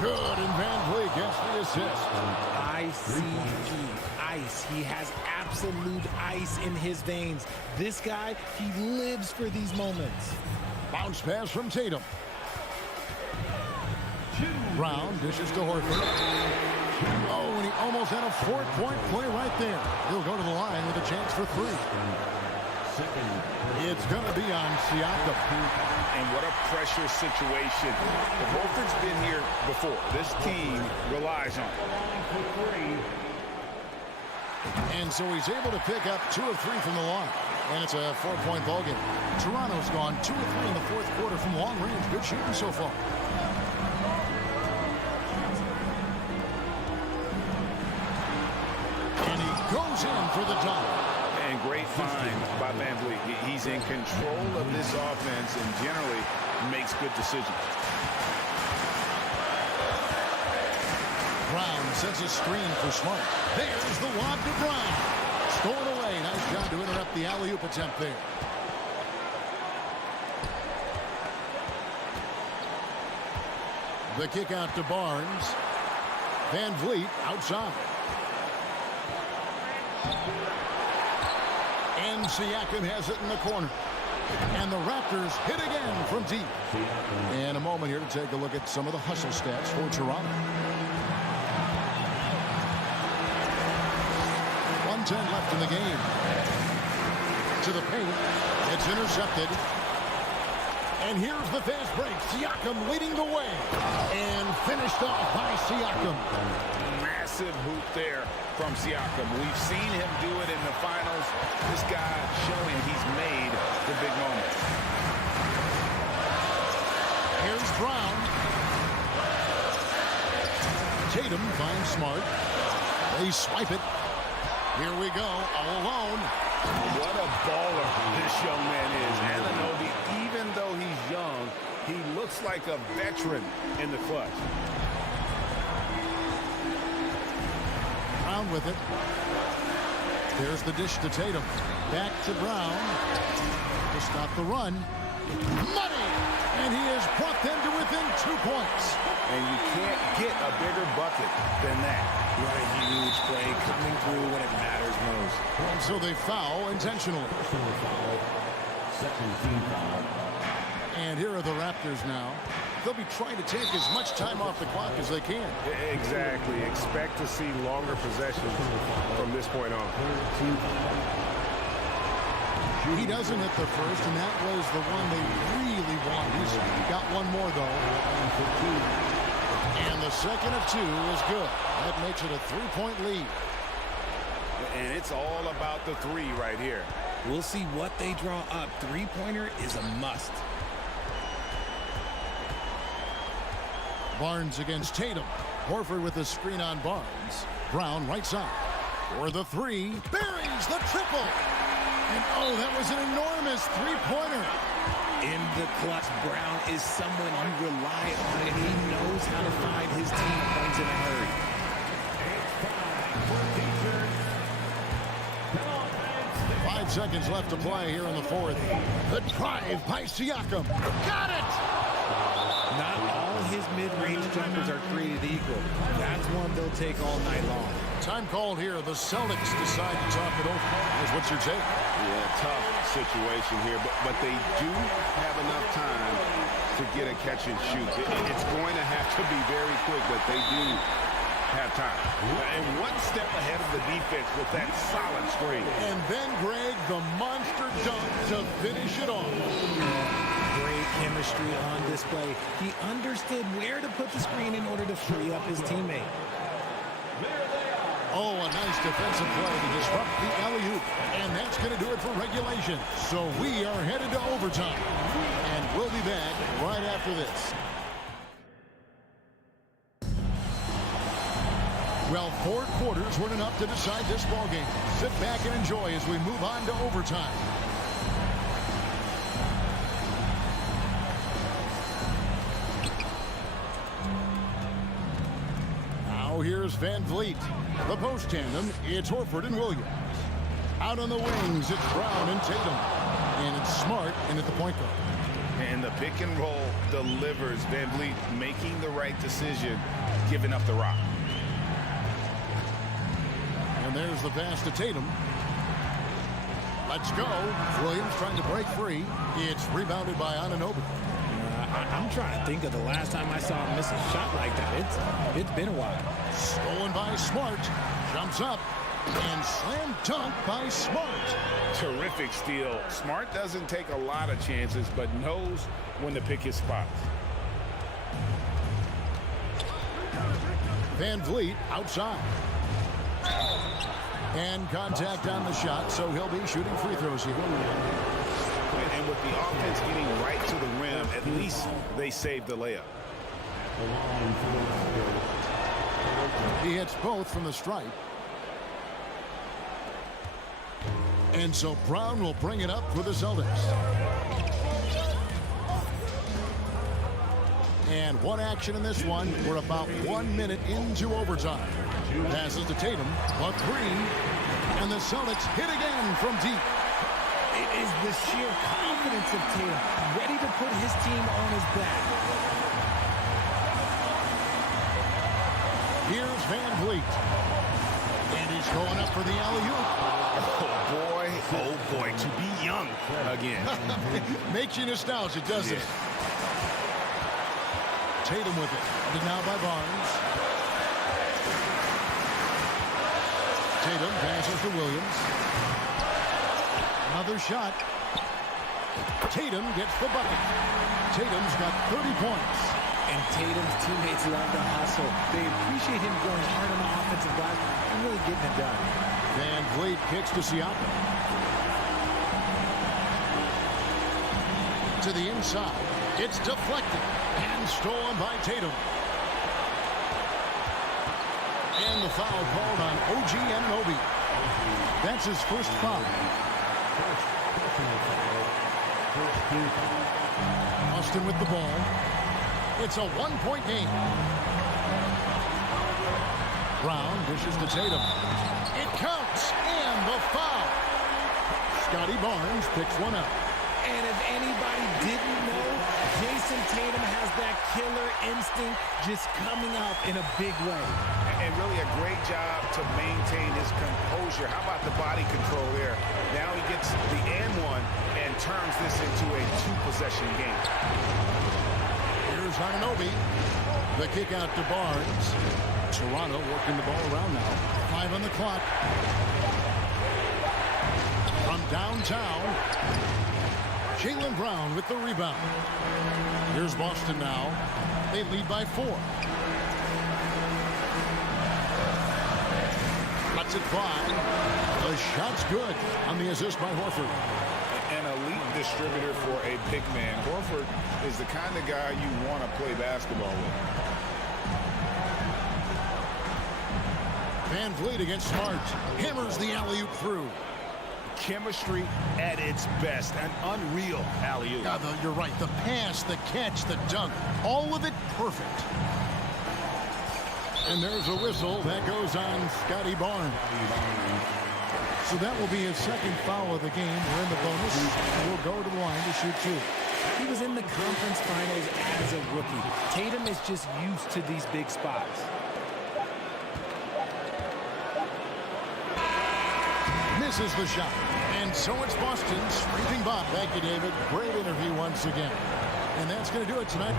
Good, and Van Vliet gets the assist. Ice. He has absolute ice in his veins. This guy, he lives for these moments. Bounce pass from Tatum. Brown dishes to Horford. Oh, and he almost had a 4-point play right there. He'll go to the line with a chance for 3. It's going to be on Siakam. And what a pressure situation. Horford's been here before. This team relies on him. And so he's able to pick up 2 of 3 from the line. And it's a 4-point ball game. Toronto's gone 2 of 3 in the fourth quarter from long range. Good shooting so far. And he goes in for the dunk. And great find by Van Vliet. He's in control of this offense and generally makes good decisions. Brown sets a screen for Smart. There's the lob to Brown. Stolen away. Nice job to interrupt the alley-oop attempt there. The kick out to Barnes. Van Vliet outside. And Siakam has it in the corner. And the Raptors hit again from deep. And a moment here to take a look at some of the hustle stats for Toronto. 1:10 left in the game. To the paint. It's intercepted. And here's the fast break. Siakam leading the way. And finished off by Siakam. Massive hoop there from Siakam. We've seen him do it in the finals. This guy showing he's made the big moments. Here's Brown. Tatum finds Smart. They swipe it. Here we go, all alone. What a baller this young man is. Anunoby, even though he's young, he looks like a veteran in the clutch. Brown with it. There's the dish to Tatum. Back to Brown to stop the run. Money! And he has brought them to within 2 points. And you can't get a bigger bucket than that. What a huge play coming through when it matters most. And so they foul intentionally. Second team foul. And here are the Raptors now. they'll be trying to take as much time off the clock as they can. Exactly. Expect to see longer possessions from this point on. He doesn't hit the first, and that was the one they really wanted. He's got one more, though. And the second of two is good. That makes it a 3-point lead. And it's all about the three right here. We'll see what they draw up. Three-pointer is a must. Barnes against Tatum. Horford with the screen on Barnes. Brown right side. For the three. Buries the triple. And oh, that was an enormous three-pointer. In the clutch, Brown is someone you rely on, and he knows how to find his team points in a hurry. 5 seconds left to play here in the fourth. The drive by Siakam. Got it! Not all his mid-range jumpers are created equal. That's one they'll take all night long. Time called here. The Celtics decide to talk it over. What's your take? Yeah, tough situation here, but they do have enough time to get a catch and shoot. It's going to have to be very quick, but they do have time. And one step ahead of the defense with that solid screen. And then, Greg, the monster dunk to finish it off. Great chemistry on display. He understood where to put the screen in order to free up his teammate. Oh, a nice defensive play to disrupt the alley-oop. And that's going to do it for regulation. So we are headed to overtime. And we'll be back right after this. Well, 4 quarters weren't enough to decide this ballgame. Sit back and enjoy as we move on to overtime. Now here's Van Vliet. The post tandem, it's Horford and Williams. Out on the wings, it's Brown and Tatum. And it's Smart in at the point guard. And the pick and roll delivers. Van Vliet making the right decision, giving up the rock. And there's the pass to Tatum. Let's go. Williams trying to break free. It's rebounded by Anunoby. I'm trying to think of the last time I saw him miss a shot like that. It's been a while. Stolen by Smart. Jumps up. And slam dunk by Smart. Terrific steal. Smart doesn't take a lot of chances, but knows when to pick his spots. Van Vliet outside. And contact on the shot, so he'll be shooting free throws here. And with the offense getting right to the rim, at least they saved the layup. He hits both from the stripe. And so Brown will bring it up for the Celtics. And one action in this one. We're about 1 minute into overtime. Passes to Tatum. A three. And the Celtics hit again from deep. It is the sheer confidence of Tatum, ready to put his team on his back. Here's Van Vliet. And he's going up for the alley-oop. Oh boy, to be young again. Makes you nostalgic, doesn't it? Tatum with it. And now by Barnes. Tatum passes to Williams. Another shot. Tatum gets the bucket. Tatum's got 30 points. And Tatum's teammates love the hustle. They appreciate him going hard on the offensive glass and really getting it done. Van Vliet kicks to Siakam. To the inside. It's deflected and stolen by Tatum. And the foul called on OG Anunoby. That's his first foul. Austin with the ball. It's a 1-point game. Brown dishes to Tatum. It counts, and the foul. Scotty Barnes picks one up. And if anybody didn't know, Jason Tatum has that killer instinct just coming out in a big way. And really a great job to maintain his composure. How about the body control there? Now he gets the and one and turns this into a 2-possession game. Here's Here's Arnanobi. The kick out to Barnes. Toronto working the ball around now. 5 on the clock. From downtown, Jaylen Brown with the rebound. Here's Boston now. They lead by 4. Lets it fly. The shot's good on the assist by Horford. An elite distributor for a big man. Horford is the kind of guy you want to play basketball with. Van Vliet against Smart. Hammers the alley-oop through. Chemistry at its best. An unreal alley-oop. Yeah, you're right. The pass, the catch, the dunk. All of it perfect. And there's a whistle that goes on Scotty Barnes. So that will be his second foul of the game. We're in the bonus. We'll go to the line to shoot 2. He was in the conference finals as a rookie. Tatum is just used to these big spots. Misses the shot. And so it's Boston scraping by. Thank you, David. Great interview once again. And that's going to do it tonight.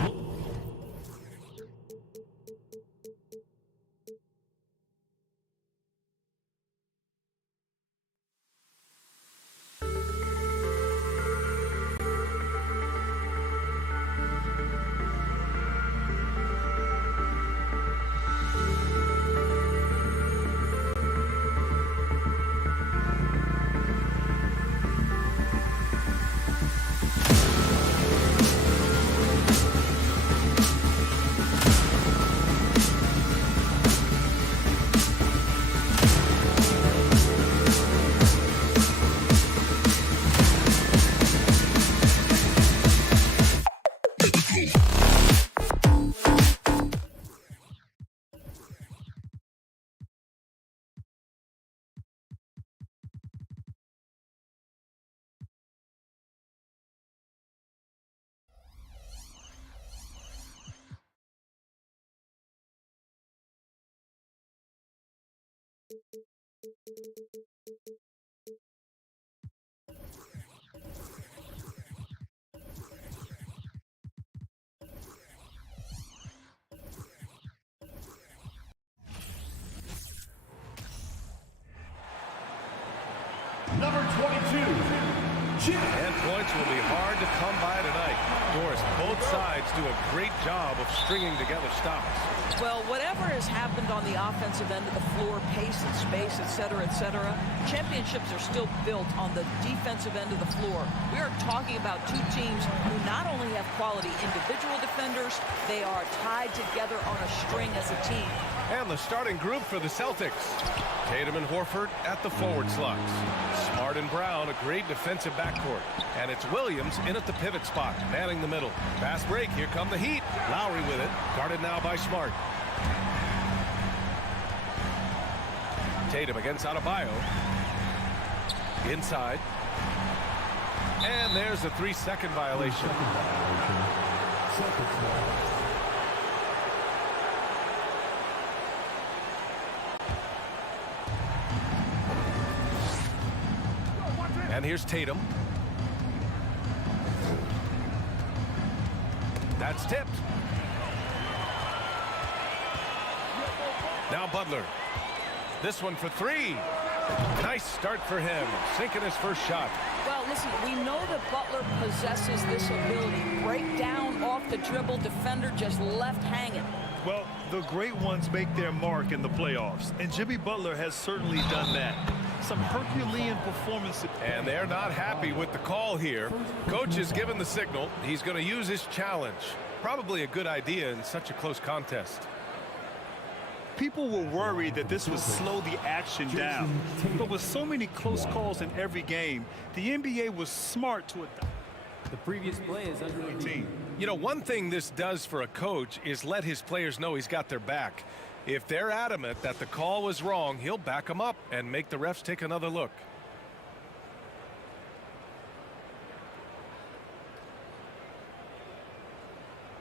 Number 22, Jimmy. And points will be hard to come by tonight. Doris, both sides do a great job of stringing together stops. Well, whatever has happened on the offensive end of the floor, pace and space, et cetera, championships are still built on the defensive end of the floor. We are talking about two teams who not only have quality individual defenders, they are tied together on a string as a team. And the starting group for the Celtics. Tatum and Horford at the forward slots. Smart and Brown, a great defensive backcourt. And it's Williams in at the pivot spot, manning the middle. Fast break, here come the Heat. Lowry with it, guarded now by Smart. Tatum against Adebayo. Inside. And there's a 3-second violation. And here's Tatum. That's tipped. Now Butler. This one for 3. Nice start for him. Sinking his first shot. Well, listen, we know that Butler possesses this ability. Break down off the dribble, defender just left hanging. Well, the great ones make their mark in the playoffs, and Jimmy Butler has certainly done that. Some Herculean performance. And they're not happy with the call here. Coach has given the signal. He's going to use his challenge. Probably a good idea in such a close contest. People were worried that this would slow the action down. But with so many close calls in every game, the NBA was smart to adopt. The previous play is under 18. You know, one thing this does for a coach is let his players know he's got their back. If they're adamant that the call was wrong, he'll back them up and make the refs take another look.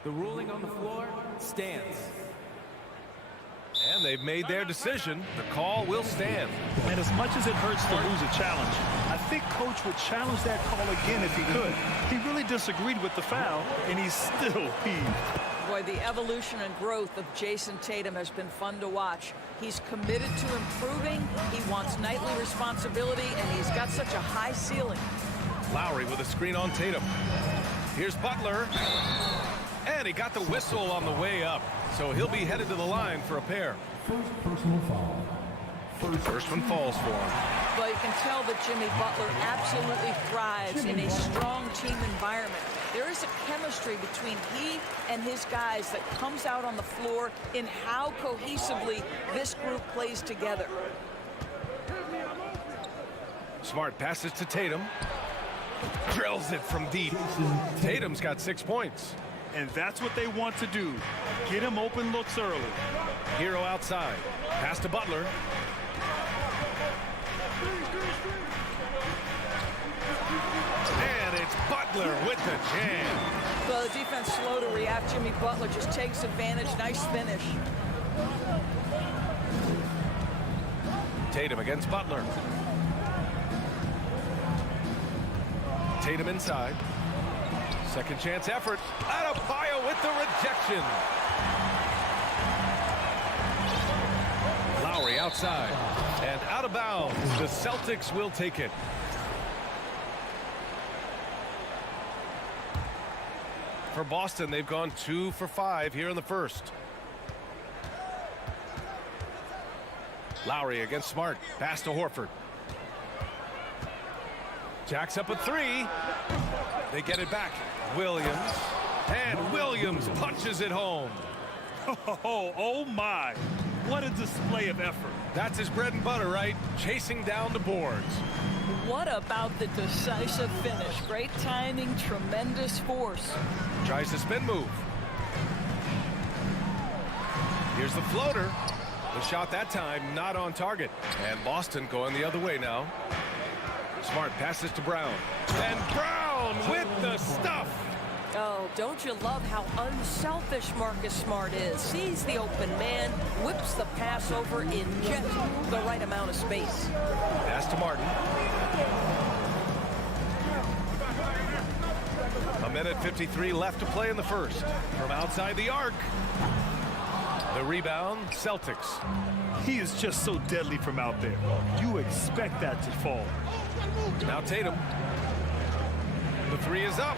The ruling on the floor stands. And they've made their decision. The call will stand. And as much as it hurts to lose a challenge, I think Coach would challenge that call again if he could. He really disagreed with the foul, and he's still peeved. Boy, the evolution and growth of Jason Tatum has been fun to watch. He's committed to improving. He wants nightly responsibility, and he's got such a high ceiling. Lowry with a screen on Tatum. Here's Butler. And he got the whistle on the way up. So he'll be headed to the line for a pair. First personal foul. First one falls for him. Well, you can tell that Jimmy Butler absolutely thrives in a strong team environment. There is a chemistry between he and his guys that comes out on the floor in how cohesively this group plays together. Smart passes to Tatum. Drills it from deep. Tatum's got 6 points. And that's what they want to do. Get him open looks early. Hero outside. Pass to Butler. And it's Butler with the jam. Well, the defense slow to react. Jimmy Butler just takes advantage. Nice finish. Tatum against Butler. Tatum inside. Second chance effort. Adebayo with the rejection. Lowry outside. And out of bounds. The Celtics will take it. For Boston, they've gone 2 for 5 here in the first. Lowry against Smart. Pass to Horford. Jacks up a 3. They get it back. Williams. And Williams punches it home. Oh my. What a display of effort. That's his bread and butter, right? Chasing down the boards. What about the decisive finish? Great timing, tremendous force. Tries the spin move. Here's the floater. The shot that time not on target. And Boston going the other way now. Smart passes to Brown. And Brown with the stuff. Oh, don't you love how unselfish Marcus Smart is? Sees the open man, whips the pass over in just the right amount of space. Pass to Martin. A minute 53 left to play in the first. From outside the arc. The rebound, Celtics. He is just so deadly from out there. You expect that to fall. Now Tatum. The 3 is up.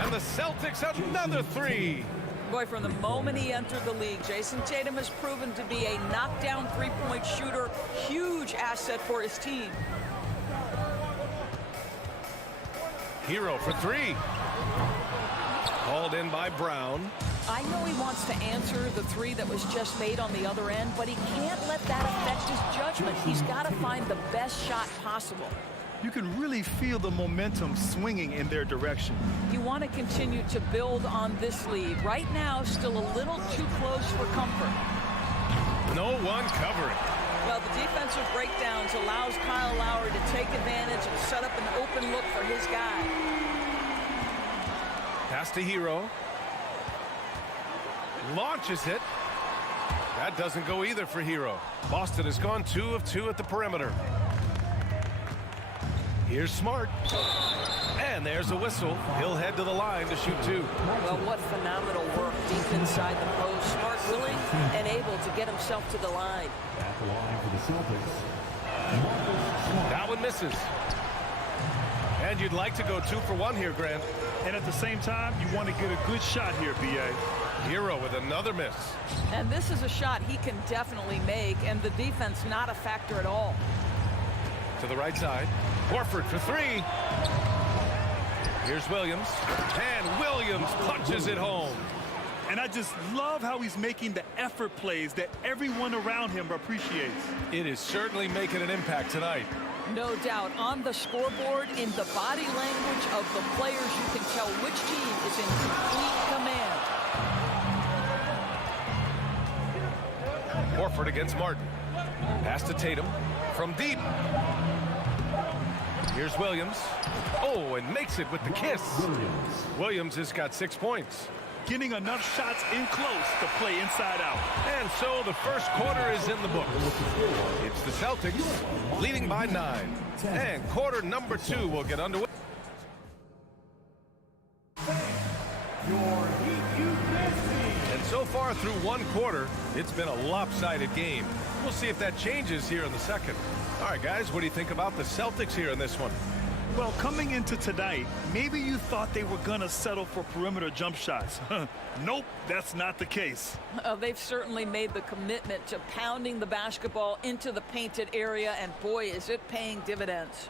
And the Celtics another 3. Boy, from the moment he entered the league, Jason Tatum has proven to be a knockdown three-point shooter. Huge asset for his team. Hero for 3. Called in by Brown. I know he wants to answer the 3 that was just made on the other end, but he can't let that affect his judgment. He's got to find the best shot possible. You can really feel the momentum swinging in their direction. You want to continue to build on this lead. Right now, still a little too close for comfort. No one covering. Well, the defensive breakdowns allows Kyle Lowry to take advantage and set up an open look for his guy. Pass to Hero. Launches it. That doesn't go either for Hero. Boston has gone 2 of 2 at the perimeter. Here's Smart. And there's a whistle. He'll head to the line to shoot 2. Well, what phenomenal work deep inside the post. Smart, willing, and able to get himself to the line. At the line for the Celtics. That one misses. And you'd like to go 2 for 1 here, Grant. And at the same time, you want to get a good shot here, B.A. Hero with another miss. And this is a shot he can definitely make, and the defense not a factor at all. To the right side. Horford for 3. Here's Williams. And Williams punches it home. And I just love how he's making the effort plays that everyone around him appreciates. It is certainly making an impact tonight. No doubt. On the scoreboard, in the body language of the players, you can tell which team is in complete command. Horford against Martin. Pass to Tatum. From deep. Here's Williams. Oh, and makes it with the kiss. Williams has got 6 points. Getting enough shots in close to play inside out. And so the first quarter is in the books. It's the Celtics leading by 9. And quarter number 2 will get underway. Your Heat far through one quarter, it's been a lopsided game. We'll see if that changes here in the second. All right, guys, what do you think about the Celtics here in this one? Well, coming into tonight, maybe you thought they were going to settle for perimeter jump shots. Nope, that's not the case. They've certainly made the commitment to pounding the basketball into the painted area, and boy, is it paying dividends.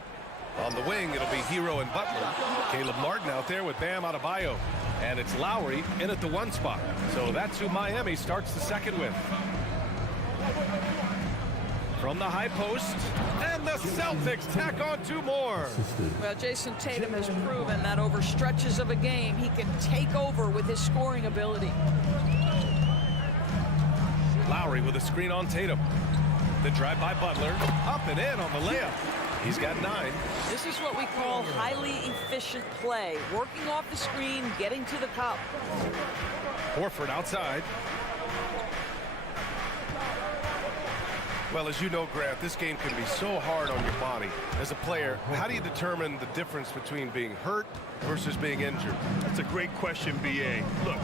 On the wing, it'll be Hero and Butler. Caleb Martin out there with Bam Adebayo. And it's Lowry in at the 1 spot. So that's who Miami starts the second with. From the high post, and the Celtics tack on 2 more. Well, Jason Tatum has proven that over stretches of a game, he can take over with his scoring ability. Lowry with a screen on Tatum. The drive by Butler, up and in on the layup. He's got 9. This is what we call highly efficient play. Working off the screen, getting to the cup. Horford outside. Well, as you know, Grant, this game can be so hard on your body. As a player, how do you determine the difference between being hurt versus being injured? That's a great question, B.A. Look,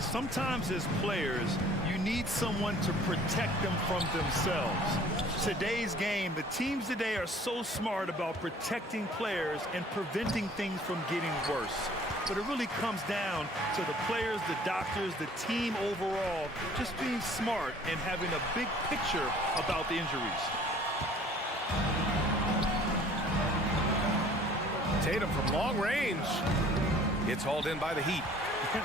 sometimes as players, you need someone to protect them from themselves. Today's game, the teams today are so smart about protecting players and preventing things from getting worse. But it really comes down to the players, the doctors, the team overall, just being smart and having a big picture about the injuries. Tatum from long range. It's hauled in by the Heat.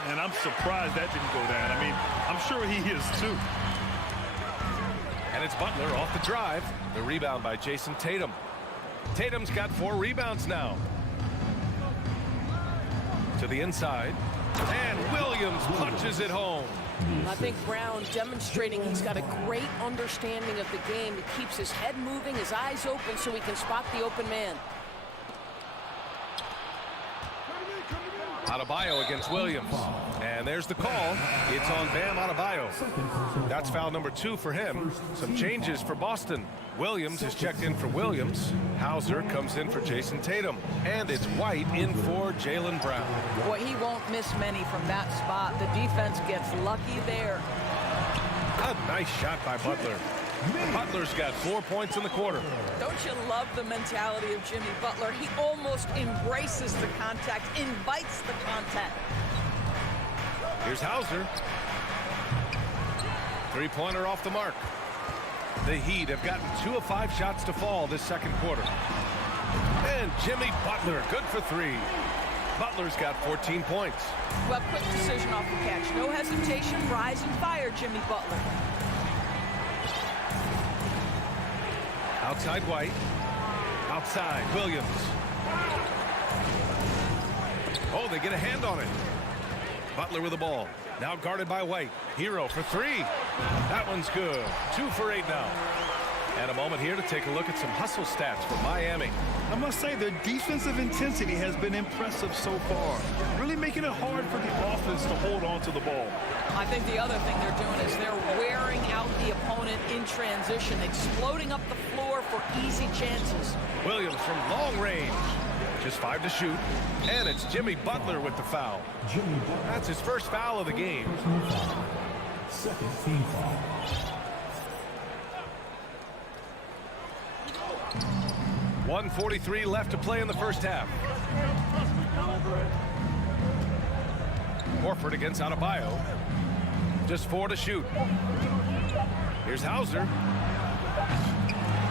And I'm surprised that didn't go down. I mean, I'm sure he is too. And it's Butler off the drive. The rebound by Jason Tatum. Tatum's got 4 rebounds now. To the inside. And Williams punches it home. I think Brown demonstrating he's got a great understanding of the game. He keeps his head moving, his eyes open so he can spot the open man. Adebayo against Williams. And there's the call. It's on Bam Adebayo. That's foul number 2 for him. Some changes for Boston. Williams is checked in for Williams. Hauser comes in for Jason Tatum. And it's White in for Jaylen Brown. Boy, he won't miss many from that spot. The defense gets lucky there. A nice shot by Butler. Butler's got 4 points in the quarter. Don't you love the mentality of Jimmy Butler? He almost embraces the contact, invites the contact. Here's Hauser. 3-pointer off the mark. The Heat have gotten 2 of 5 shots to fall this second quarter. And Jimmy Butler, good for 3. Butler's got 14 points. Well, quick decision off the catch. No hesitation, rise and fire, Jimmy Butler. Outside White. Outside Williams. Oh, they get a hand on it. Butler with the ball. Now guarded by White. Hero for 3. That one's good. 2 for 8 now. And a moment here to take a look at some hustle stats for Miami. I must say their defensive intensity has been impressive so far. Really making it hard for the offense to hold on to the ball. I think the other thing they're doing is they're wearing out the opponent in transition, exploding up the floor for easy chances. Williams from long range. Just 5 to shoot. And it's Jimmy Butler with the foul. That's his first foul of the game. Second team foul. .143 left to play in the first half. Horford against Adebayo. Just 4 to shoot. Here's Hauser.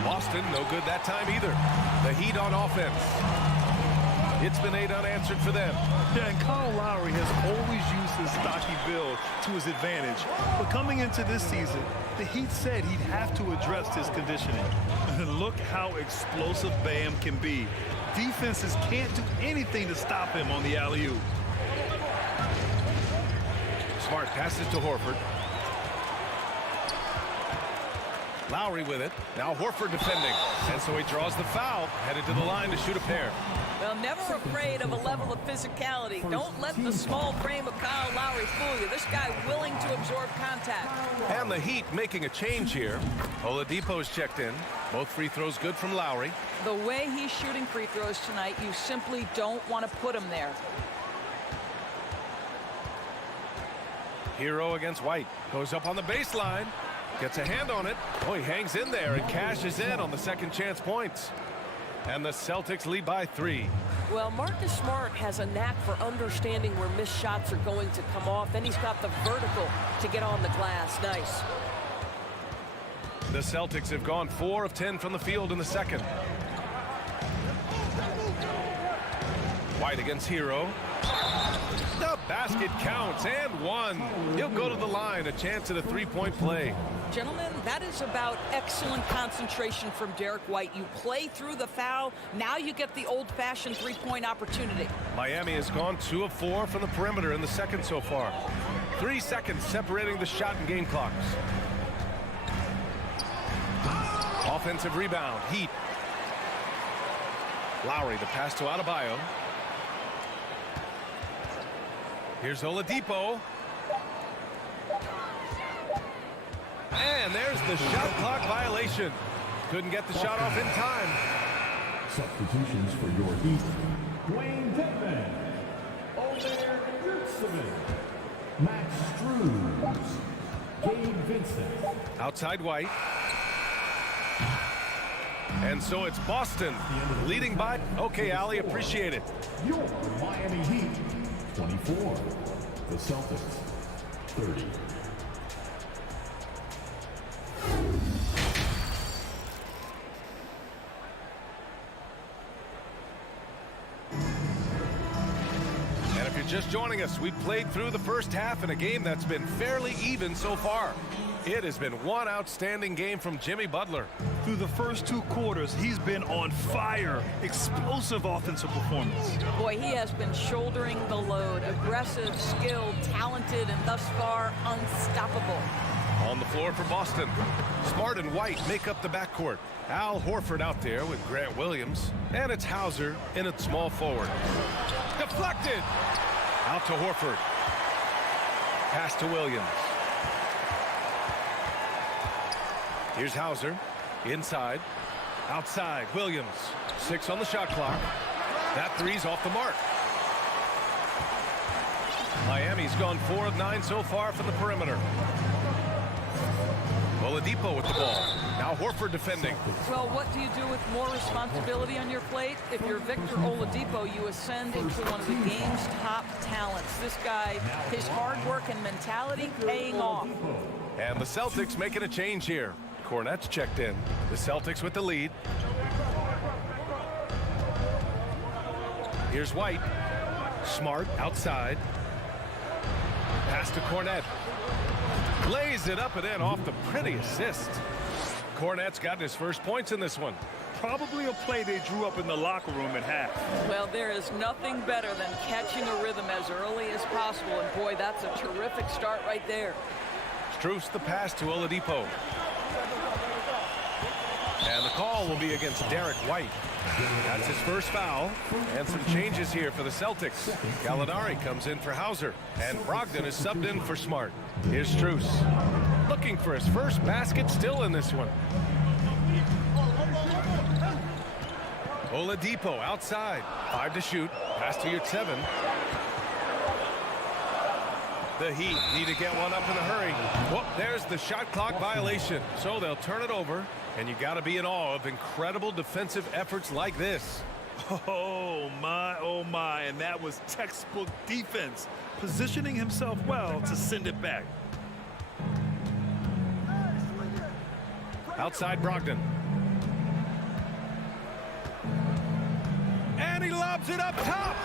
Boston, no good that time either. The Heat on offense. It's been 8 unanswered for them. Yeah, and Kyle Lowry has always used his stocky build to his advantage. But coming into this season, the Heat said he'd have to address his conditioning. And look how explosive Bam can be. Defenses can't do anything to stop him on the alley-oop. Smart passes to Horford. Lowry with it. Now Horford defending. And so he draws the foul. Headed to the line to shoot a pair. Well, never afraid of a level of physicality. Don't let the small frame of Kyle Lowry fool you. This guy willing to absorb contact. And the Heat making a change here. Oladipo's checked in. Both free throws good from Lowry. The way he's shooting free throws tonight, you simply don't want to put him there. Hero against White. Goes up on the baseline. Gets a hand on it. Oh, he hangs in there and cashes in on the second chance points. And the Celtics lead by 3. Well, Marcus Smart has a knack for understanding where missed shots are going to come off. Then he's got the vertical to get on the glass. Nice. The Celtics have gone 4 of 10 from the field in the second. White against Hero. The basket counts and 1. He'll go to the line, a chance at a three-point play. Gentlemen, that is about excellent concentration from Derek White. You play through the foul. Now you get the old-fashioned three-point opportunity. Miami has gone 2 of 4 from the perimeter in the second so far. 3 seconds separating the shot and game clocks. Offensive rebound, Heat. Lowry, the pass to Adebayo. Here's Oladipo. And there's the shot clock violation. Couldn't get the shot off in time. Substitutions for your Heat. Dwayne Dedman. Omer Yurtseven. Max Struz. Gabe Vincent. Outside White. And so it's Boston leading by. Okay, Ali, appreciate it. Your Miami Heat. 24. The Celtics. 30. And if you're just joining us, we played through the first half in a game that's been fairly even so far. It has been one outstanding game from Jimmy Butler. Through the first 2 quarters, he's been on fire. Explosive offensive performance. Boy, he has been shouldering the load. Aggressive, skilled, talented, and thus far unstoppable. On the floor for Boston. Smart and White make up the backcourt. Al Horford out there with Grant Williams. And it's Hauser in at small forward. Deflected. Out to Horford. Pass to Williams. Here's Hauser. Inside. Outside. Williams. 6 on the shot clock. That three's off the mark. Miami's gone 4 of 9 so far from the perimeter. Oladipo with the ball. Now Horford defending. Well, what do you do with more responsibility on your plate? If you're Victor Oladipo, you ascend into one of the game's top talents. This guy, his hard work and mentality paying off. And the Celtics making a change here. Cornette's checked in. The Celtics with the lead. Here's White. Smart outside. Pass to Cornette. Lays it up and in off the pretty assist. Cornette's gotten his first points in this one. Probably a play they drew up in the locker room at half. Well, there is nothing better than catching a rhythm as early as possible. And boy, that's a terrific start right there. Strus the pass to Oladipo. And the call will be against Derek White. That's his first foul. And some changes here for the Celtics. Gallinari comes in for Hauser. And Brogdon is subbed in for Smart. Here's Strus. Looking for his first basket still in this one. Oladipo outside. 5 to shoot. Pass to Yurtseven. The Heat need to get one up in a hurry. Whoop, there's the shot clock violation. So they'll turn it over. And you got to be in awe of incredible defensive efforts like this. Oh my, and that was textbook defense. Positioning himself well to send it back. Outside Brogdon. And he lobs it up top.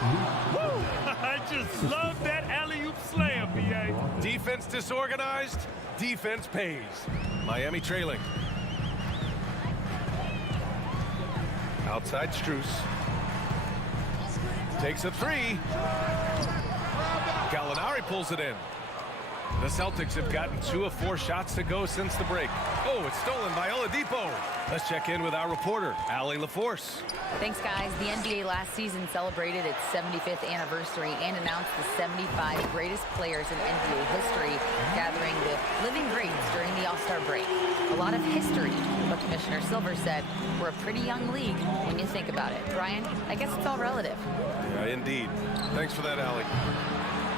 Woo! I just love that alley-oop slam, B.A. Defense disorganized. Defense pays. Miami trailing. Outside Strus. Takes a 3. Gallinari pulls it in. The Celtics have gotten 2 of 4 shots to go since the break. Oh, it's stolen by Oladipo. Let's check in with our reporter, Allie LaForce. Thanks, guys. The NBA last season celebrated its 75th anniversary and announced the 75 greatest players in NBA history, gathering the living greats during the All-Star break. A lot of history, but Commissioner Silver said we're a pretty young league when you think about it. Brian, I guess it's all relative. Yeah, indeed. Thanks for that, Allie.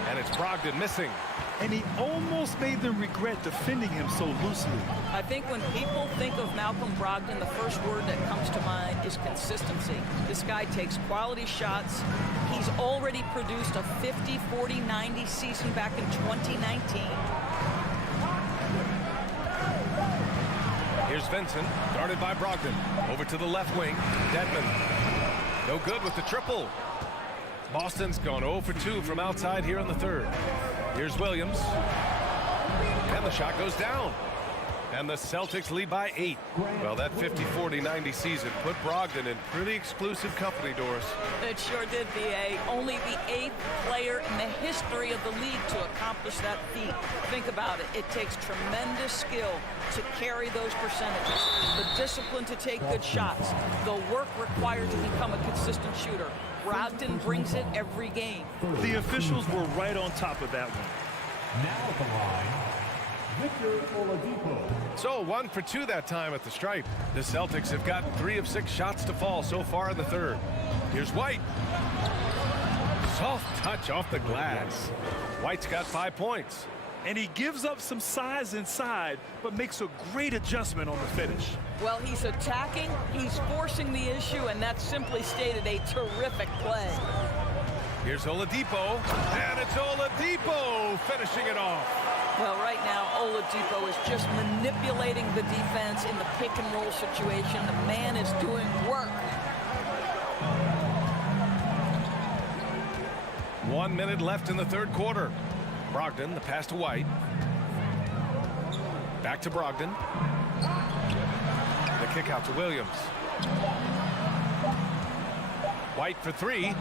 And it's Brogdon missing. and he almost made them regret defending him so loosely. I think when people think of Malcolm Brogdon, the first word that comes to mind is consistency. This guy takes quality shots. He's already produced a 50, 40, 90 season back in 2019. Here's Vincent, guarded by Brogdon. Over to the left wing, Dedmon. No good with the triple. Boston's gone 0 for 2 from outside here in the third. Here's Williams. And the shot goes down. And the Celtics lead by 8. Well, that 50, 40, 90 season put Brogdon in pretty exclusive company, Doris. It sure did, B.A. Only the 8th player in the history of the league to accomplish that feat. Think about it. It takes tremendous skill to carry those percentages. The discipline to take good shots. The work required to become a consistent shooter. Brogdon brings it every game. The officials were right on top of that one. Now at the line, Victor Oladipo. So 1 for 2 that time at the stripe. The Celtics have gotten 3 of 6 shots to fall so far in the third. Here's White. Soft touch off the glass. White's got 5 points. And he gives up some size inside, but makes a great adjustment on the finish. Well, he's attacking, he's forcing the issue, and that's simply stated a terrific play. Here's Oladipo, and it's Oladipo finishing it off. Well, right now, Oladipo is just manipulating the defense in the pick-and-roll situation. The man is doing work. 1 minute left in the third quarter. Brogdon, the pass to White. Back to Brogdon. The kick out to Williams. White for 3.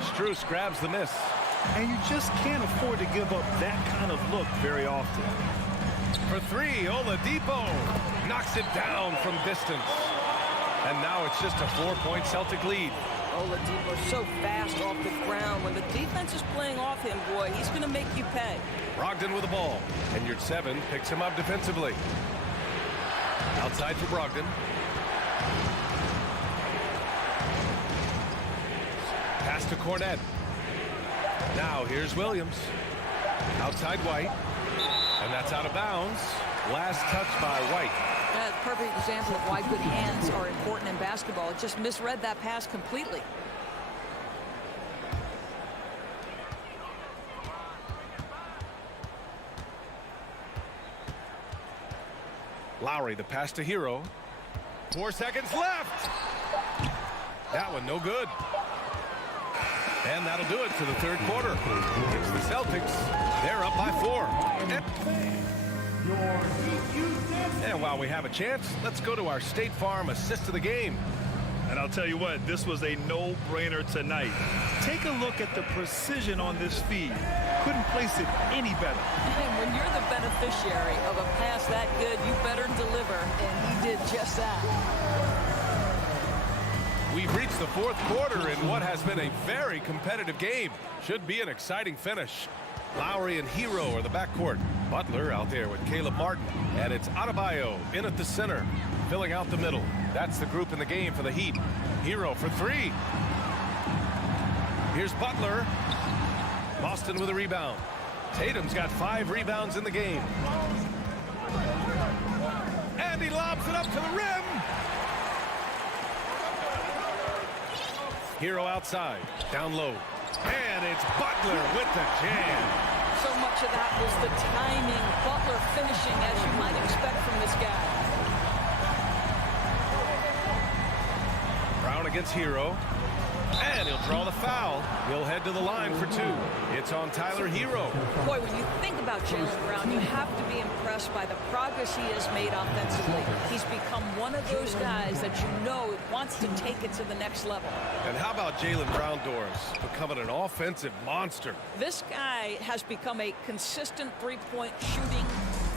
Strus grabs the miss. And you just can't afford to give up that kind of look very often. For 3, Oladipo knocks it down from distance. And now it's just a 4-point Celtic lead. Oladipo so fast off the ground. When the defense is playing off him, boy, he's going to make you pay. Brogdon with the ball. And your 7 picks him up defensively. Outside for Brogdon. Pass to Cornette. Now here's Williams. Outside White. And that's out of bounds. Last touch by White. That's a perfect example of why good hands are important in basketball. It just misread that pass completely. Lowry, the pass to Hero. 4 seconds left. That one no good. And that'll do it for the third quarter. It's the Celtics. They're up by 4. And while we have a chance, let's go to our State Farm assist of the game. And I'll tell you what, this was a no-brainer tonight. Take a look at the precision on this feed. Couldn't place it any better. And when you're the beneficiary of a pass that good, you better deliver. And he did just that. We've reached the fourth quarter in what has been a very competitive game. Should be an exciting finish. Lowry and Hero are the backcourt. Butler out there with Caleb Martin. And it's Adebayo in at the center, filling out the middle. That's the group in the game for the Heat. Hero for 3. Here's Butler. Boston with a rebound. Tatum's got 5 rebounds in the game. And he lobs it up to the rim. Hero outside, down low. And it's Butler with the jam. So much of that was the timing. Butler finishing as you might expect from this guy. Brown against Hero. And he'll draw the foul. He'll head to the line for 2. It's on Tyler Hero. Boy, when you think about Jaylen Brown, you have to be impressed by the progress he has made offensively. He's become one of those guys that you know wants to take it to the next level. And how about Jaylen Brown, Doris, becoming an offensive monster? This guy has become a consistent three-point shooting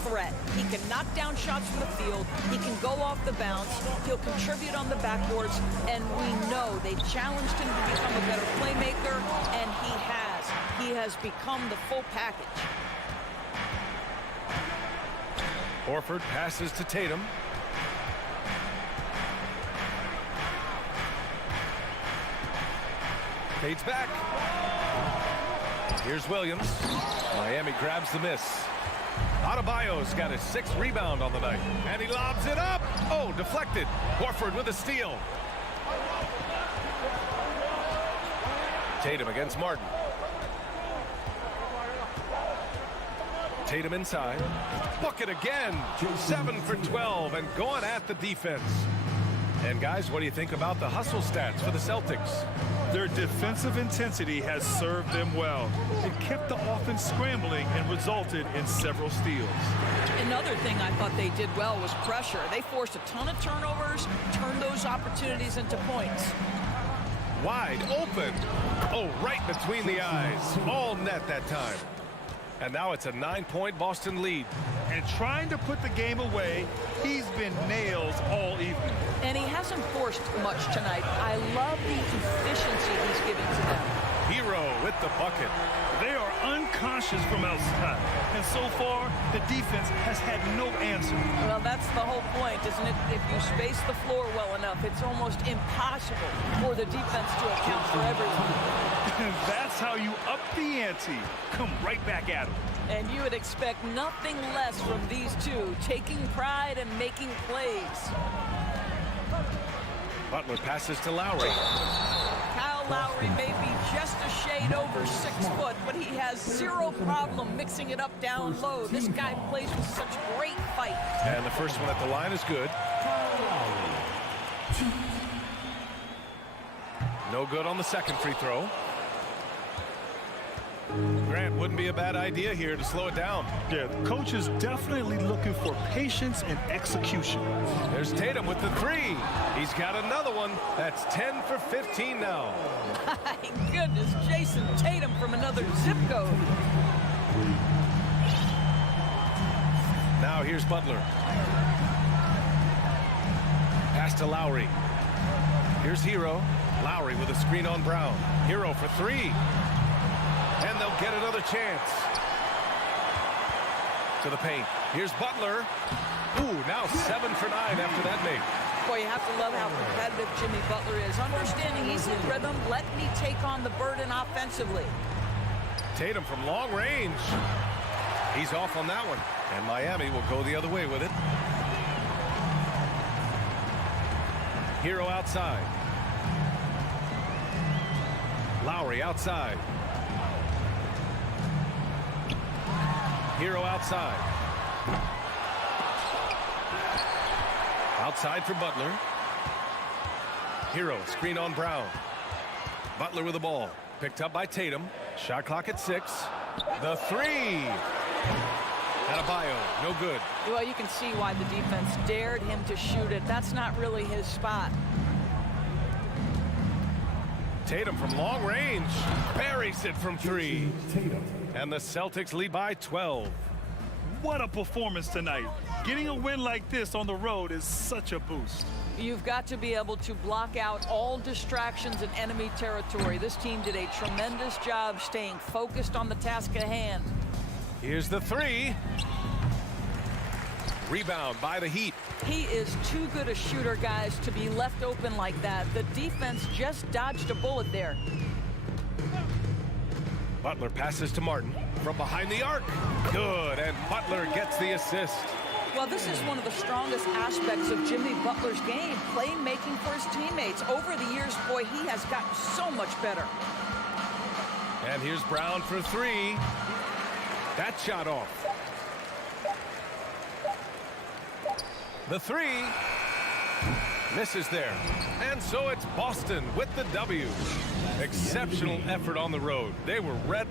threat. He can knock down shots from the field. He can go off the bounce. He'll contribute on the backboards. And we know they challenged him to become a better playmaker, and he has. He has become the full package. Horford passes to Tatum. Tate's back. Here's Williams. Miami grabs the miss. Adebayo's got his 6th rebound on the night. And he lobs it up. Oh, deflected. Horford with a steal. Tatum against Martin. Tatum inside. Bucket again. 7 for 12 and going at the defense. And guys, what do you think about the hustle stats for the Celtics? Their defensive intensity has served them well. It kept the offense scrambling and resulted in several steals. Another thing I thought they did well was pressure. They forced a ton of turnovers, turned those opportunities into points. Wide open. Oh, right between the eyes. All net that time. And now it's a 9-point Boston lead. And trying to put the game away, he's been nails all evening. And he hasn't forced much tonight. I love the efficiency he's giving to them. Hero with the bucket. They are unconscious from outside. And so far, the defense has had no answer. Well, that's the whole point, isn't it? If you space the floor well enough, it's almost impossible for the defense to account for everyone. That's how you up the ante. Come right back at them. And you would expect nothing less from these two, taking pride and making plays. Butler passes to Lowry. Kyle Lowry may be just a shade over 6 foot, but he has zero problem mixing it up down low. This guy plays with such great fight. And the first one at the line is good. No good on the second free throw. Grant, wouldn't be a bad idea here to slow it down. Yeah, the coach is definitely looking for patience and execution. There's Tatum with the 3. He's got another one. That's 10 for 15 now. My goodness, Jason Tatum from another zip code. Now here's Butler. Pass to Lowry. Here's Hero. Lowry with a screen on Brown. Hero for 3. And they'll get another chance. To the paint. Here's Butler. Ooh, now 7 for 9 after that make. Boy, you have to love how competitive Jimmy Butler is. Understanding he's in rhythm, let me take on the burden offensively. Tatum from long range. He's off on that one. And Miami will go the other way with it. Hero outside. Lowry outside. Hero outside. Outside for Butler. Hero, screen on Brown. Butler with the ball. Picked up by Tatum. Shot clock at 6. The 3. Adebayo, no good. Well, you can see why the defense dared him to shoot it. That's not really his spot. Tatum from long range. Buries it from 3. And the Celtics lead by 12. What a performance tonight. Getting a win like this on the road is such a boost. You've got to be able to block out all distractions in enemy territory. This team did a tremendous job staying focused on the task at hand. Here's the 3. Rebound by the Heat. He is too good a shooter, guys, to be left open like that. The defense just dodged a bullet there. Butler passes to Martin from behind the arc. Good, and Butler gets the assist. Well, this is one of the strongest aspects of Jimmy Butler's game, playmaking for his teammates. Over the years, boy, he has gotten so much better. And here's Brown for 3. That shot off. The 3 misses there. And so it's Boston with the W. Exceptional effort on the road. They were red.